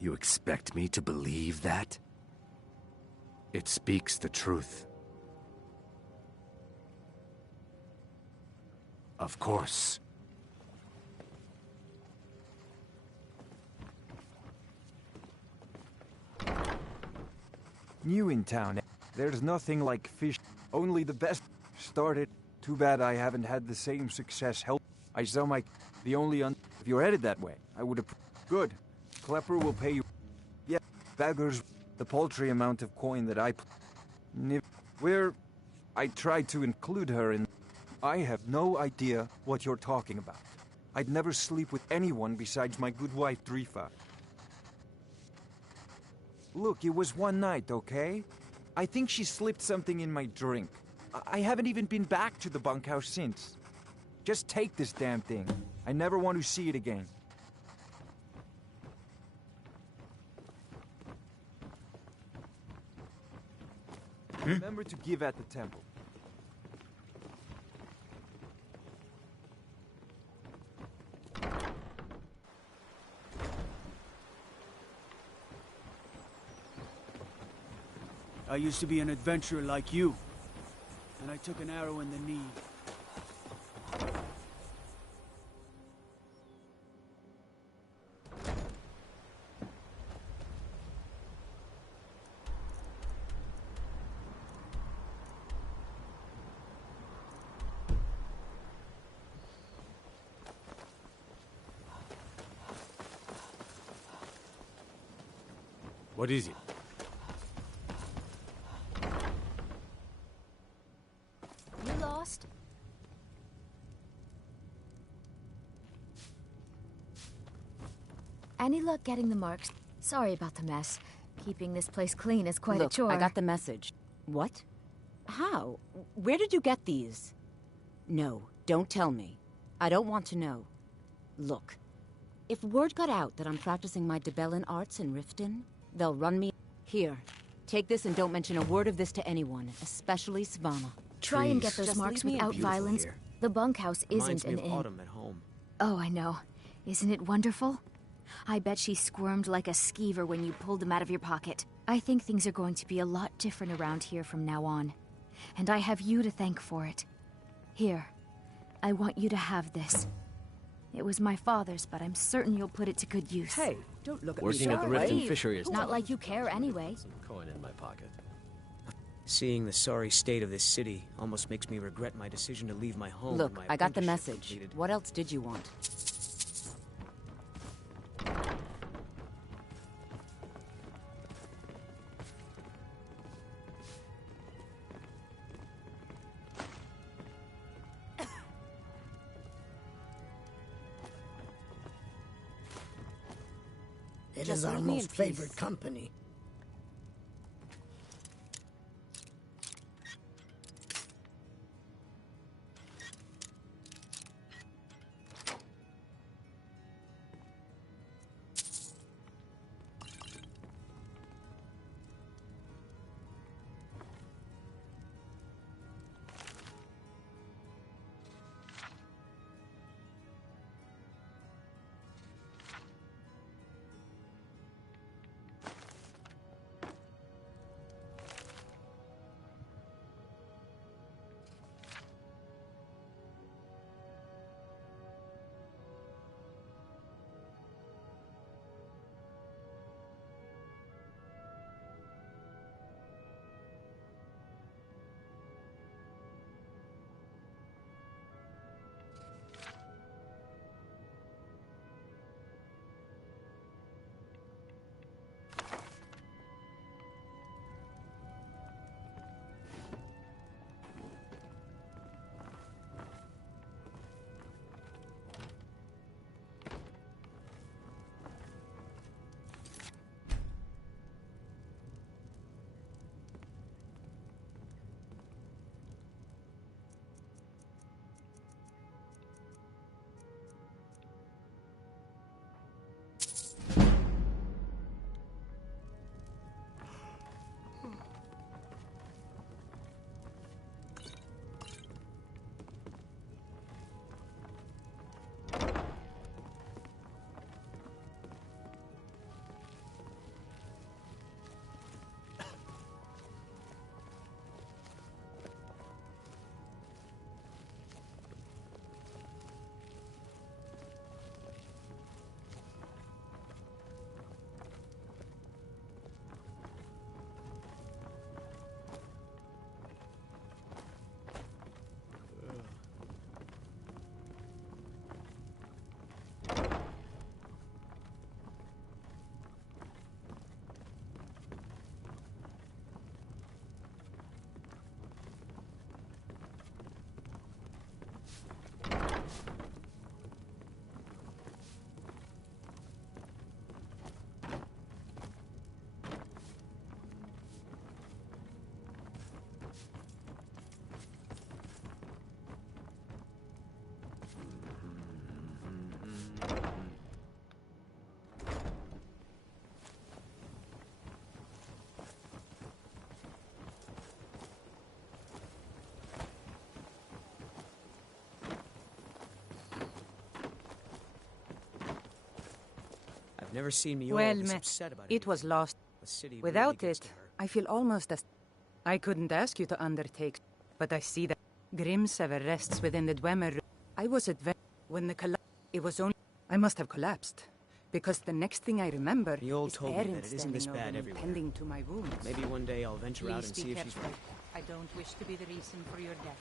You expect me to believe that? It speaks the truth. Of course. New in town. There's nothing like fish. Only the best. Started. Too bad I haven't had the same success. Help. I saw my... The only If you're headed that way, I would have... Good. Klepper will pay you... Yeah, beggars. The paltry amount of coin that I... Where... I tried to include her in... I have no idea what you're talking about. I'd never sleep with anyone besides my good wife, Drifa. Look, it was one night, okay? I think she slipped something in my drink. I haven't even been back to the bunkhouse since. Just take this damn thing. I never want to see it again. Remember to give at the temple. I used to be an adventurer like you, and I took an arrow in the knee. What is it? You lost? Any luck getting the marks? Sorry about the mess. Keeping this place clean is quite a Look, chore. I got the message. What? How? Where did you get these? No, don't tell me. I don't want to know. Look, if word got out that I'm practicing my Debellan arts in Riften, they'll run me... Here, take this and don't mention a word of this to anyone, especially Svanna. Try and get those Just marks leave me in without peace. violence. Here. The bunkhouse Reminds isn't me an of inn. autumn at home. Oh, I know. Isn't it wonderful? I bet she squirmed like a skeever when you pulled them out of your pocket. I think things are going to be a lot different around here from now on. And I have you to thank for it. Here, I want you to have this. It was my father's, but I'm certain you'll put it to good use. Hey, don't look at me. Working at the Riften Fishery It's not like you care anyway. Some coin in my pocket. Seeing the sorry state of this city almost makes me regret my decision to leave my home. Look, when my I got the apprenticeship message. completed. What else did you want? It Just is our leave me in most favorite peace. company. I've never seen Mjolnir Well this met. upset about It was lost. The city really Without gets it, to her. I feel almost as... I couldn't ask you to undertake, but I see that Grimsever rests within the Dwemer. I was at when the it was only... I must have collapsed, because the next thing I remember The old is told me that Erin it isn't this standing over bad me, everywhere. tending to my wounds. Maybe one day I'll venture out Please and be see if she's careful. right. I don't wish to be the reason for your death.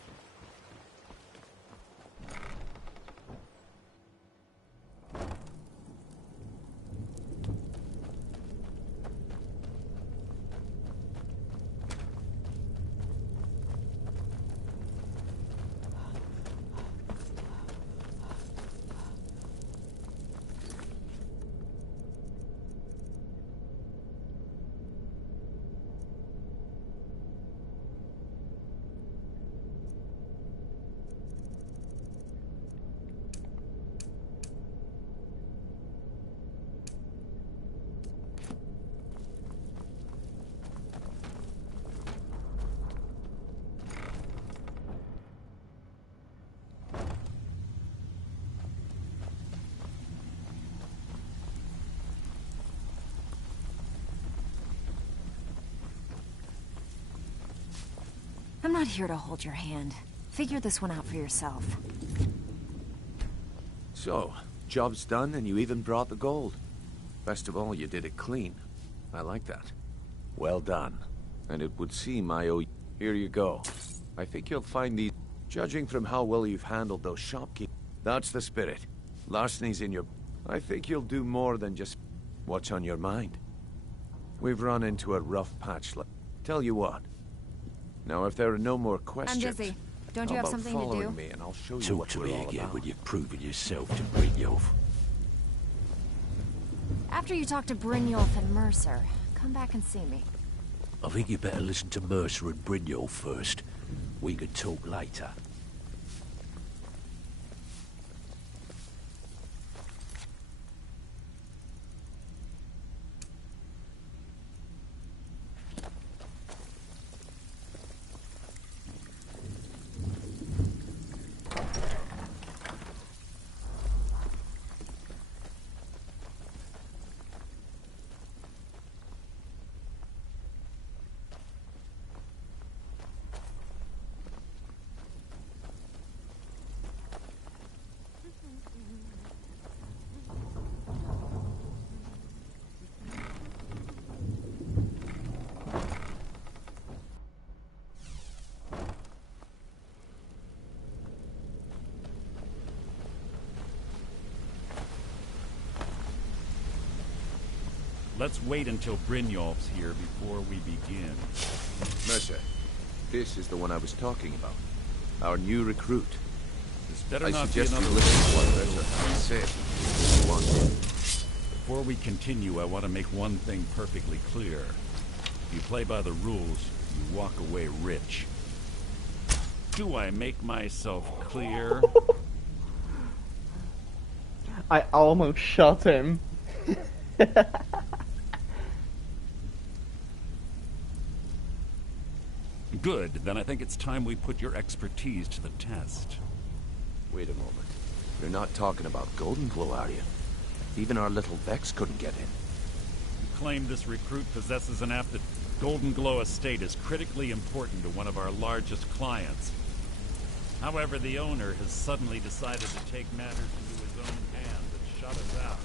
not here to hold your hand. Figure this one out for yourself. So, job's done and you even brought the gold. Best of all, you did it clean. I like that. Well done. And it would seem I owe you. Here you go. I think you'll find these... Judging from how well you've handled those shopkeepers... That's the spirit. Larceny's in your... I think you'll do more than just... What's on your mind? We've run into a rough patch. Tell you what. Now, if there are no more questions... I'm busy. Don't you how have about something to do? Me and I'll show you Talk what to we're me all again about. when you've proven yourself to Brynjolf. After you talk to Brynjolf and Mercer, come back and see me. I think you better listen to Mercer and Brynjolf first. We can talk later. Let's wait until Brynjolf's here before we begin. Mercer, this is the one I was talking about. Our new recruit. This better I not be suggest another you listen to what Mercer said. If you want to. Before we continue, I want to make one thing perfectly clear. If you play by the rules, you walk away rich. Do I make myself clear? I almost shot him. Good, then I think it's time we put your expertise to the test. Wait a moment. You're not talking about Golden Glow, are you? Even our little Vex couldn't get in. You claim this recruit possesses an aptitude. Golden Glow Estate is critically important to one of our largest clients. However, the owner has suddenly decided to take matters into his own hands and shut us out.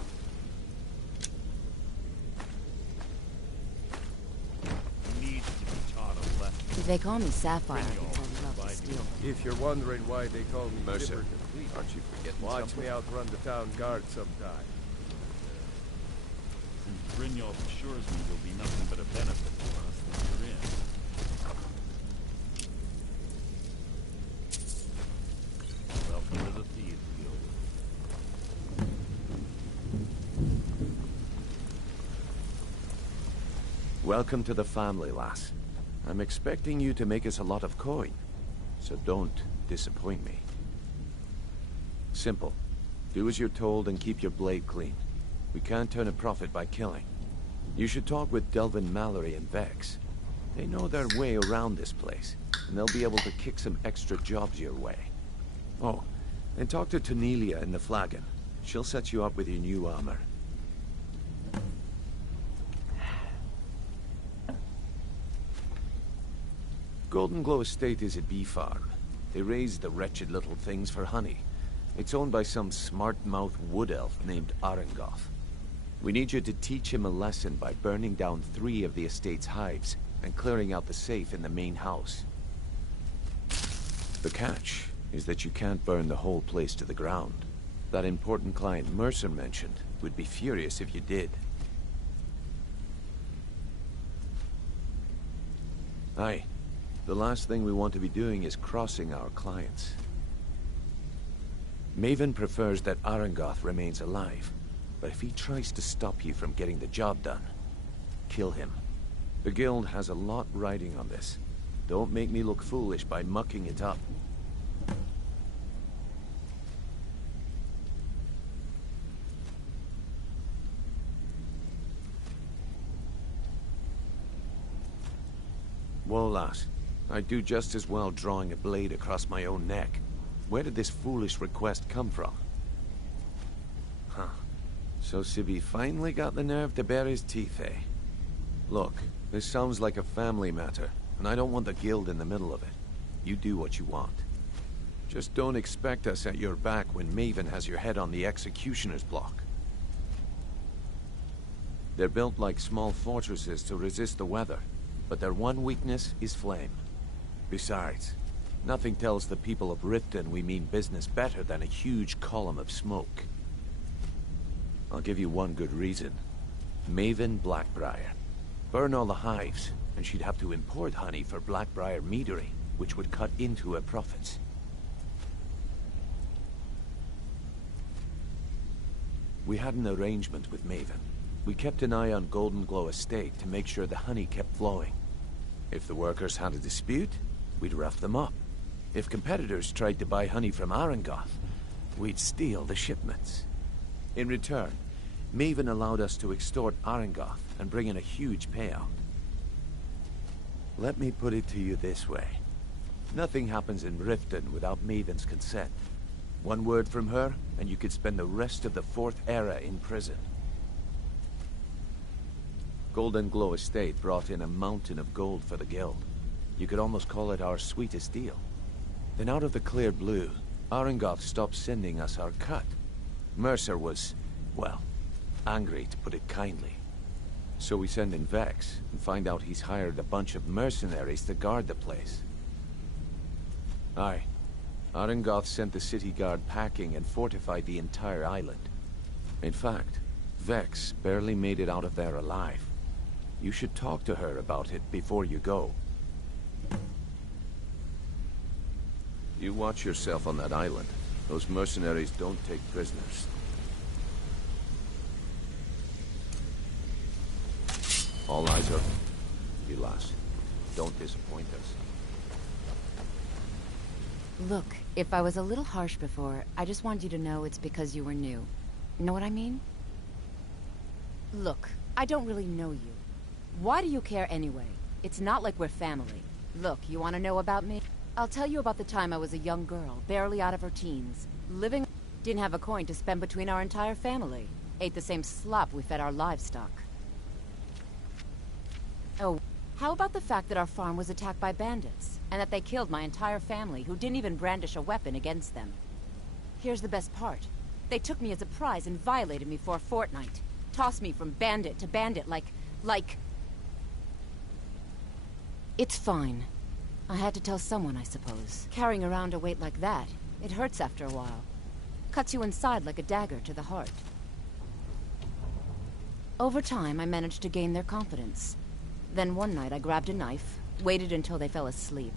He needs to be taught a lesson. They call me Sapphire because I love to steal. If you're wondering why they call me Mercer, Dipper Complete, aren't you forgetting watch something? me outrun the town guard sometime. Since Brynjolf assures me you'll be nothing but a benefit to us, then you're in. Welcome to the Thieves Guild. Welcome to the family, lass. I'm expecting you to make us a lot of coin, so don't disappoint me. Simple. Do as you're told and keep your blade clean. We can't turn a profit by killing. You should talk with Delvin Mallory and Vex. They know their way around this place, and they'll be able to kick some extra jobs your way. Oh, and talk to Tanelia in the Flagon. She'll set you up with your new armor. Golden Glow Estate is a bee farm. They raise the wretched little things for honey. It's owned by some smart-mouthed wood elf named Arengoth. We need you to teach him a lesson by burning down 3 of the estate's hives and clearing out the safe in the main house. The catch is that you can't burn the whole place to the ground. That important client Mercer mentioned would be furious if you did. Aye. The last thing we want to be doing is crossing our clients. Maven prefers that Arengoth remains alive, but if he tries to stop you from getting the job done, kill him. The guild has a lot riding on this. Don't make me look foolish by mucking it up. Whoa, lass. I'd do just as well drawing a blade across my own neck. Where did this foolish request come from? Huh. So Sibby finally got the nerve to bare his teeth, eh? Look, this sounds like a family matter, and I don't want the guild in the middle of it. You do what you want. Just don't expect us at your back when Maven has your head on the executioner's block. They're built like small fortresses to resist the weather, but their one weakness is flame. Besides, nothing tells the people of Riften we mean business better than a huge column of smoke. I'll give you one good reason. Maven Blackbriar. Burn all the hives, and she'd have to import honey for Blackbriar meadery, which would cut into her profits. We had an arrangement with Maven. We kept an eye on Golden Glow Estate to make sure the honey kept flowing. If the workers had a dispute, we'd rough them up. If competitors tried to buy honey from Arangoth, we'd steal the shipments. In return, Maven allowed us to extort Arangoth and bring in a huge payout. Let me put it to you this way. Nothing happens in Riften without Maven's consent. One word from her, and you could spend the rest of the Fourth Era in prison. Golden Glow Estate brought in a mountain of gold for the guild. You could almost call it our sweetest deal. Then out of the clear blue, Arangoth stopped sending us our cut. Mercer was, well, angry to put it kindly. So we send in Vex and find out he's hired a bunch of mercenaries to guard the place. Aye. Arangoth sent the city guard packing and fortified the entire island. In fact, Vex barely made it out of there alive. You should talk to her about it before you go. You watch yourself on that island. Those mercenaries don't take prisoners. All eyes are... Vilas, don't disappoint us. Look, if I was a little harsh before, I just want you to know it's because you were new. Know what I mean? Look, I don't really know you. Why do you care anyway? It's not like we're family. Look, you want to know about me? I'll tell you about the time I was a young girl, barely out of her teens. Living... Didn't have a coin to spend between our entire family. Ate the same slop we fed our livestock. Oh, how about the fact that our farm was attacked by bandits, and that they killed my entire family, who didn't even brandish a weapon against them? Here's the best part. They took me as a prize and violated me for a fortnight. Tossed me from bandit to bandit like... It's fine. I had to tell someone, I suppose. Carrying around a weight like that, it hurts after a while. Cuts you inside like a dagger to the heart. Over time, I managed to gain their confidence. Then one night I grabbed a knife, waited until they fell asleep,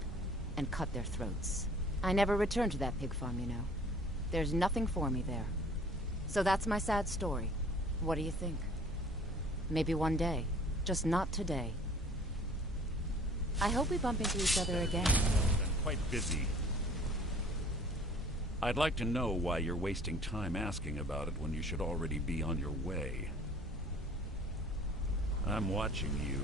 and cut their throats. I never returned to that pig farm, you know. There's nothing for me there. So that's my sad story. What do you think? Maybe one day. Just not today. I hope we bump into each other again. I'm quite busy. I'd like to know why you're wasting time asking about it when you should already be on your way. I'm watching you.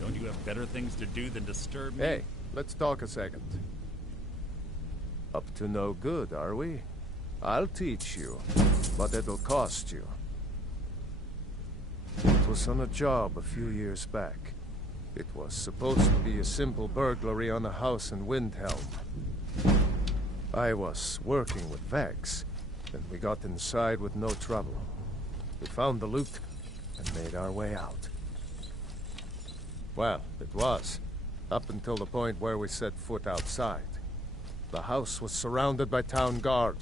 Don't you have better things to do than disturb me? Hey, let's talk a second. Up to no good, are we? I'll teach you, but it'll cost you. It was on a job a few years back. It was supposed to be a simple burglary on a house in Windhelm. I was working with Vex, and we got inside with no trouble. We found the loot and made our way out. Well, it was, up until the point where we set foot outside. The house was surrounded by town guard.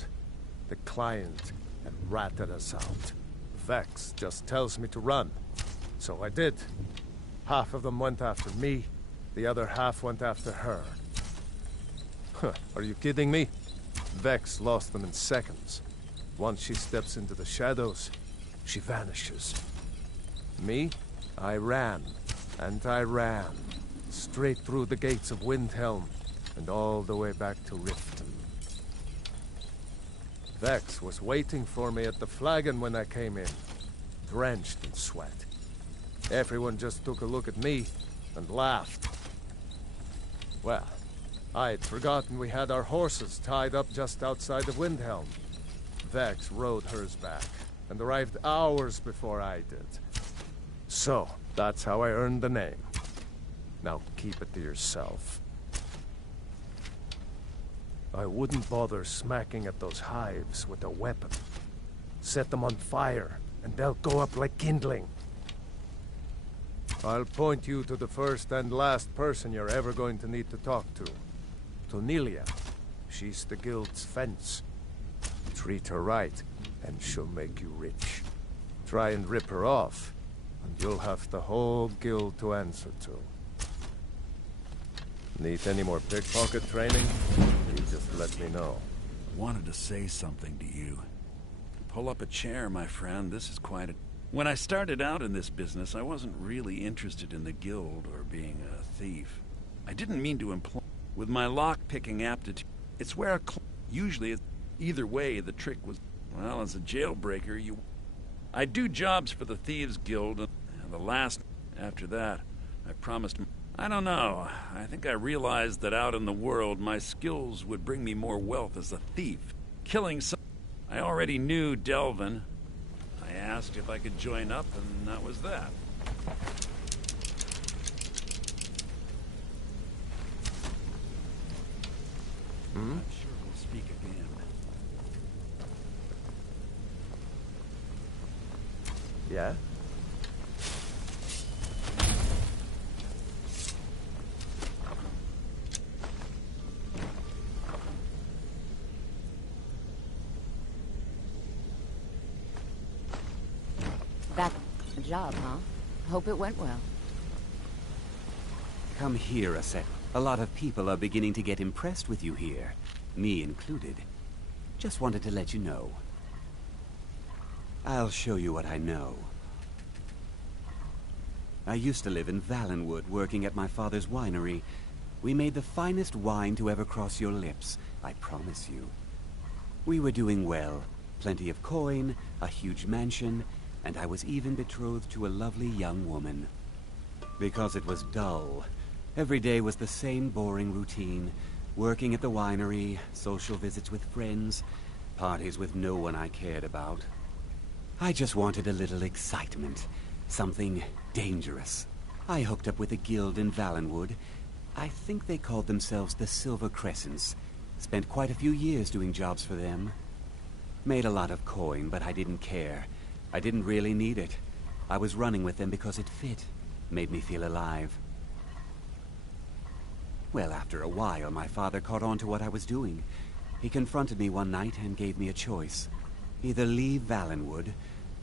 The client had ratted us out. Vex just tells me to run. So I did. Half of them went after me, the other half went after her. Huh, are you kidding me? Vex lost them in seconds. Once she steps into the shadows, she vanishes. Me? I ran, and I ran. Straight through the gates of Windhelm, and all the way back to Riften. Vex was waiting for me at the flagon when I came in, drenched in sweat. Everyone just took a look at me and laughed. Well, I'd forgotten we had our horses tied up just outside of Windhelm. Vex rode hers back, and arrived hours before I did. So, that's how I earned the name. Now keep it to yourself. I wouldn't bother smacking at those hives with a weapon. Set them on fire, and they'll go up like kindling. I'll point you to the first and last person you're ever going to need to talk to. Tonilia. She's the guild's fence. Treat her right, and she'll make you rich. Try and rip her off, and you'll have the whole guild to answer to. Need any more pickpocket training? You just let me know. I wanted to say something to you. Pull up a chair, my friend. This is quite a... When I started out in this business, I wasn't really interested in the guild or being a thief. I didn't mean to imply... With my lock-picking aptitude, it's where a... Usually, either way, the trick was... Well, as a jailbreaker, you... I do jobs for the Thieves Guild, and the last... After that, I promised... I don't know. I think I realized that out in the world, my skills would bring me more wealth as a thief. Killing some... I already knew Delvin. I asked if I could join up, and that was that. I'm sure we'll speak again. Yeah? That job, huh? Hope it went well. Come here a sec. A lot of people are beginning to get impressed with you here, me included. Just wanted to let you know. I'll show you what I know. I used to live in Valenwood, working at my father's winery. We made the finest wine to ever cross your lips, I promise you. We were doing well. Plenty of coin, a huge mansion, and I was even betrothed to a lovely young woman. Because it was dull. Every day was the same boring routine. Working at the winery, social visits with friends, parties with no one I cared about. I just wanted a little excitement. Something dangerous. I hooked up with a guild in Valenwood. I think they called themselves the Silver Crescents. Spent quite a few years doing jobs for them. Made a lot of coin, but I didn't care. I didn't really need it. I was running with them because it fit. Made me feel alive. Well, after a while, my father caught on to what I was doing. He confronted me one night and gave me a choice. Either leave Valenwood,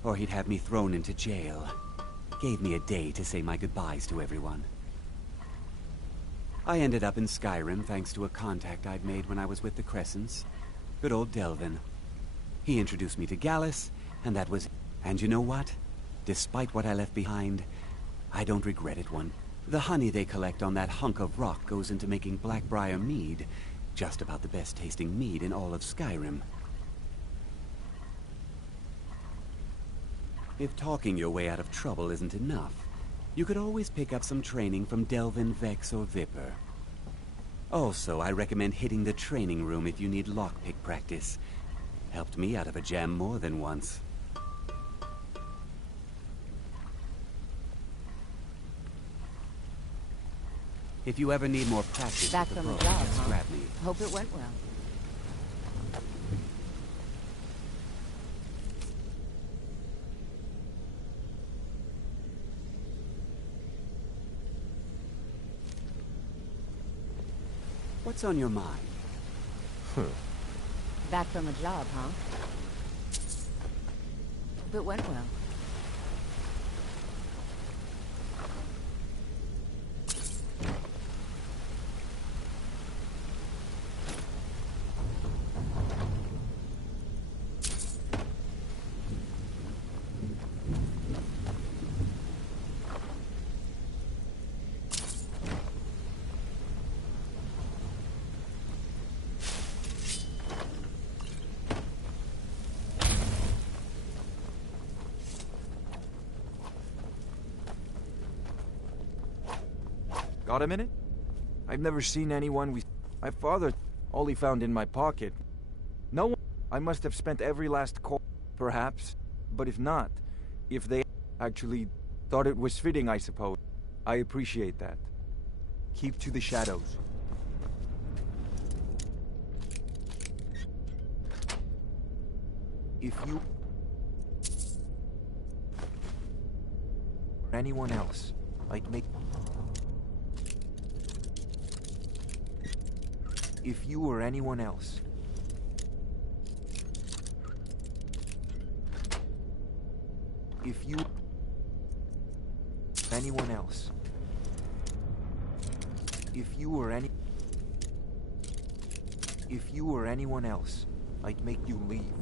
or he'd have me thrown into jail. Gave me a day to say my goodbyes to everyone. I ended up in Skyrim thanks to a contact I'd made when I was with the Crescents. Good old Delvin. He introduced me to Gallus, and that was... And you know what? Despite what I left behind, I don't regret it one. The honey they collect on that hunk of rock goes into making Blackbriar mead. Just about the best tasting mead in all of Skyrim. If talking your way out of trouble isn't enough, you could always pick up some training from Delvin, Vex, or Viper. Also, I recommend hitting the training room if you need lockpick practice. Helped me out of a jam more than once. If you ever need more practice Back with the from the bow, job, just huh? grab me. Hope it went well. What's on your mind? Back from a job, huh? Hope it went well. Got a minute? I've never seen anyone My father... all he found in my pocket. No one... I must have spent every last coin. Perhaps. But if not, if they actually thought it was fitting, I suppose, I appreciate that. Keep to the shadows. If you... or anyone else, I'd make... If you or anyone else... If you... anyone else... If you or any... If you or anyone else, I'd make you leave.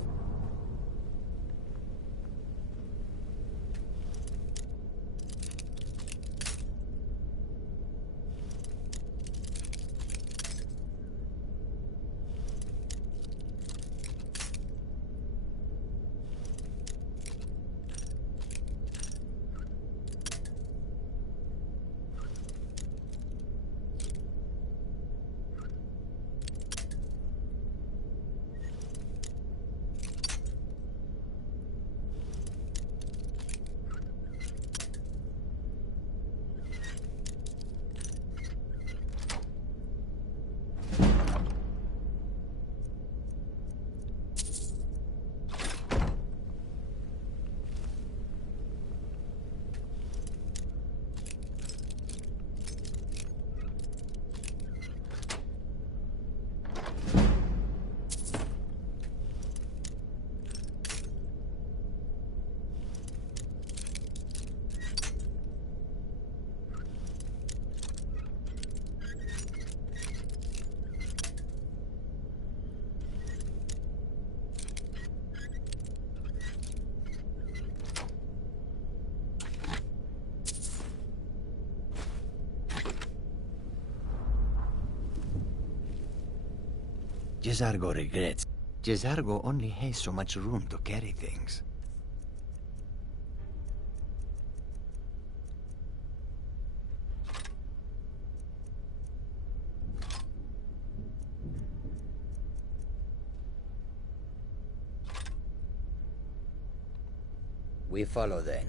Jezargo regrets. Jezargo only has so much room to carry things. We follow then.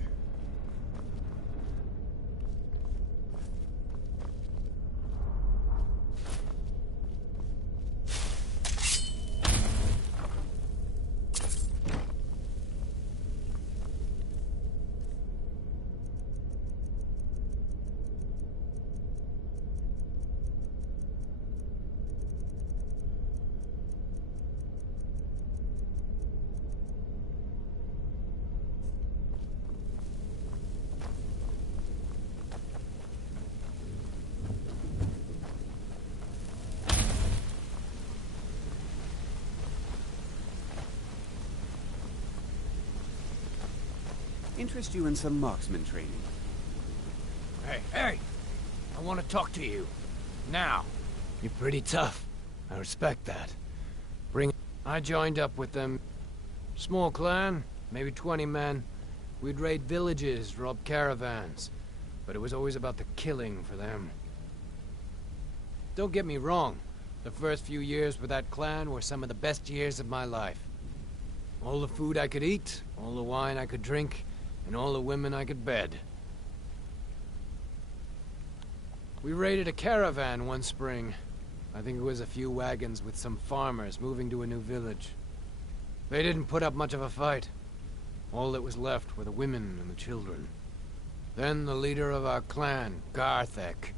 Interest you in some marksman training? Hey! I want to talk to you. Now. You're pretty tough. I respect that. I joined up with them. Small clan, maybe 20 men. We'd raid villages, rob caravans. But it was always about the killing for them. Don't get me wrong. The first few years with that clan were some of the best years of my life. All the food I could eat, all the wine I could drink, and all the women I could bed. We raided a caravan one spring. I think it was a few wagons with some farmers moving to a new village. They didn't put up much of a fight. All that was left were the women and the children. Then the leader of our clan, Garthek,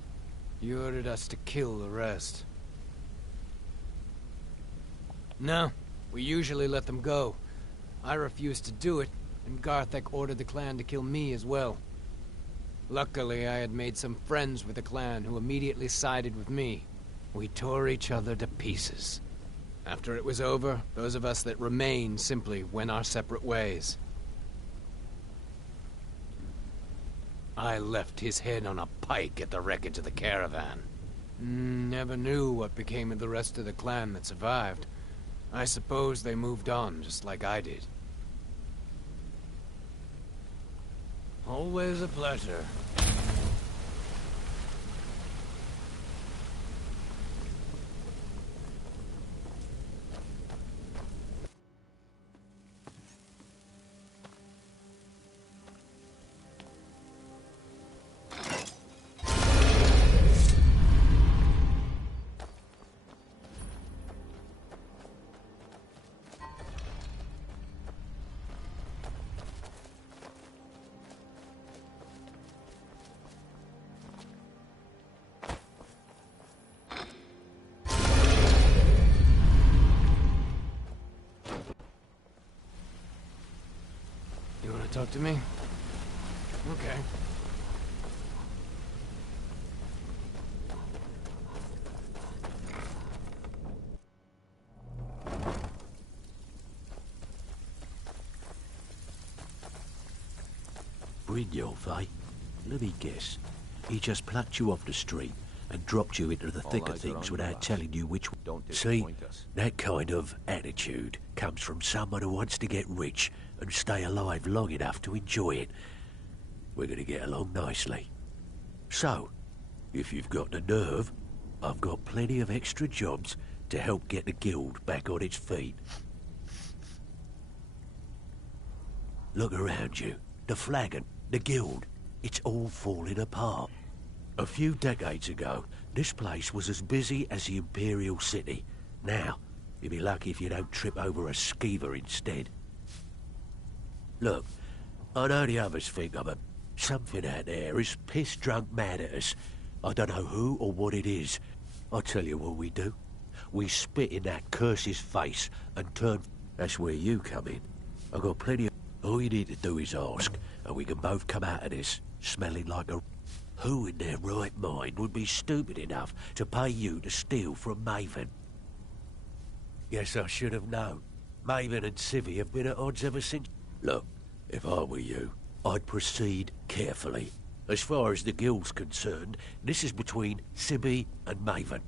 he ordered us to kill the rest. No, we usually let them go. I refused to do it, and Garthek ordered the clan to kill me as well. Luckily, I had made some friends with the clan who immediately sided with me. We tore each other to pieces. After it was over, those of us that remained simply went our separate ways. I left his head on a pike at the wreckage of the caravan. Never knew what became of the rest of the clan that survived. I suppose they moved on, just like I did. Always a pleasure. talk to me? Okay. Brynjolf, eh? Let me guess. He just plucked you off the street and dropped you into the thick of things without telling you which one. Don't See, disappoint us. that kind of attitude comes from someone who wants to get rich and stay alive long enough to enjoy it. We're going to get along nicely. So, if you've got the nerve, I've got plenty of extra jobs to help get the guild back on its feet. Look around you. The flagon, the guild, it's all falling apart. A few decades ago, this place was as busy as the Imperial City. Now, you'll be lucky if you don't trip over a skeever instead. Look, I know the others think I'm a... Something out there is piss-drunk mad at us. I don't know who or what it is. I'll tell you what we do. We spit in that curse's face and turn... That's where you come in. I've got plenty of... All you need to do is ask, and we can both come out of this smelling like a... Who in their right mind would be stupid enough to pay you to steal from Maven? Yes, I should have known. Maven and Civvy have been at odds ever since... Look, if I were you, I'd proceed carefully. As far as the guild's concerned, this is between Civvy and Maven.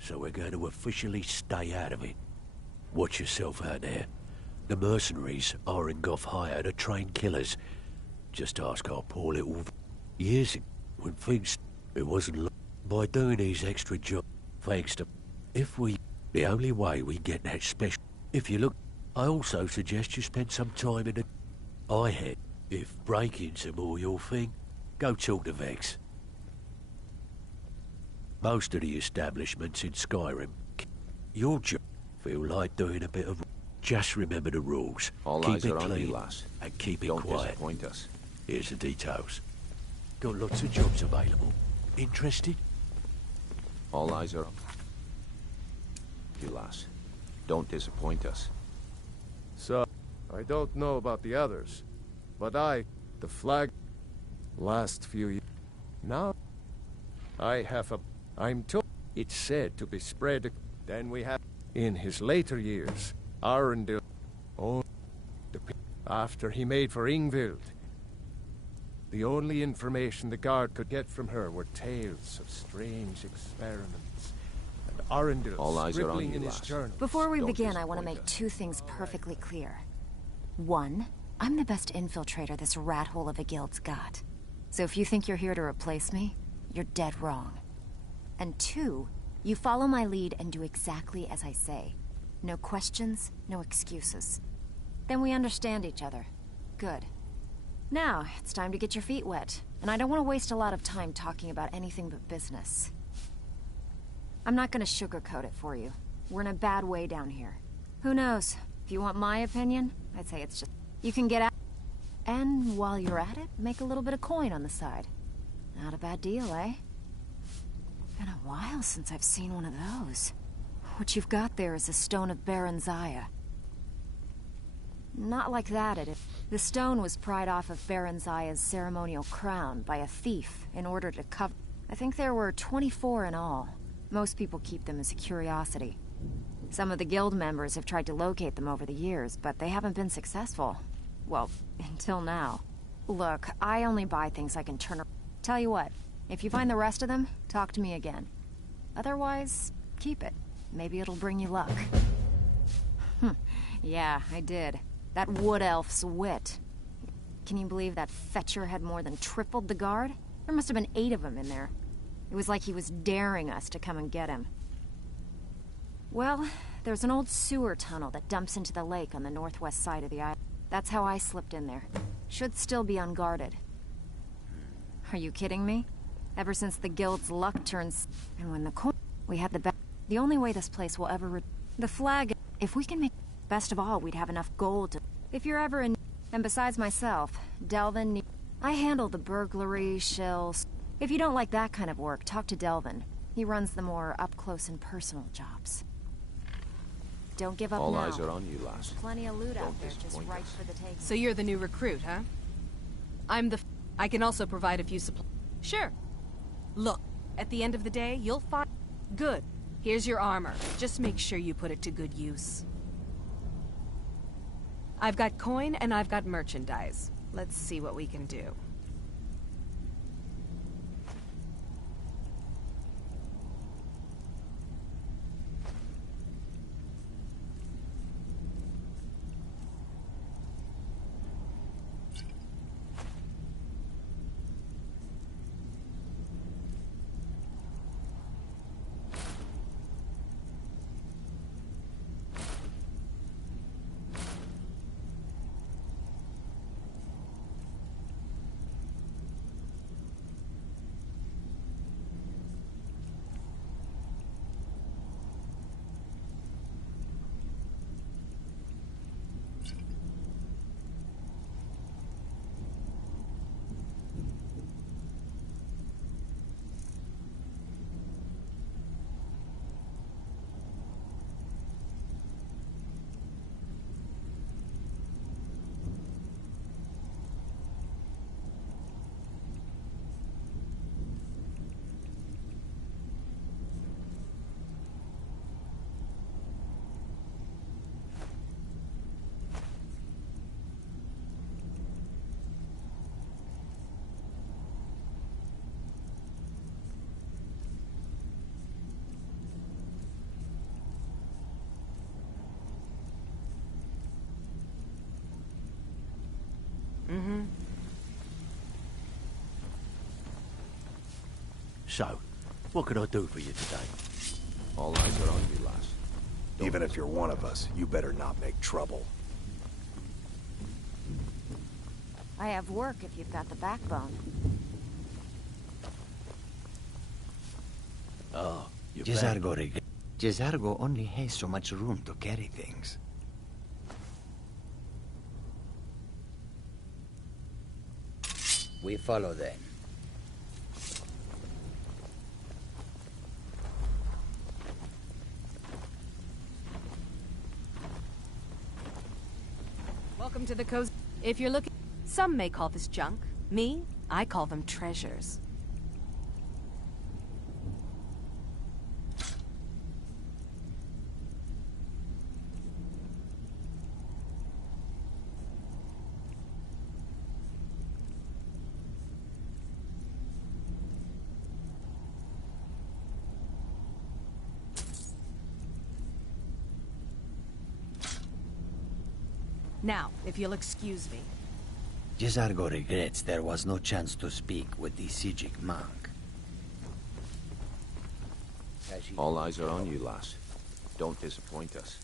So we're going to officially stay out of it. Watch yourself out there. The mercenaries Arengoff hired to train killers. Just ask our poor little... Years ago, when things... It wasn't... By doing these extra jobs, thanks to... If we... The only way we get that special... If you look... I also suggest you spend some time in the... I had... If break-ins are more your thing, go talk to Vex. Most of the establishments in Skyrim... Your job... Feel like doing a bit of... Just remember the rules. All keep eyes it are on clean you, lass. And keep it Don't quiet. disappoint us. Here's the details. Got lots of jobs available. Interested? All eyes are on you, lass. Don't disappoint us. So, I don't know about the others, but the flag, last few years. Now, I'm told it's said to be spread. Then we have, in his later years, Arundel, after he made for Ingvild. The only information the guard could get from her were tales of strange experiments, and Arundel All eyes are on scribbling you, in his lass. journal. Before we Don't begin, I want to disappoint make us. 2 things perfectly clear. 1, I'm the best infiltrator this rat hole of a guild's got. So if you think you're here to replace me, you're dead wrong. And 2, you follow my lead and do exactly as I say. No questions, no excuses. Then we understand each other. Good. Now, it's time to get your feet wet, and I don't want to waste a lot of time talking about anything but business. I'm not gonna sugarcoat it for you. We're in a bad way down here. Who knows? If you want my opinion, I'd say it's just... You can get out... And while you're at it, make a little bit of coin on the side. Not a bad deal, eh? Been a while since I've seen one of those. What you've got there is a stone of Baron Zaya. Not like that, it is. The stone was pried off of Baron Zaya's ceremonial crown by a thief in order to cover... I think there were 24 in all. Most people keep them as a curiosity. Some of the guild members have tried to locate them over the years, but they haven't been successful. Well, until now. Look, I only buy things I can turn around. Tell you what, if you find the rest of them, talk to me again. Otherwise, keep it. Maybe it'll bring you luck. Yeah, I did. That wood elf's wit. Can you believe that fetcher had more than tripled the guard? There must have been 8 of them in there. It was like he was daring us to come and get him. Well, there's an old sewer tunnel that dumps into the lake on the northwest side of the island. That's how I slipped in there. Should still be unguarded. Are you kidding me? Ever since the guild's luck turns... And when the coin... We had the only way this place will ever... The flag... If we can make... Best of all, we'd have enough gold to... If you're ever in... And besides myself, Delvin... I handle the burglary, shells... If you don't like that kind of work, talk to Delvin. He runs the more up-close and personal jobs. Don't give up All now. eyes are on you, lass. Plenty of loot out there just disappoint right us. for the taking. So you're the new recruit, huh? I can also provide a few supplies. Sure. Look, at the end of the day, you'll find... Good. Here's your armor. Just make sure you put it to good use. I've got coin and I've got merchandise. Let's see what we can do. So, what can I do for you today? All eyes are on you, lass. Even if you're one of us, you better not make trouble. I have work if you've got the backbone. Oh, Jezargo only has so much room to carry things. We follow them. Welcome to the coast. If you're looking... Some may call this junk. Me, I call them treasures. Now, if you'll excuse me. Jezargo regrets there was no chance to speak with the Sijic monk. All eyes are on you, lass. Don't disappoint us.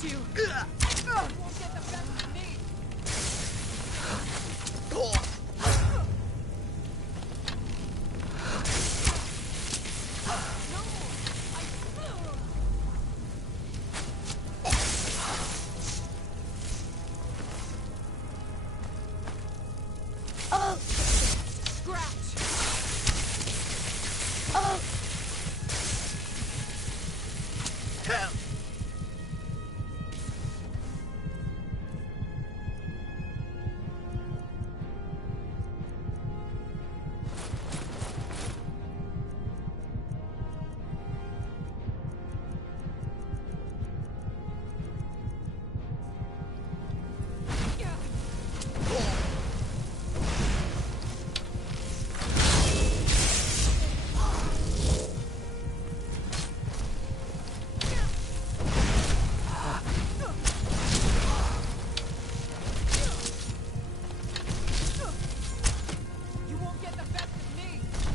protect you. You won't get the best of me.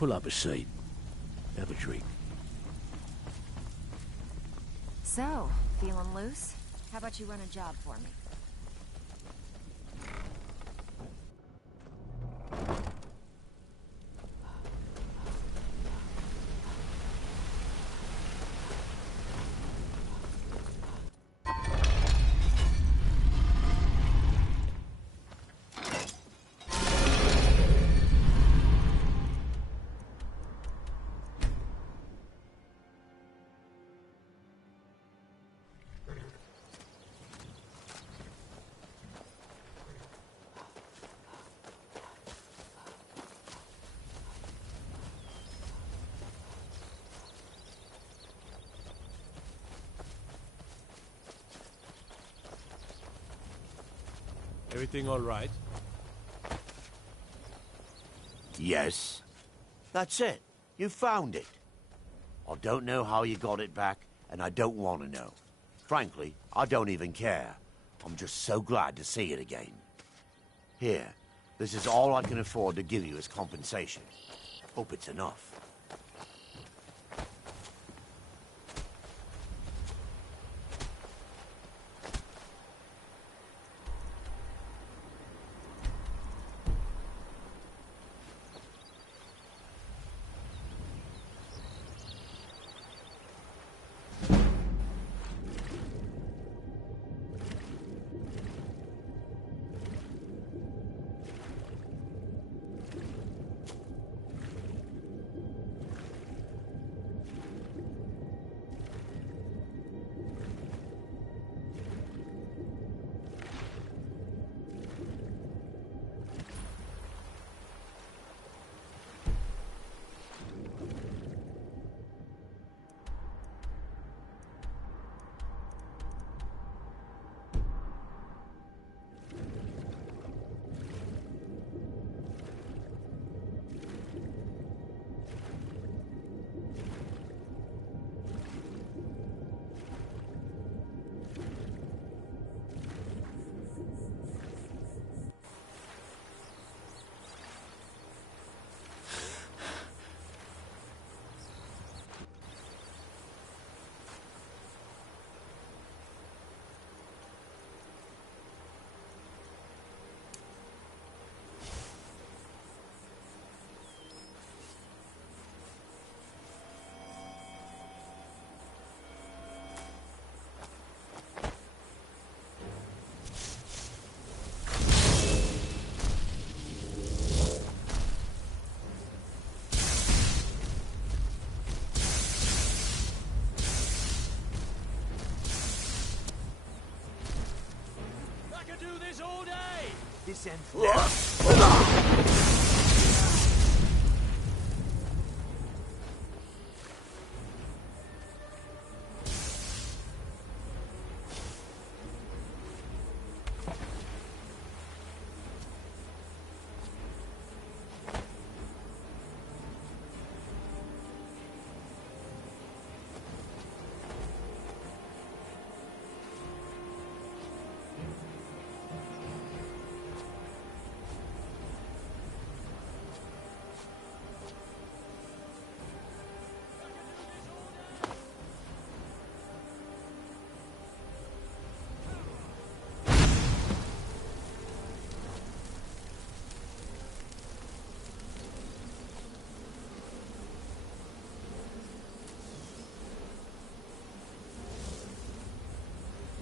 Pull up a seat. Have a drink. So, feeling loose? How about you run a job for me? Everything all right? Yes. That's it. You found it. I don't know how you got it back, and I don't want to know. Frankly, I don't even care. I'm just so glad to see it again. Here, this is all I can afford to give you as compensation. Hope it's enough. this ends now.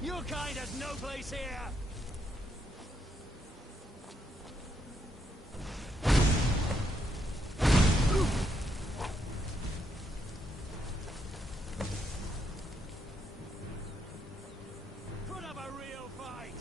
Your kind has no place here! Put up a real fight!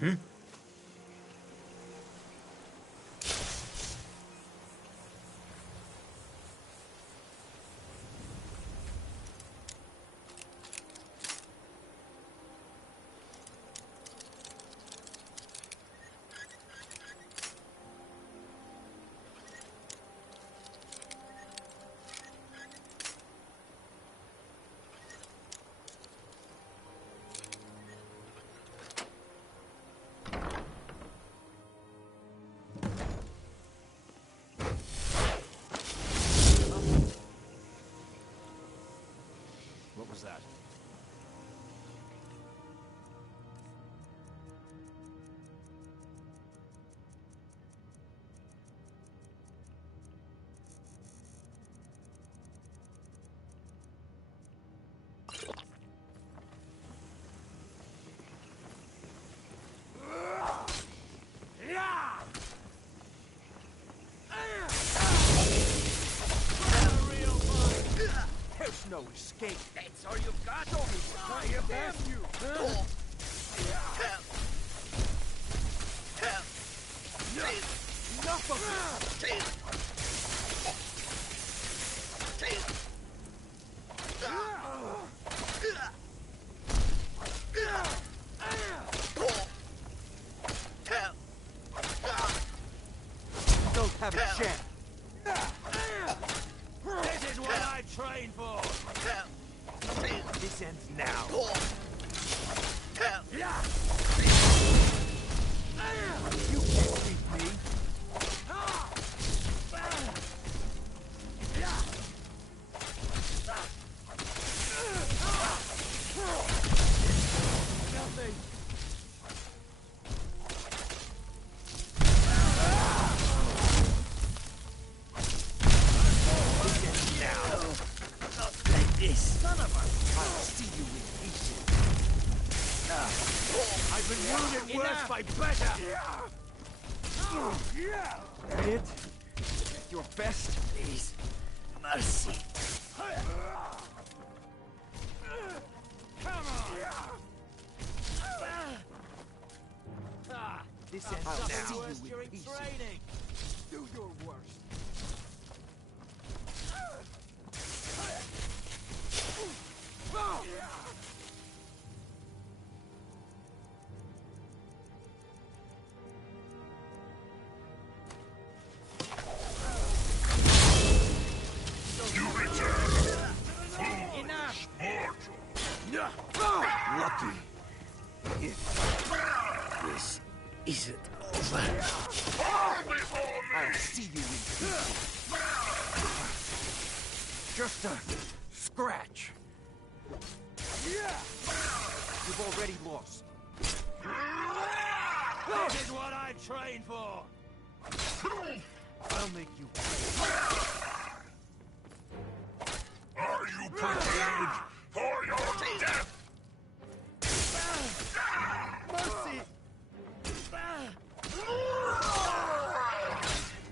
Hmm? was that? There's no escape. That's all you've got? Show me what you damn you! Enough of it! Don't have a chance. This is what I trained for! This ends now. You can't beat me. Nothing. I've been wounded worse by better! That it? Your best? Please. Mercy. Come on! This ends now. During training. Do your worst. Lucky. This isn't over. I'll see you in pieces. Just a scratch. You've already lost. This is what I trained for. I'll make you pay. Are you prepared for your death? Mercy!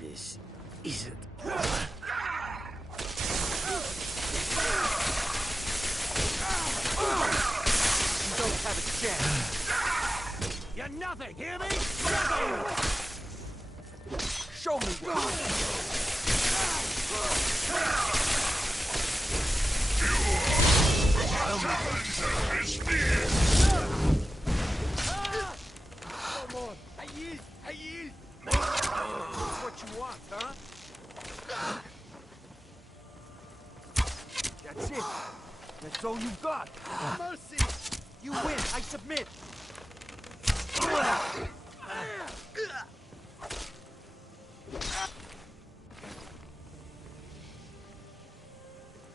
This isn't You don't have a chance. You're nothing, hear me? Nothing! Show me what. Come on, I yield. That's what you want, huh? That's it. That's all you got. Mercy! You win. I submit.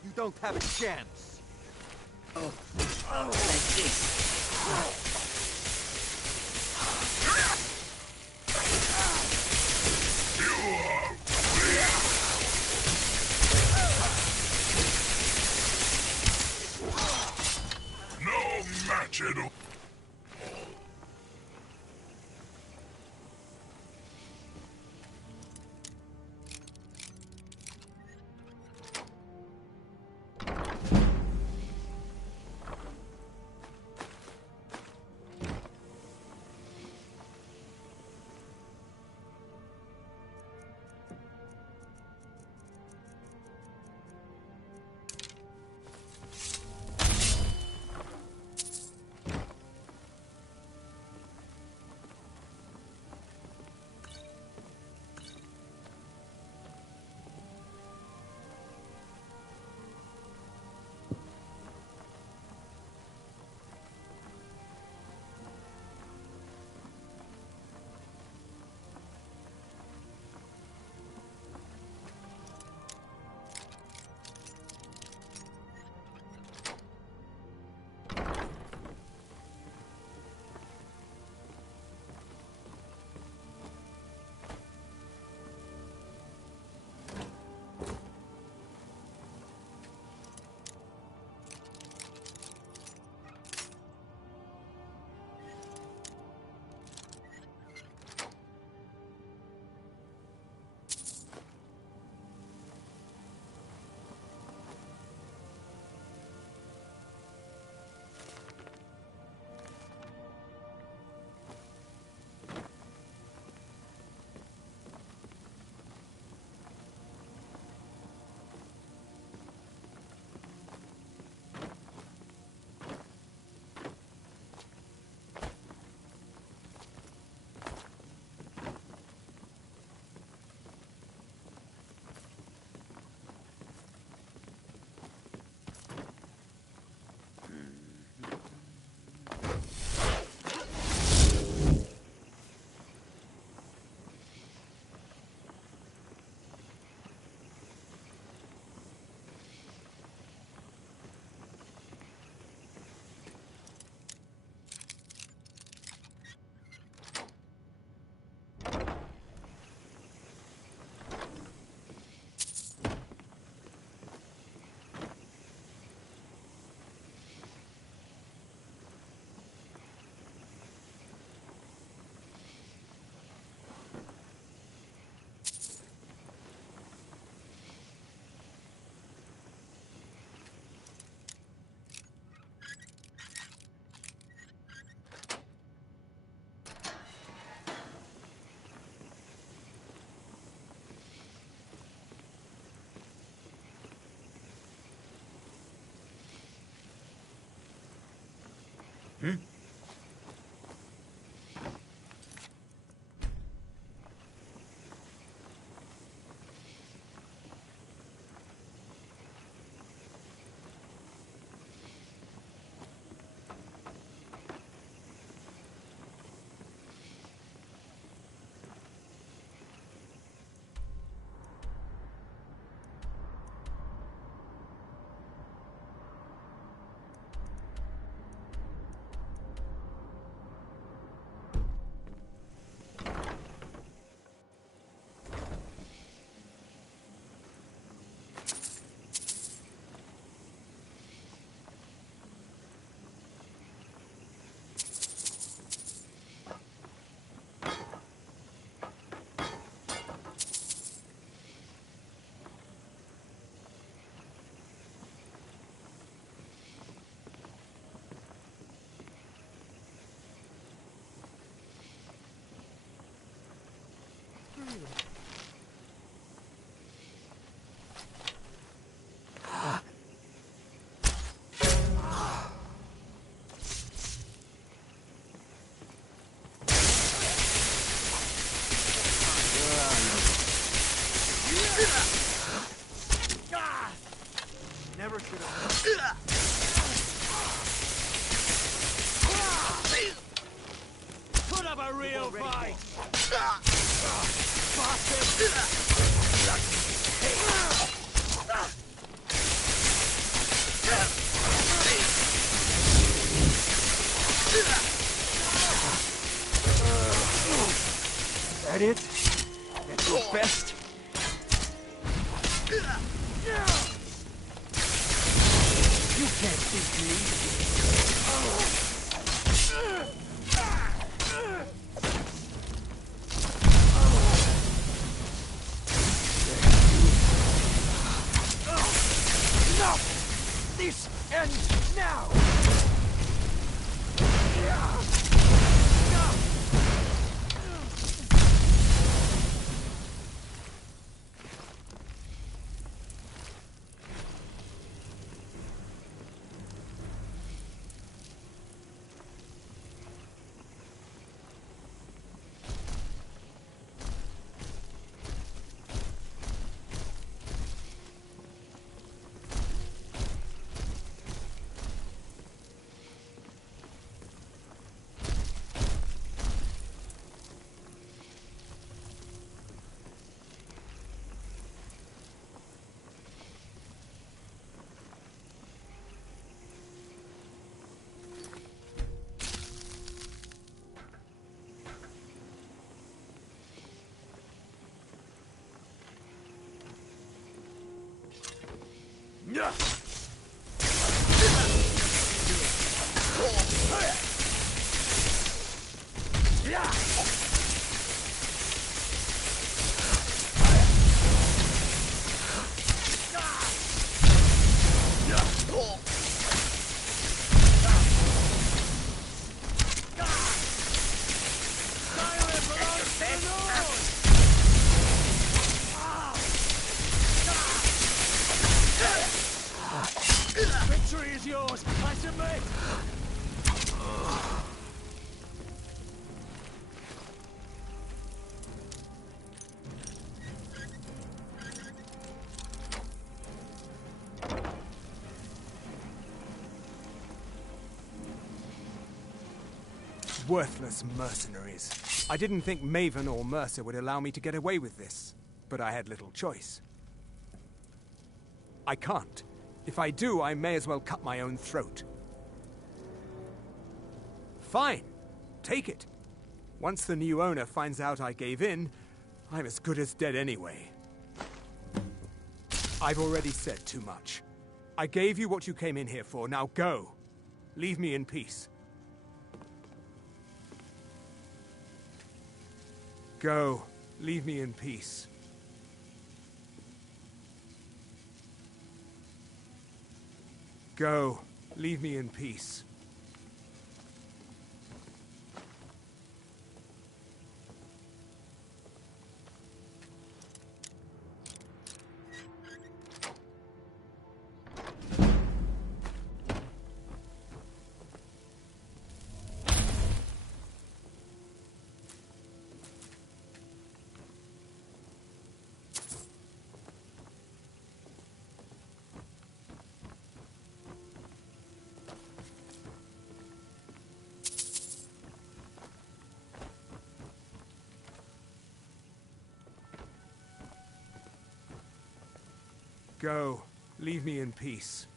You don't have a chance. like this. No match at all. Never should have. Put up a real fight! That it? That's your best? You can't beat me. Enough! This ends now! Victory is yours, I submit! Worthless mercenaries. I didn't think Maven or Mercer would allow me to get away with this, but I had little choice. I can't. If I do, I may as well cut my own throat. Fine. Take it. Once the new owner finds out I gave in, I'm as good as dead anyway. I've already said too much. I gave you what you came in here for. Now go. Leave me in peace. Go. Leave me in peace. Go. Leave me in peace. Go. Leave me in peace.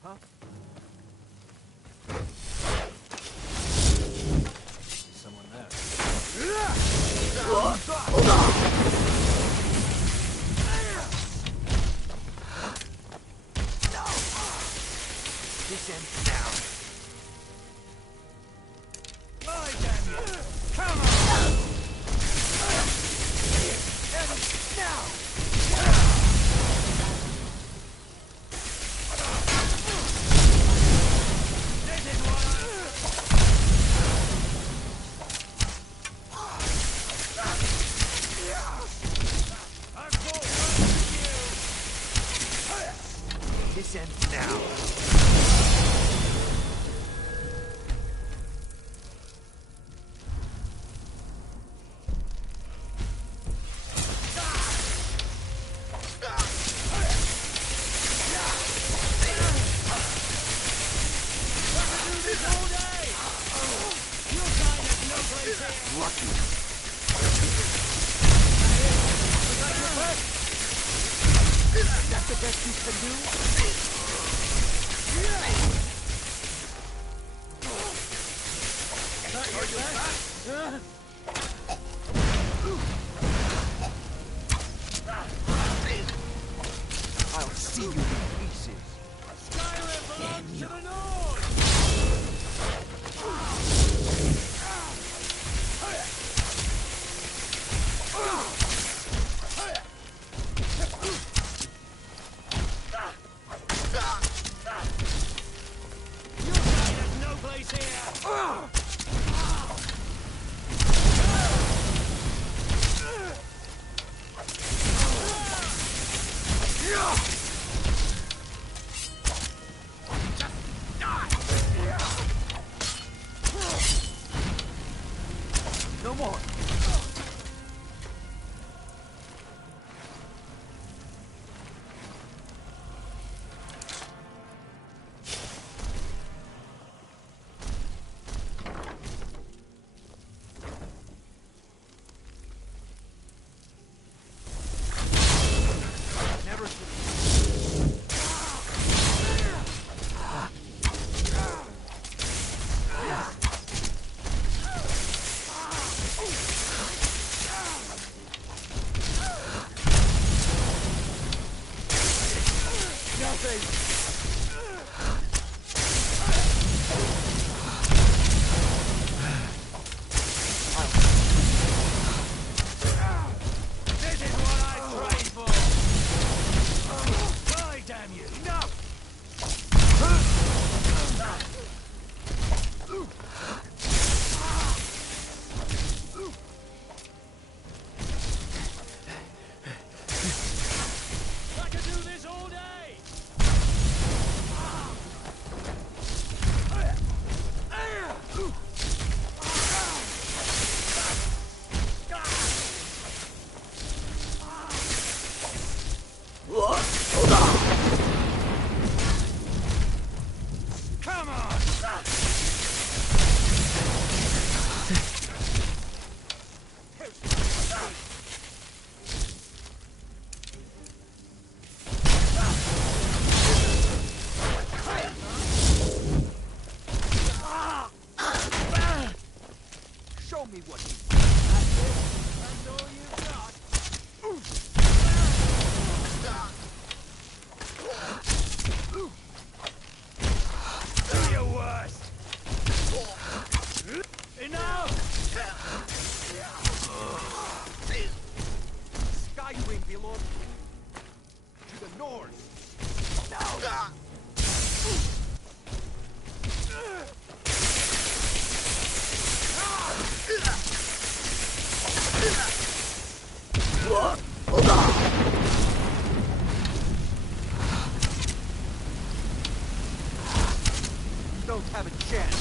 Huh? Someone there. This ends now. My damn you! Come on! And now! This ends now. That's the best you can do? I'll see you in pieces. Skyrim belongs to the North! Your side has no place here! No more! Never Show me what you got. That's it. That's all you got. Do your worst. Enough! Skyrim belongs to the North. No! You don't have a chance.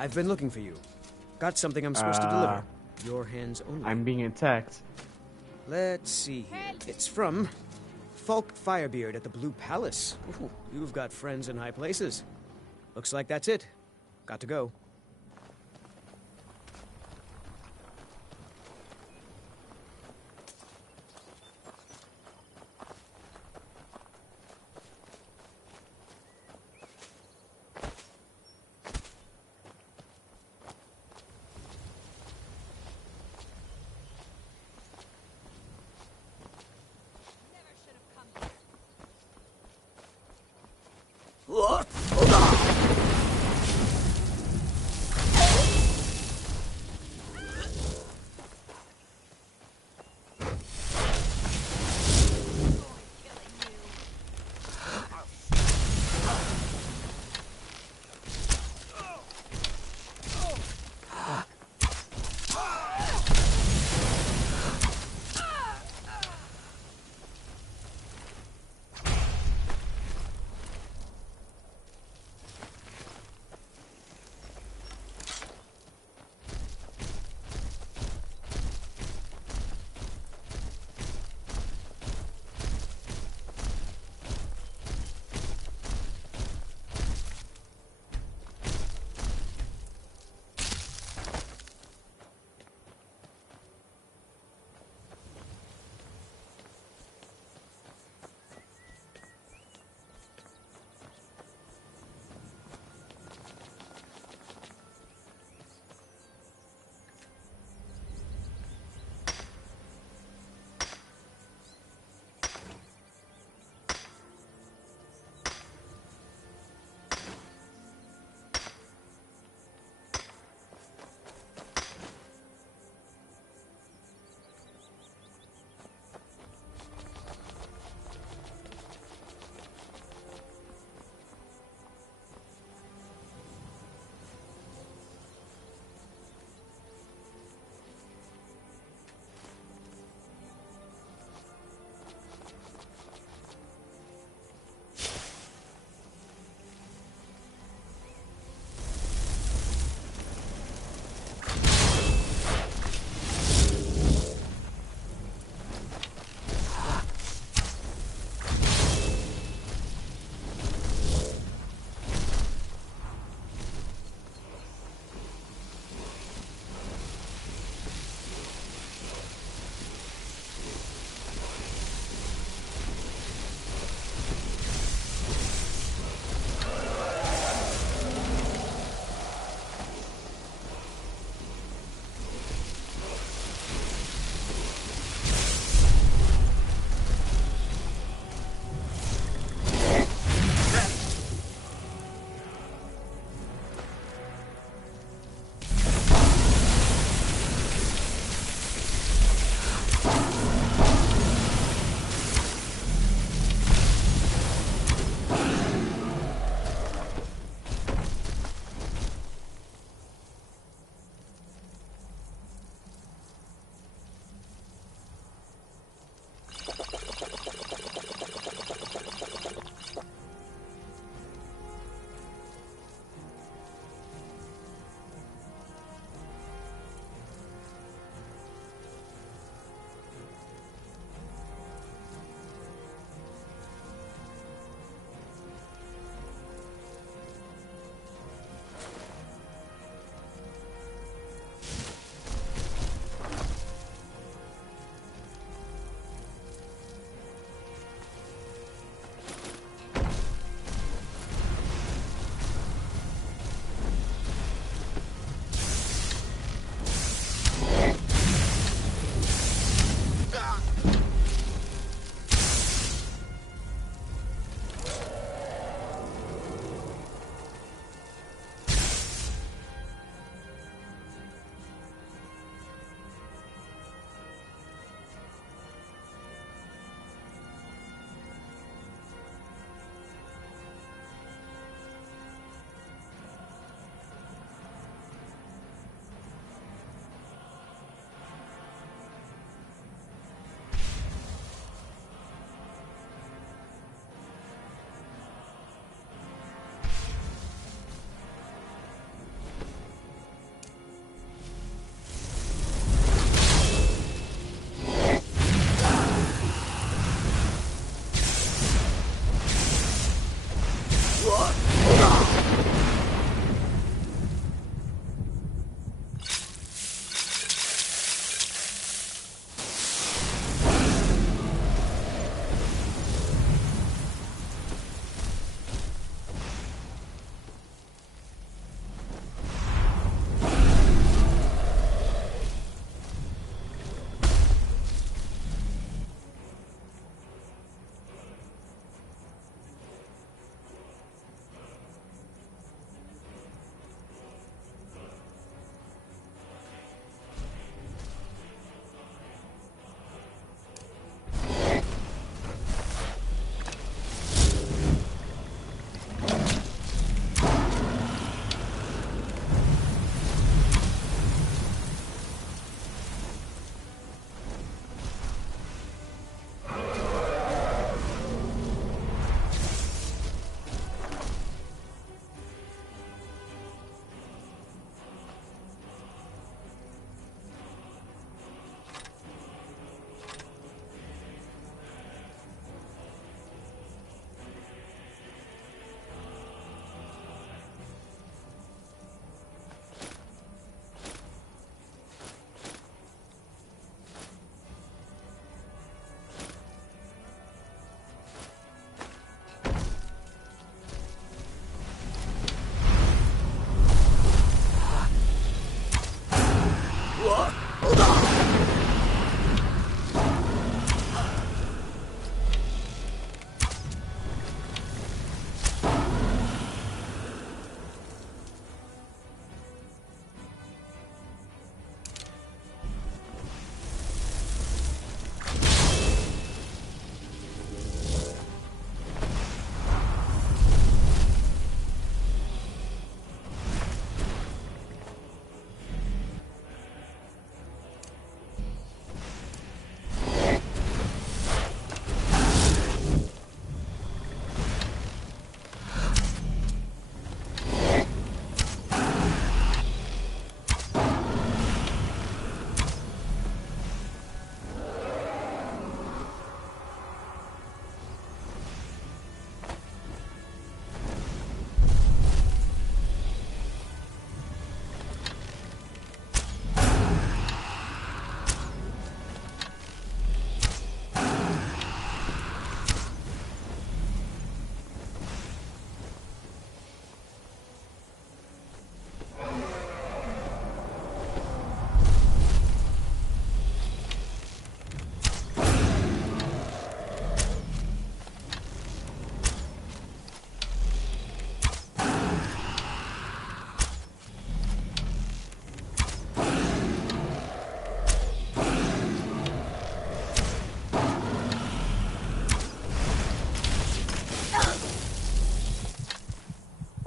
I've been looking for you. Got something I'm supposed to deliver. Your hands only. I'm being attacked. Let's see here. It's from Falk Firebeard at the Blue Palace. Ooh, you've got friends in high places. Looks like that's it. Got to go.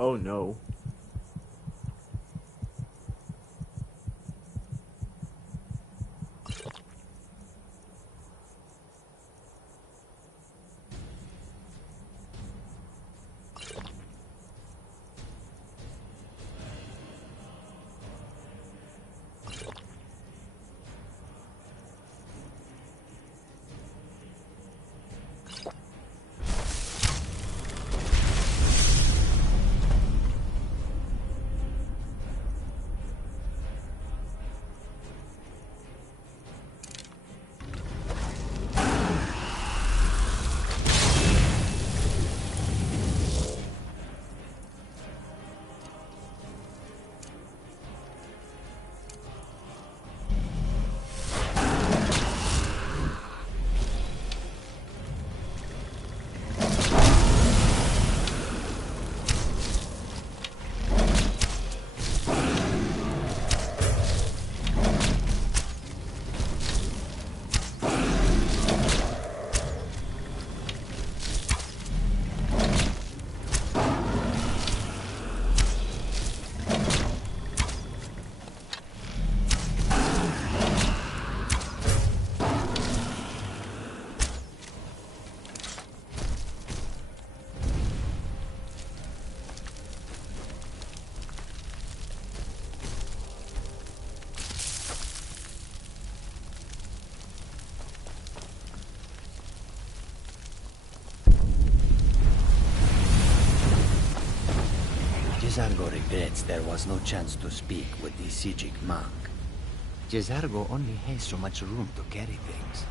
Oh no. Jezargo regrets there was no chance to speak with the Sijic monk. Jezargo only has so much room to carry things.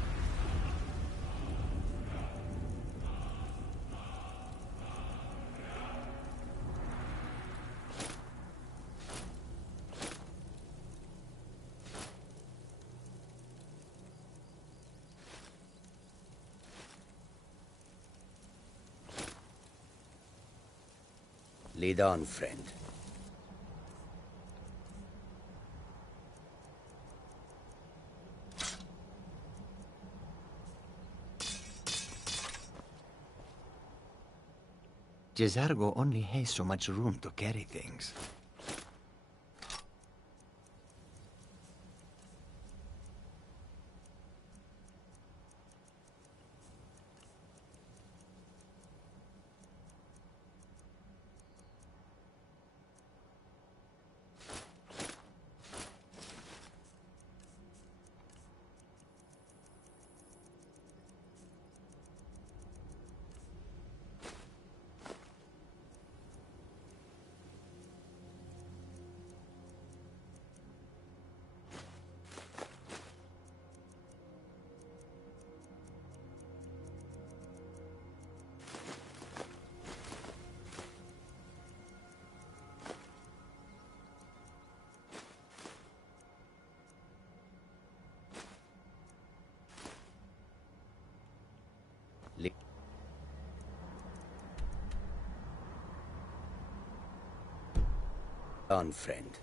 Lead on, friend. Jezargo only has so much room to carry things. On, friend.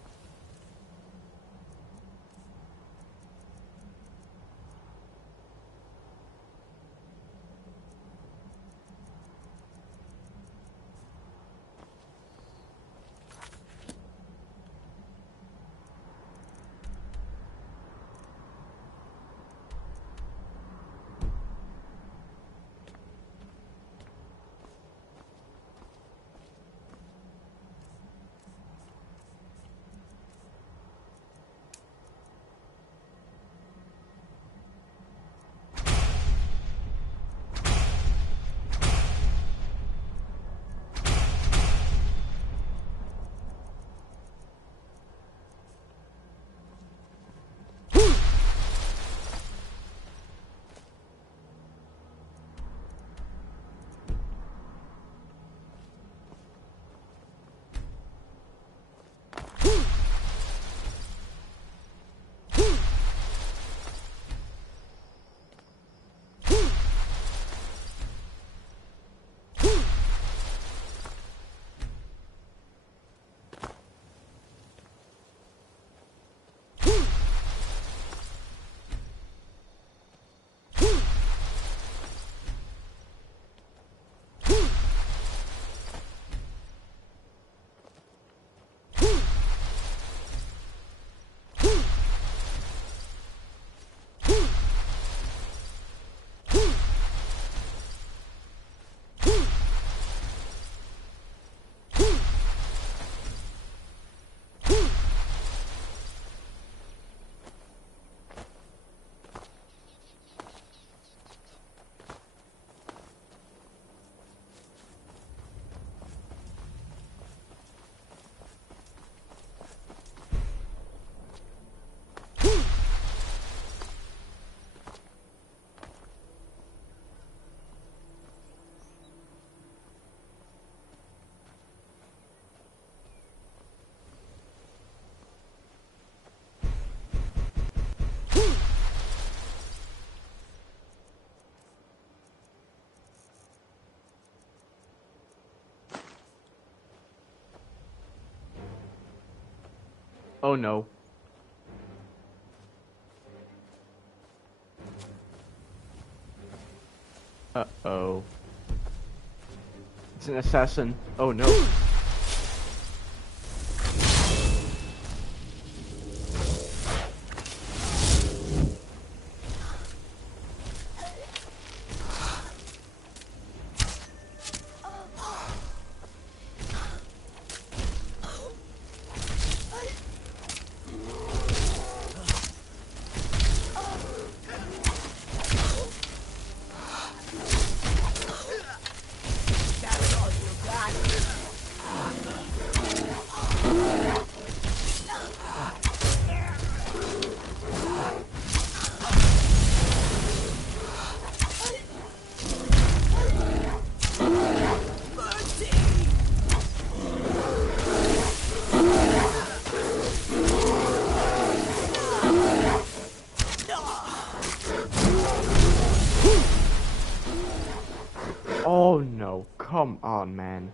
Oh no. Uh-oh. It's an assassin. Oh no. Oh no, come on, man.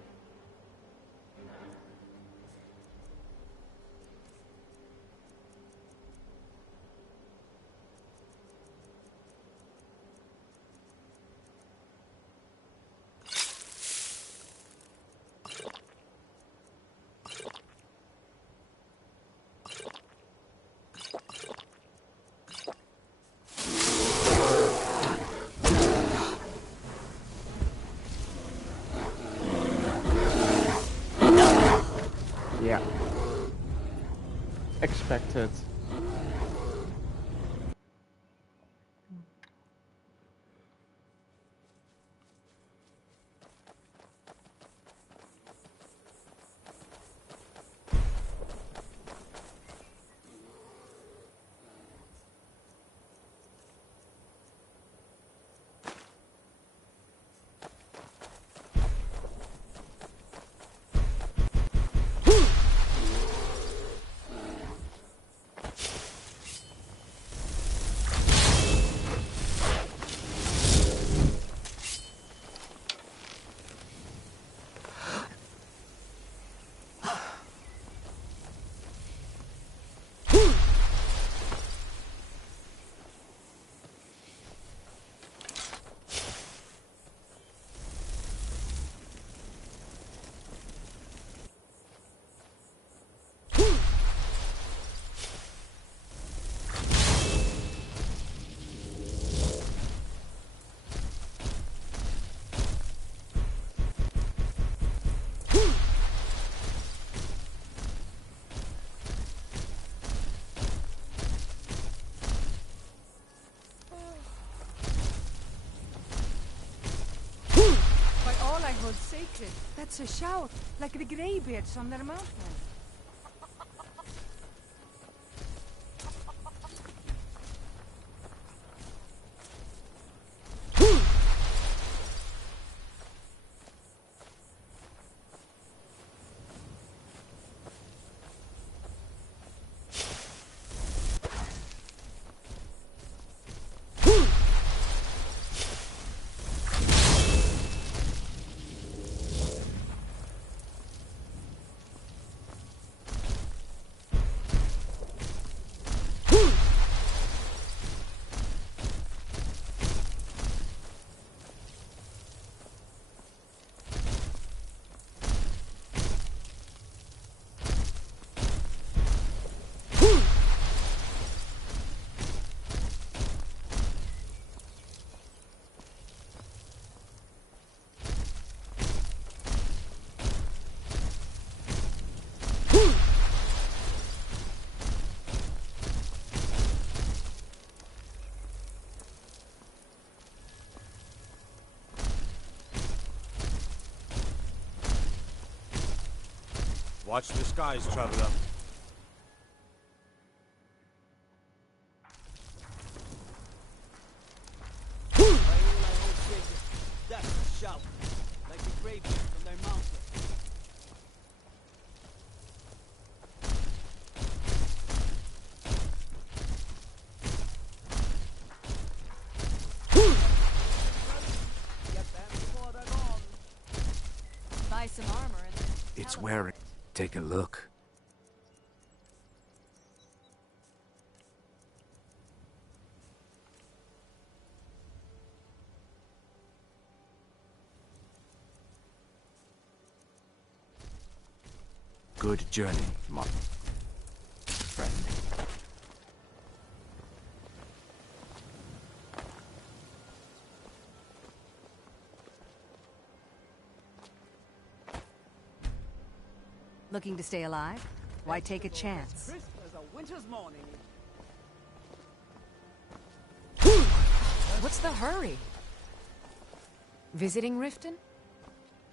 Yeah. Expected. By all I hold sacred, that's a shout, like the greybeards on their mountain. Watch the skies, traveler. That's a shout, like the greybeard from their mountain. Buy some armor and then It's wearing. Take a look. good journey, my friend. Looking to stay alive? Why take a chance? Crisp as a winter's morning. What's the hurry? Visiting Riften?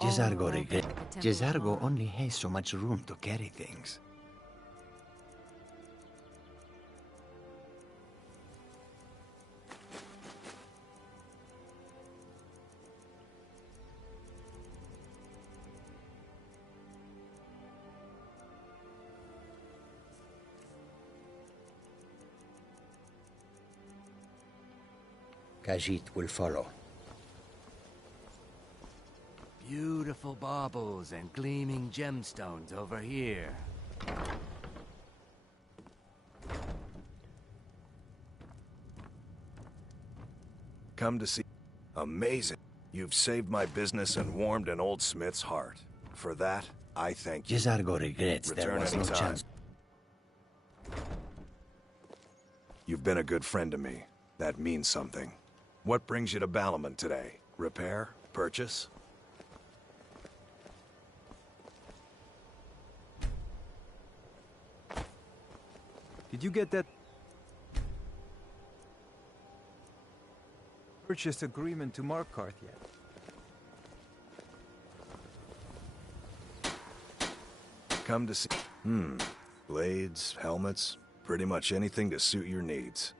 Jezargo only has so much room to carry things. Khajiit will follow. Beautiful baubles and gleaming gemstones over here. Come to see. Amazing. You've saved my business and warmed an old smith's heart. For that, I thank you. Jezargo regrets there was no chance. You've been a good friend to me. That means something. What brings you to Balaman today? Repair? Purchase? Did you get that purchase agreement to Markarth yet? Come to see. Blades, helmets, pretty much anything to suit your needs.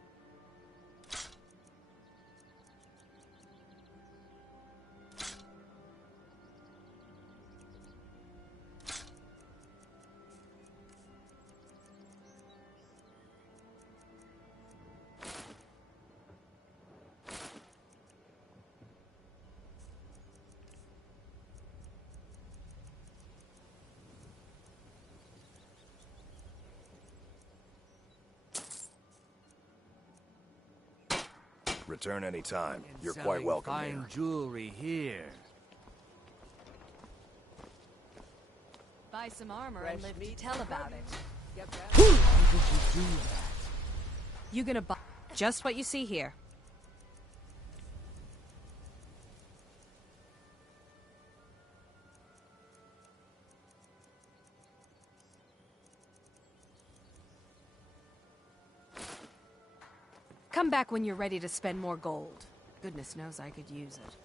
Return anytime. You're quite welcome Fine here. jewelry here. Buy some armor and live to tell about it. How did you do that? You gonna buy just what you see here. Come back when you're ready to spend more gold. Goodness knows I could use it.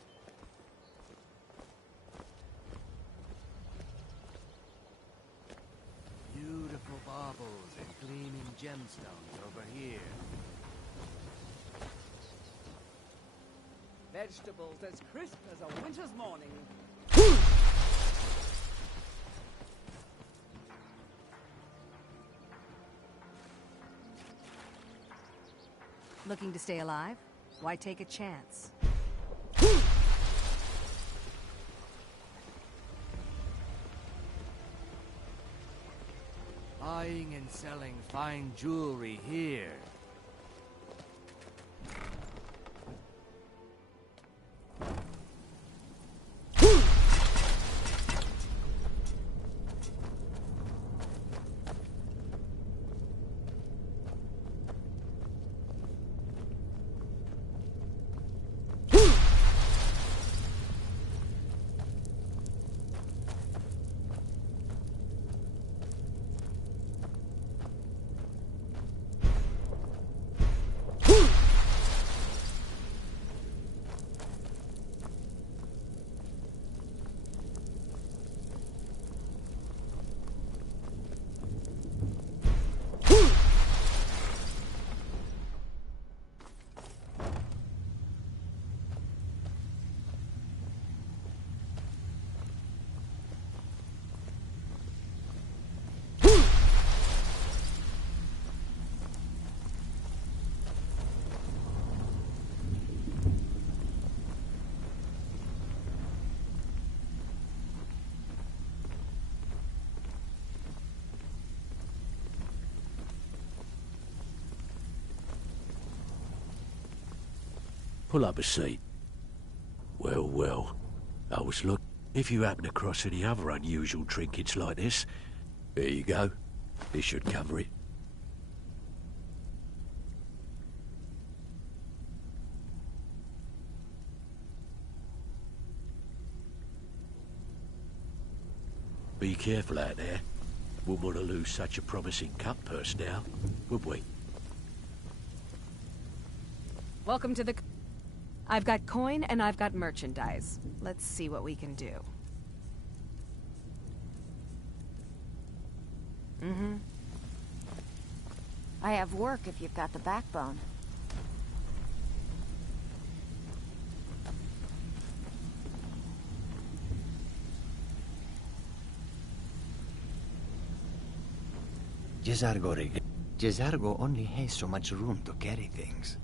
Beautiful baubles and gleaming gemstones over here. Vegetables as crisp as a winter's morning. Looking to stay alive? Why take a chance? Buying and selling fine jewelry here. Pull up a seat. Well, well. I was look. If you happen across any other unusual trinkets like this, There you go. This should cover it. Be careful out there. Wouldn't want to lose such a promising cut purse now, would we? Welcome to the... I've got coin and I've got merchandise. Let's see what we can do. Mm-hmm. I have work if you've got the backbone. Jezargo only has so much room to carry things.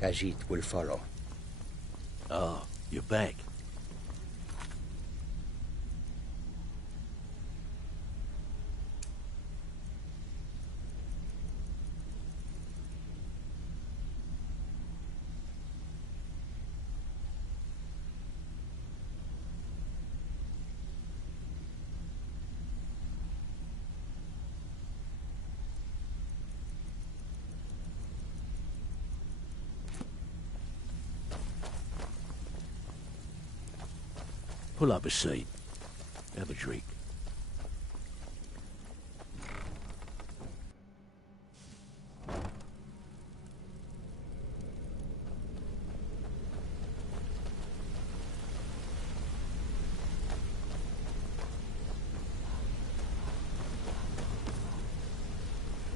Khajiit will follow. Ah, you're back. Pull up a seat. Have a drink.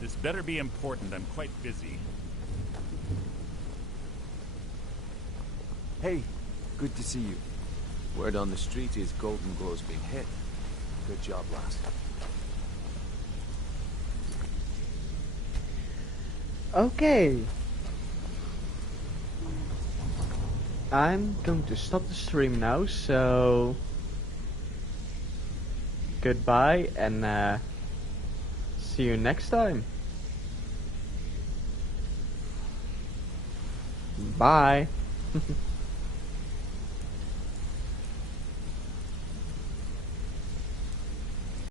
This better be important. I'm quite busy. Hey, good to see you. Word on the street is Golden Glow's been hit. Good job, lass. Okay. I'm going to stop the stream now, so goodbye and see you next time. Bye.